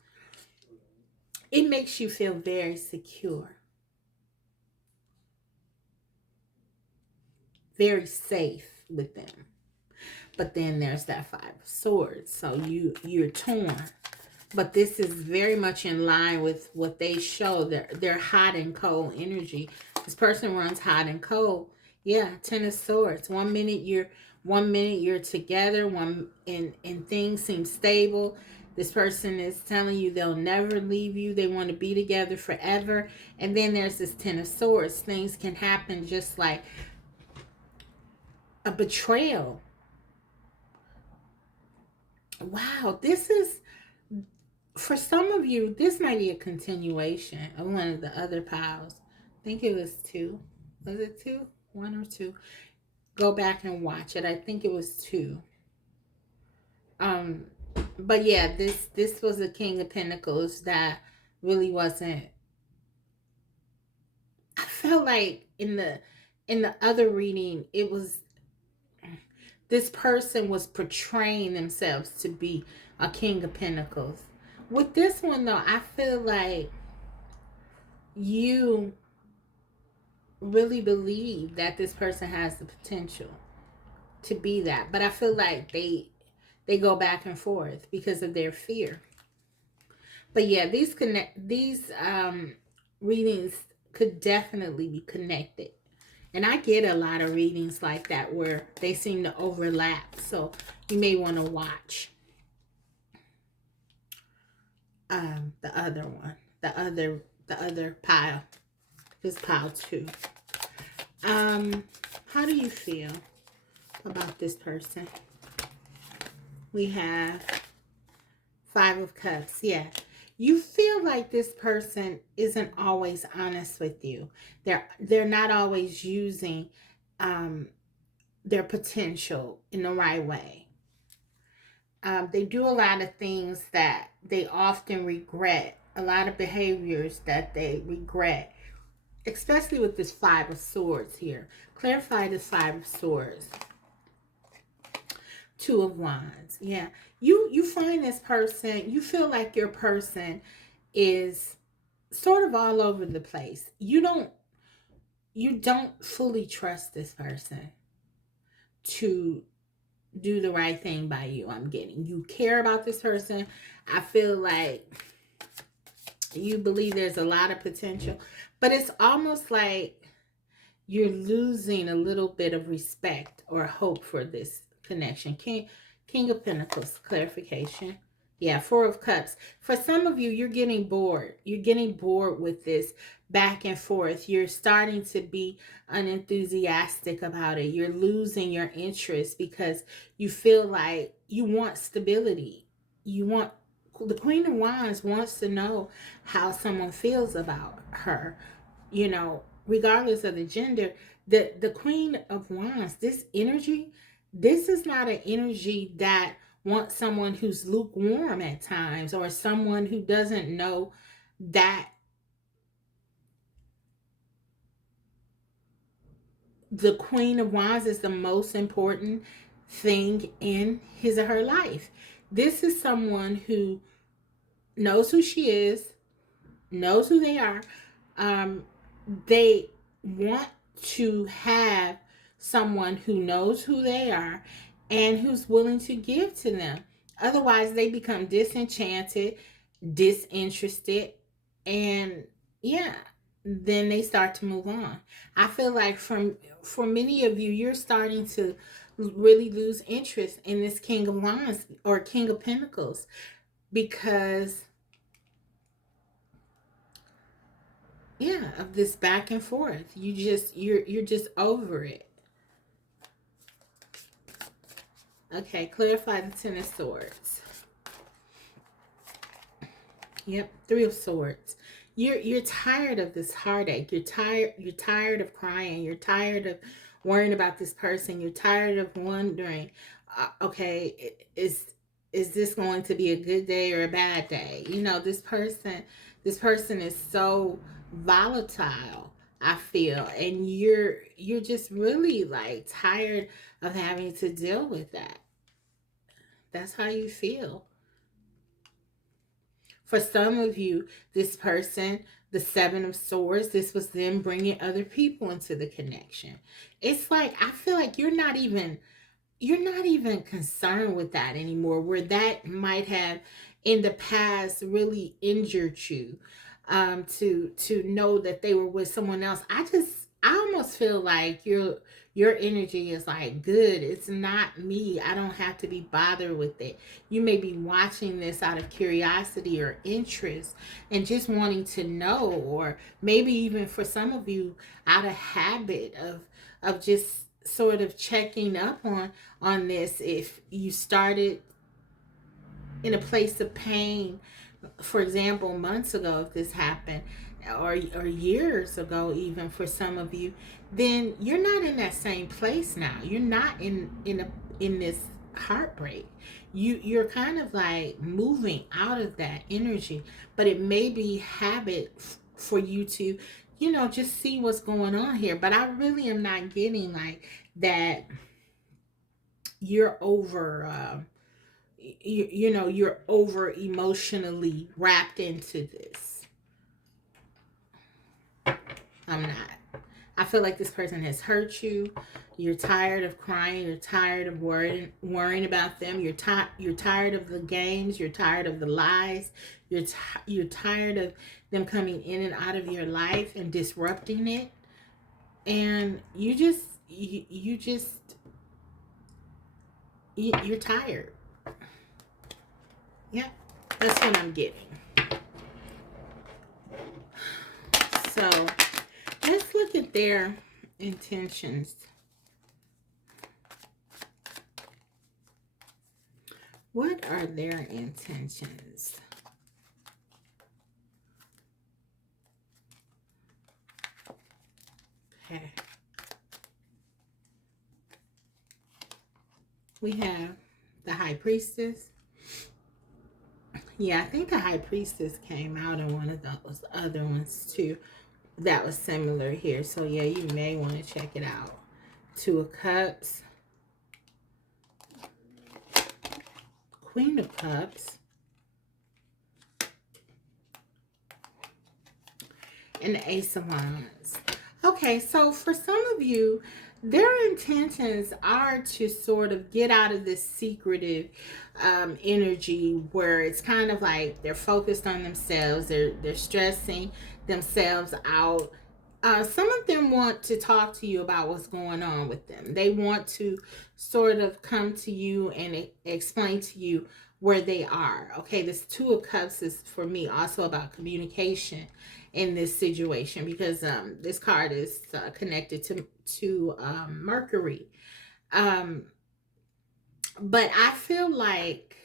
it makes you feel very secure, very safe with them. But then there's that 5 of Swords, so you're torn. But this is very much in line with what they show. They're hot and cold energy. This person runs hot and cold. Yeah, 10 of Swords. One minute you're together, and things seem stable. This person is telling you they'll never leave you. They want to be together forever. And then there's this 10 of Swords. Things can happen just like a betrayal. Wow, this is, for some of you, this might be a continuation of one of the other piles. I think it was 2. Was it 2? 1 or 2? Go back and watch it. I think it was 2. But yeah, this was a King of Pentacles that really wasn't. I felt like in the other reading, it was, this person was portraying themselves to be a King of Pentacles, With this one though, I feel like you really believe that this person has the potential to be that, but I feel like they go back and forth because of their fear. But yeah, these readings could definitely be connected. And I get a lot of readings like that where they seem to overlap. So you may want to watch the other one, the other pile, this pile two. How do you feel about this person? We have Five of Cups. Yeah. You feel like this person isn't always honest with you. They're not always using their potential in the right way. They do a lot of things that they often regret, a lot of behaviors that they regret, especially with this Five of Swords here. Clarify this Five of Swords. Two of Wands. Yeah. You find this person, you feel like your person is sort of all over the place. You don't fully trust this person to do the right thing by you. I'm getting, you care about this person. I feel like you believe there's a lot of potential, but it's almost like you're losing a little bit of respect or hope for this connection. King of Pentacles, clarification. Yeah, Four of Cups. For some of you, you're getting bored. You're getting bored with this back and forth. You're starting to be unenthusiastic about it. You're losing your interest because you feel like you want stability. You want, the Queen of Wands wants to know how someone feels about her. You know, regardless of the gender, the Queen of Wands, this energy, this is not an energy that wants someone who's lukewarm at times, or someone who doesn't know that the Queen of Wands is the most important thing in his or her life. This is someone who knows who she is, knows who they are. They want to have someone who knows who they are and who's willing to give to them. Otherwise, they become disenchanted, disinterested, and yeah, then they start to move on. I feel like for many of you, you're starting to really lose interest in this King of Wands or King of Pentacles because yeah, of this back and forth. You're just over it. Okay, clarify the Ten of Swords. Yep, Three of Swords. You're tired of this heartache. You're tired of crying. You're tired of worrying about this person. You're tired of wondering, okay, is this going to be a good day or a bad day? You know, this person is so volatile, I feel, and you're just really like tired of having to deal with that. That's how you feel. For some of you, this person, the Seven of Swords, this was them bringing other people into the connection. It's like, I feel like you're not even concerned with that anymore, where that might have in the past really injured you, to know that they were with someone else. I almost feel like your energy is like, good, it's not me, I don't have to be bothered with it. You may be watching this out of curiosity or interest and just wanting to know, or maybe even for some of you out of habit of just sort of checking up on this. If you started in a place of pain, for example, months ago, if this happened, or years ago, even for some of you, then you're not in that same place now. You're not in this heartbreak. You're kind of like moving out of that energy, but it may be habit for you to, just see what's going on here. But I really am not getting like that you're over you know, you're over emotionally wrapped into this. I'm not. I feel like this person has hurt you. You're tired of crying. You're tired of worrying about them. You're tired of the games. You're tired of the lies. You're tired of them coming in and out of your life and disrupting it. And you're tired. Yeah, that's what I'm getting. So let's look at their intentions. What are their intentions? Okay. We have the High Priestess. Yeah, I think the High Priestess came out in one of those other ones too. That was similar here. So yeah, you may want to check it out. Two of Cups. Queen of Cups. And the Ace of Wands. Okay, so for some of you, their intentions are to sort of get out of this secretive energy where it's kind of like they're focused on themselves. They're stressing themselves out. Some of them want to talk to you about what's going on with them. They want to sort of come to you and explain to you where they are. Okay, this Two of Cups is for me also about communication in this situation, because this card is connected to Mercury. But I feel like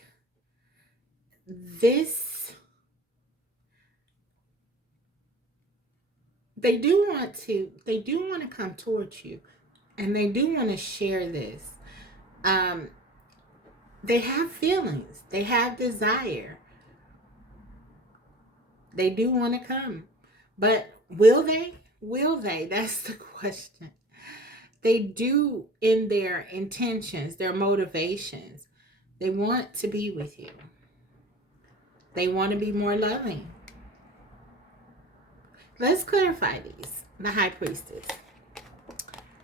this, they do want to come towards you, and they do want to share this. They have feelings, they have desire, they do want to come, but will they, that's the question. They do, in their intentions, their motivations, they want to be with you. They want to be more loving. Let's clarify these. The High Priestess,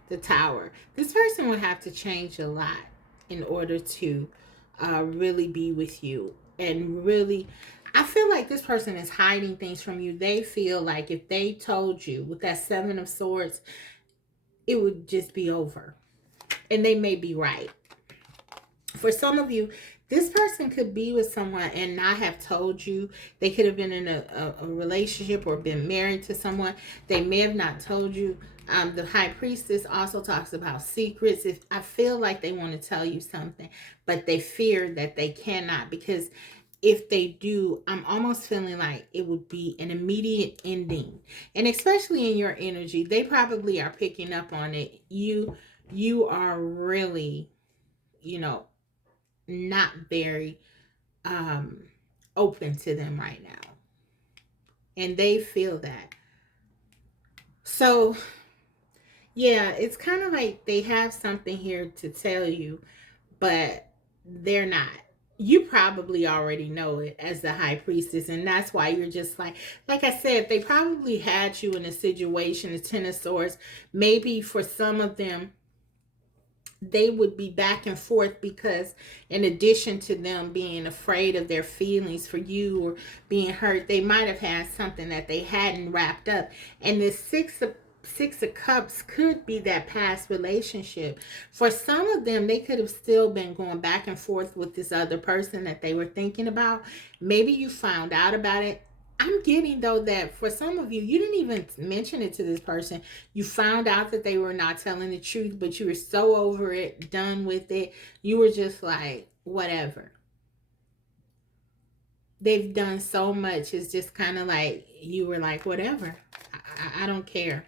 the Tower. This person would have to change a lot in order to really be with you. And really, I feel like this person is hiding things from you. They feel like if they told you with that Seven of Swords, it would just be over. And they may be right. For some of you, this person could be with someone and not have told you. They could have been in a relationship or been married to someone. They may have not told you. The High Priestess also talks about secrets. If I feel like they want to tell you something, but they fear that they cannot, because if they do, I'm almost feeling like it would be an immediate ending. And especially in your energy, they probably are picking up on it. You are really, you know, not very open to them right now, and they feel that. So yeah, it's kind of like they have something here to tell you, but they're not. You probably already know it as the High Priestess, and that's why you're just like I said, they probably had you in a situation, the Ten of Swords. Maybe for some of them, they would be back and forth, because in addition to them being afraid of their feelings for you or being hurt, they might have had something that they hadn't wrapped up. And this Six of Cups could be that past relationship. For some of them, they could have still been going back and forth with this other person that they were thinking about. Maybe you found out about it. I'm getting, though, that for some of you, you didn't even mention it to this person. You found out that they were not telling the truth, but you were so over it, done with it. You were just like, whatever. They've done so much. It's just kind of like you were like, whatever. I don't care.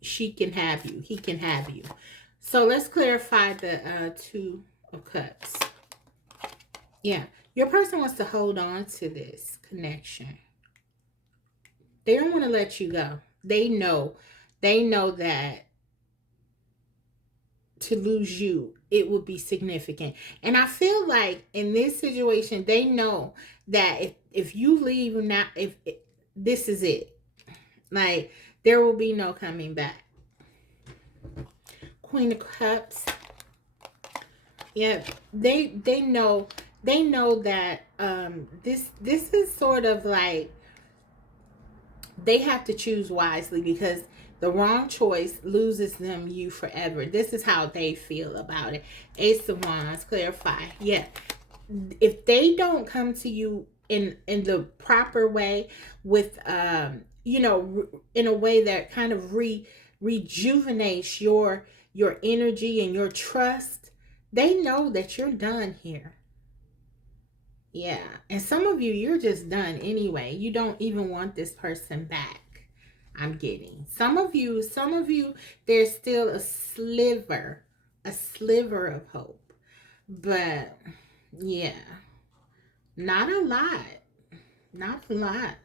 She can have you. He can have you. So let's clarify the Two of Cups. Yeah. Your person wants to hold on to this connection. They don't want to let you go. They know that to lose you, it would be significant. And I feel like in this situation, they know that if you leave now, if this is it, like there will be no coming back. Queen of Cups. Yeah, they know that this is sort of like they have to choose wisely, because the wrong choice loses them you forever. This is how they feel about it. Ace of Wands, clarify. Yeah. If they don't come to you in the proper way, with in a way that kind of rejuvenates your energy and your trust, they know that you're done here. Yeah. And some of you, you're just done anyway. You don't even want this person back. I'm getting. Some of you, there's still a sliver of hope. But yeah, not a lot. Not a lot.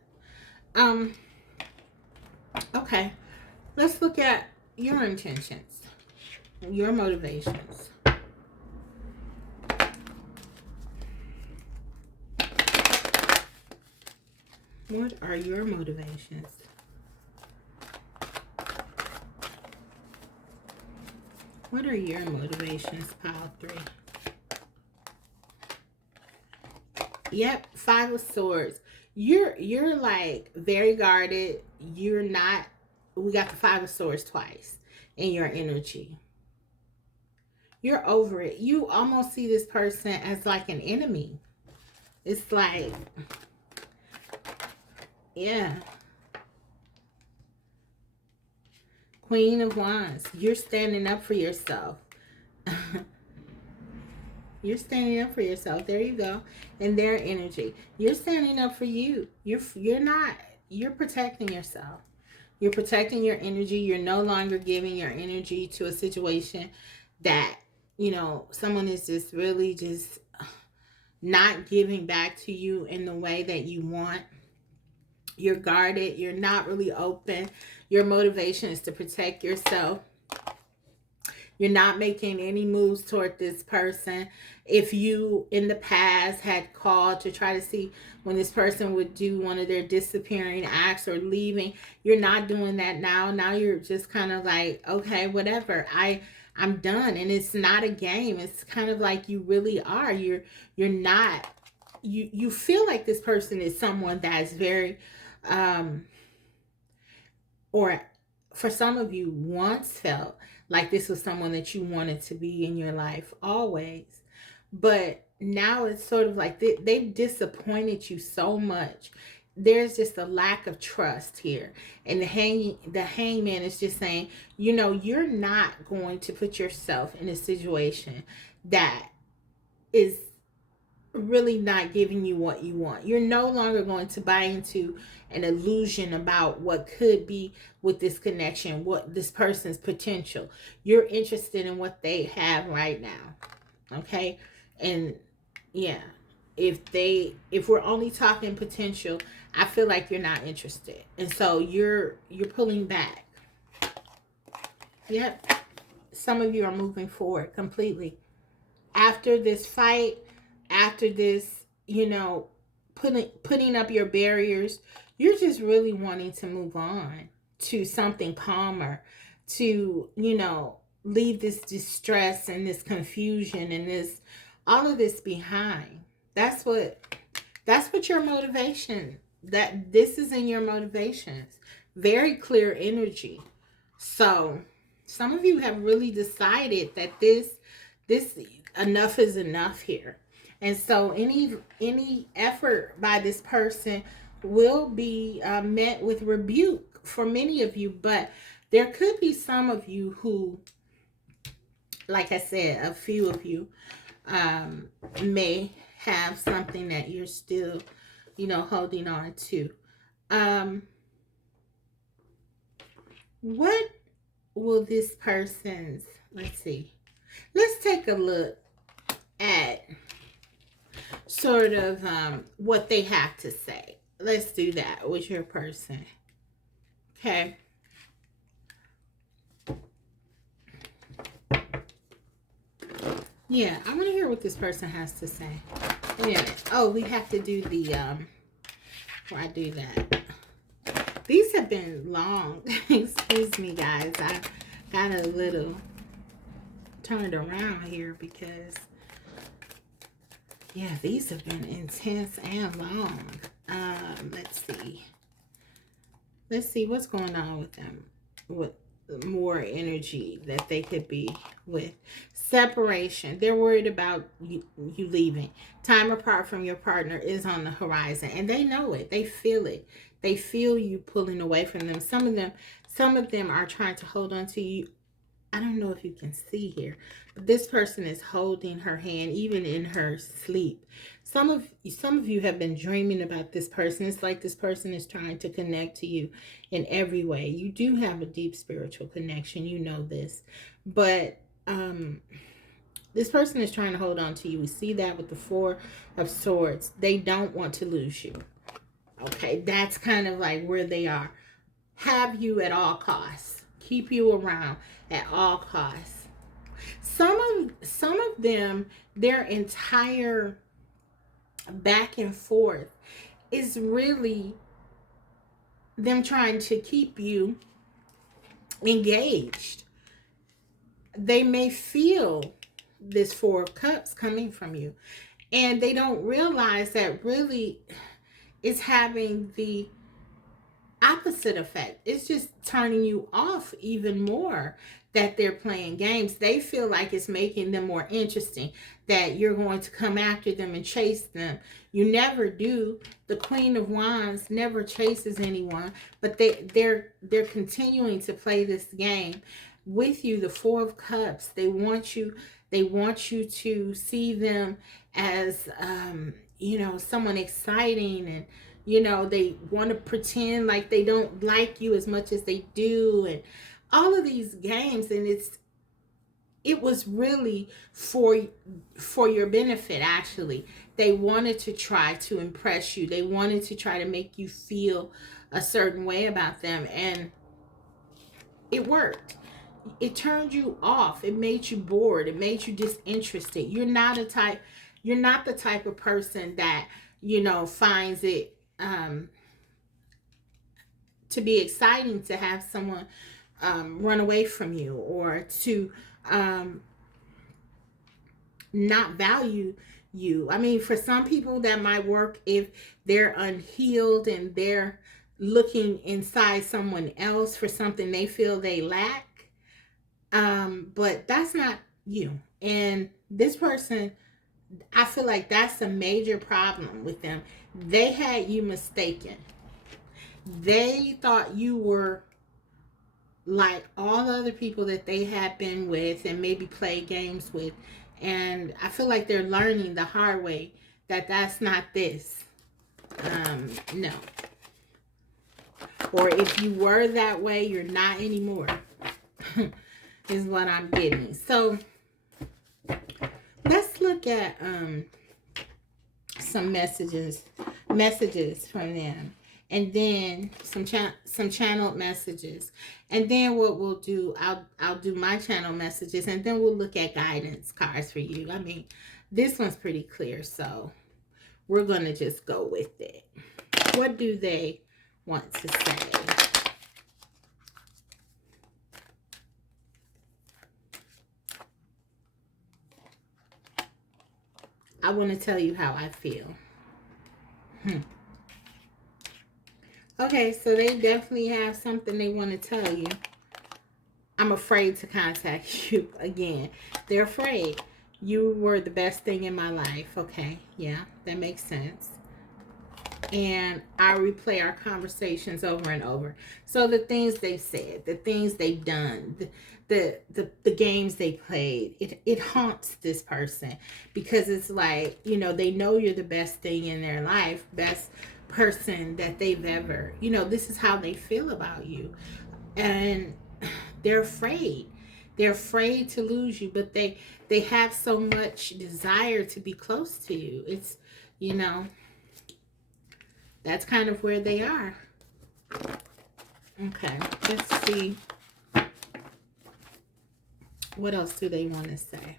Um, okay. Let's look at your intentions, your motivations. What are your motivations? What are your motivations, pile 3? Yep, 5 of Swords. You're like very guarded. You're not. We got the 5 of Swords twice in your energy. You're over it. You almost see this person as like an enemy. It's like, yeah. Queen of Wands. You're standing up for yourself. You're standing up for yourself. There you go. In their energy, you're standing up for you. You're not. You're protecting yourself. You're protecting your energy. You're no longer giving your energy to a situation that, someone is just really just not giving back to you in the way that you want. You're guarded. You're not really open. Your motivation is to protect yourself. You're not making any moves toward this person. If you in the past had called to try to see when this person would do one of their disappearing acts or leaving, you're not doing that now. Now you're just kind of like, okay, whatever. I'm done. And it's not a game. It's kind of like you really are. You're not. You feel like this person is someone that's very or for some of you once felt like this was someone that you wanted to be in your life always. But now it's sort of like they've disappointed you so much. There's just a lack of trust here. And the hangman is just saying, you're not going to put yourself in a situation that is really not giving you what you want. You're no longer going to buy into an illusion about what could be with this connection, what this person's potential. You're interested in what they have right now. Okay? And yeah, if we're only talking potential, I feel like you're not interested. And so you're pulling back. Yep. Some of you are moving forward completely. After this fight, after this, putting up your barriers, you're just really wanting to move on to something calmer, to, leave this distress and this confusion and all of this behind. That's what your motivation, that this is in your motivations. Very clear energy. So some of you have really decided that this enough is enough here. And so any effort by this person will be met with rebuke for many of you. But there could be some of you who, like I said, a few of you may have something that you're still, holding on to. What will this person's, let's take a look at sort of what they have to say. Let's do that with your person. Okay. Yeah, I want to hear what this person has to say. Yeah. Oh, we have to do the before I do that. These have been long. Excuse me, guys. I got a little turned around here because yeah, these have been intense and long. Let's see. Let's see what's going on with them. With more energy that they could be with. Separation. They're worried about you leaving. Time apart from your partner is on the horizon, and they know it. They feel it. They feel you pulling away from them. Some of them are trying to hold on to you. I don't know if you can see here, but this person is holding her hand even in her sleep. Some of you have been dreaming about this person. It's like this person is trying to connect to you in every way. You do have a deep spiritual connection, you know this. But this person is trying to hold on to you. We see that with the Four of Swords. They don't want to lose you. Okay, that's kind of like where they are. Have you at all costs. Keep you around at all costs. Some of them, their entire back and forth is really them trying to keep you engaged. They may feel this Four of Cups coming from you, and they don't realize that really it's having the opposite effect. It's just turning you off even more that they're playing games. They feel like it's making them more interesting, that you're going to come after them and chase them. You never do. The Queen of Wands never chases anyone, but they're continuing to play this game with you. The Four of Cups, they want you to see them as someone exciting, and they want to pretend like they don't like you as much as they do, and all of these games. And it was really for your benefit. Actually, they wanted to try to impress you. They wanted to try to make you feel a certain way about them, and it worked. It turned you off. It made you bored. It made you disinterested. You're not the type of person that finds it to be exciting to have someone run away from you, or to not value you. I mean, for some people that might work if they're unhealed and they're looking inside someone else for something they feel they lack. But that's not you. And this person, I feel like that's a major problem with them. They had you mistaken. They thought you were like all the other people that they had been with and maybe played games with. And I feel like they're learning the hard way that that's not this. No. Or if you were that way, you're not anymore. Is what I'm getting. So let's look at some messages from them, and then some channeled messages, and then what we'll do, I'll do my channel messages, and then we'll look at guidance cards for you. I mean, this one's pretty clear, so we're gonna just go with it. What do they want to say? I want to tell you how I feel. Okay, so they definitely have something they want to tell you. I'm afraid to contact you again. They're afraid. You were the best thing in my life. Okay, yeah, that makes sense. And I replay our conversations over and over. So the things they've said, the things they've done, the games they played, it haunts this person, because it's like, they know you're the best thing in their life, best person that they've ever, this is how they feel about you. And they're afraid. They're afraid to lose you, but they have so much desire to be close to you. It's, that's kind of where they are. Okay, let's see. What else do they want to say?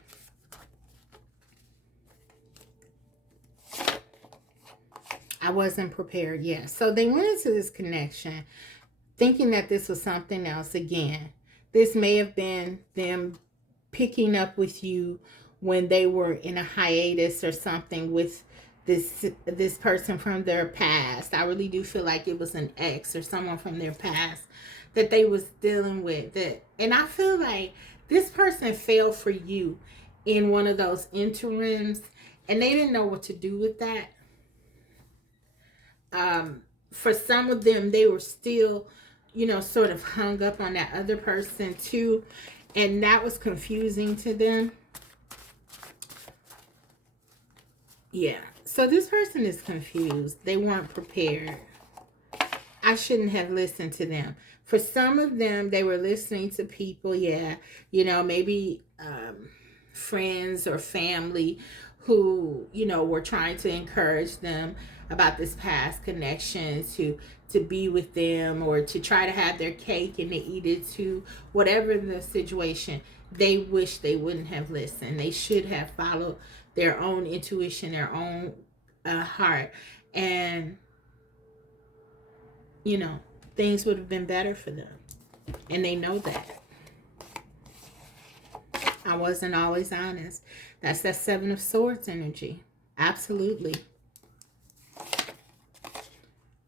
wasn't prepared. Yeah. So they went into this connection thinking that this was something else. Again, this may have been them picking up with you when they were in a hiatus or something with this person from their past. I really do feel like it was an ex or someone from their past that they was dealing with. That, and I feel like this person fell for you in one of those interims, and they didn't know what to do with that. For some of them, they were still, sort of hung up on that other person too, and that was confusing to them. Yeah. So this person is confused. They weren't prepared. I shouldn't have listened to them. For some of them, they were listening to people, yeah, maybe friends or family who, were trying to encourage them about this past connection to be with them, or to try to have their cake and to eat it too. Whatever the situation, they wish they wouldn't have listened. They should have followed their own intuition, their own heart, and things would have been better for them. And they know that. I wasn't always honest. That's that Seven of Swords energy. Absolutely.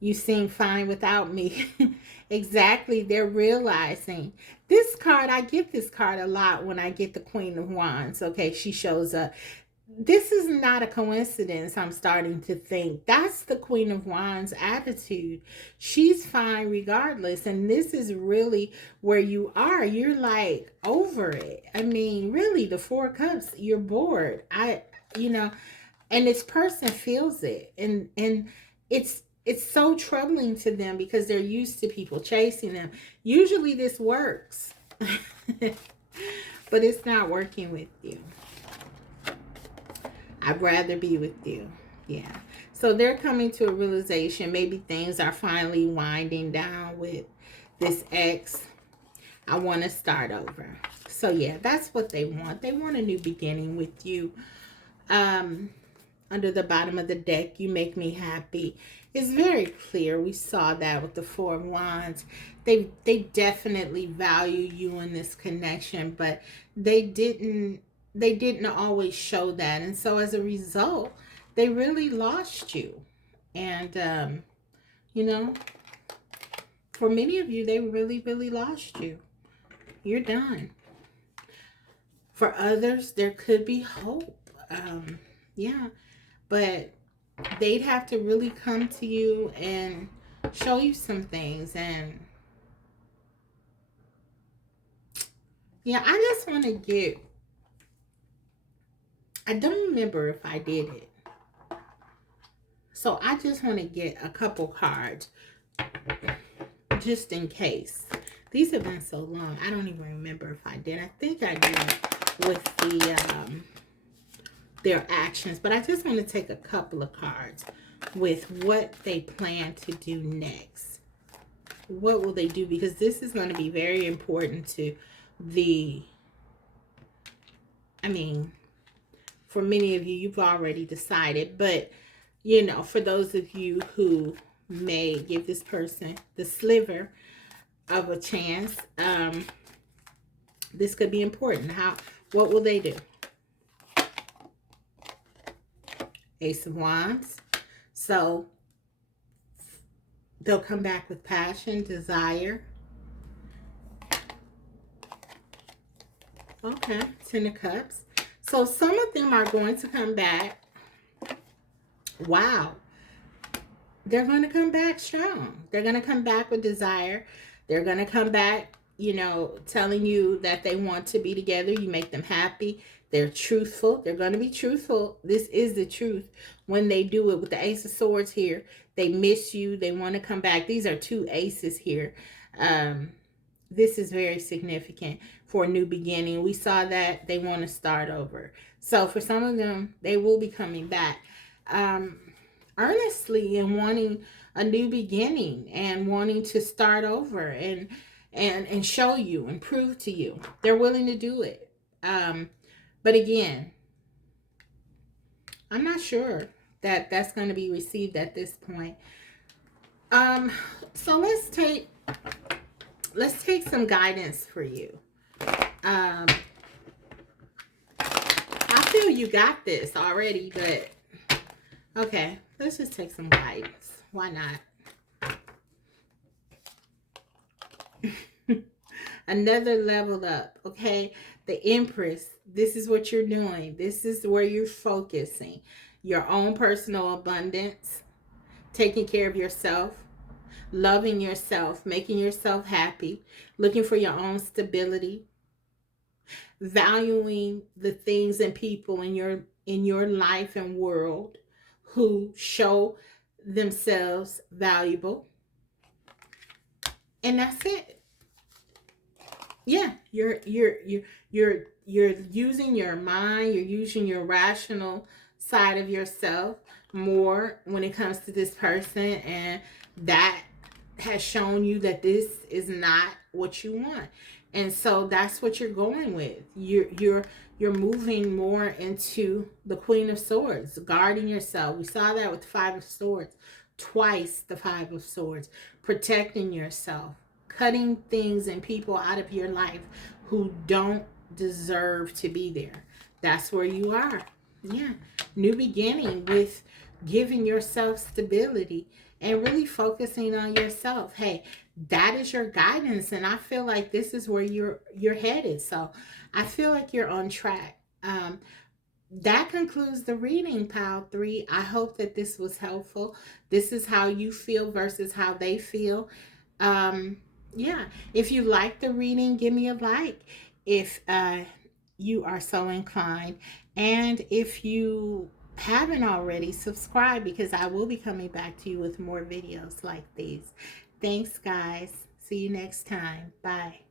You seem fine without me. Exactly. They're realizing. This card, I get this card a lot when I get the Queen of Wands. Okay, she shows up. This is not a coincidence, I'm starting to think. That's the Queen of Wands attitude. She's fine regardless. And this is really where you are. You're like over it. I mean, really, the Four of Cups, you're bored. And this person feels it. And it's so troubling to them because they're used to people chasing them. Usually this works. But it's not working with you. I'd rather be with you. Yeah. So they're coming to a realization. Maybe things are finally winding down with this ex. I want to start over. So yeah, that's what they want. They want a new beginning with you. Under the bottom of the deck, you make me happy. It's very clear. We saw that with the Four of Wands. They definitely value you in this connection, but they didn't always show that. And so as a result, they really lost you. And, for many of you, they really, really lost you. You're done. For others, there could be hope. Yeah. But they'd have to really come to you and show you some things. And yeah, I just want to get, I don't remember if I did it. So I just want to get a couple cards just in case. These have been so long. I don't even remember if I did. I think I did with the their actions, but I just want to take a couple of cards with what they plan to do next. What will they do? Because this is going to be very important to for many of you, you've already decided, but for those of you who may give this person the sliver of a chance, this could be important. What will they do? Ace of Wands. So they'll come back with passion, desire. Okay, Ten of Cups. So some of them are going to come back. Wow. They're going to come back strong. They're going to come back with desire. They're going to come back, telling you that they want to be together. You make them happy. They're truthful. They're going to be truthful. This is the truth. When they do it with the Ace of Swords here, they miss you. They want to come back. These are two aces here. This is very significant for a new beginning. We saw that they want to start over. So for some of them, they will be coming back earnestly and wanting a new beginning and wanting to start over and show you and prove to you. They're willing to do it. But again, I'm not sure that's going to be received at this point. So let's take some guidance for you. I feel you got this already, but okay, let's just take some guidance. Why not? Another level up, okay? The Empress, this is what you're doing. This is where you're focusing. Your own personal abundance, taking care of yourself, loving yourself, making yourself happy, looking for your own stability, valuing the things and people in your life and world who show themselves valuable. And that's it. Yeah, you're using your mind, you're using your rational side of yourself more when it comes to this person, and that has shown you that this is not what you want. And so that's what you're going with. You're moving more into the Queen of Swords, guarding yourself. We saw that with the Five of Swords, twice the Five of Swords, protecting yourself, cutting things and people out of your life who don't deserve to be there. That's where you are. Yeah. New beginning with giving yourself stability and really focusing on yourself. Hey, that is your guidance, and I feel like this is where you're headed. So I feel like you're on track. That concludes the reading, Pile 3. I hope that this was helpful. This is how you feel versus how they feel. Yeah, if you like the reading, give me a like if you are so inclined. And if you haven't already, subscribe, because I will be coming back to you with more videos like these. Thanks, guys. See you next time. Bye.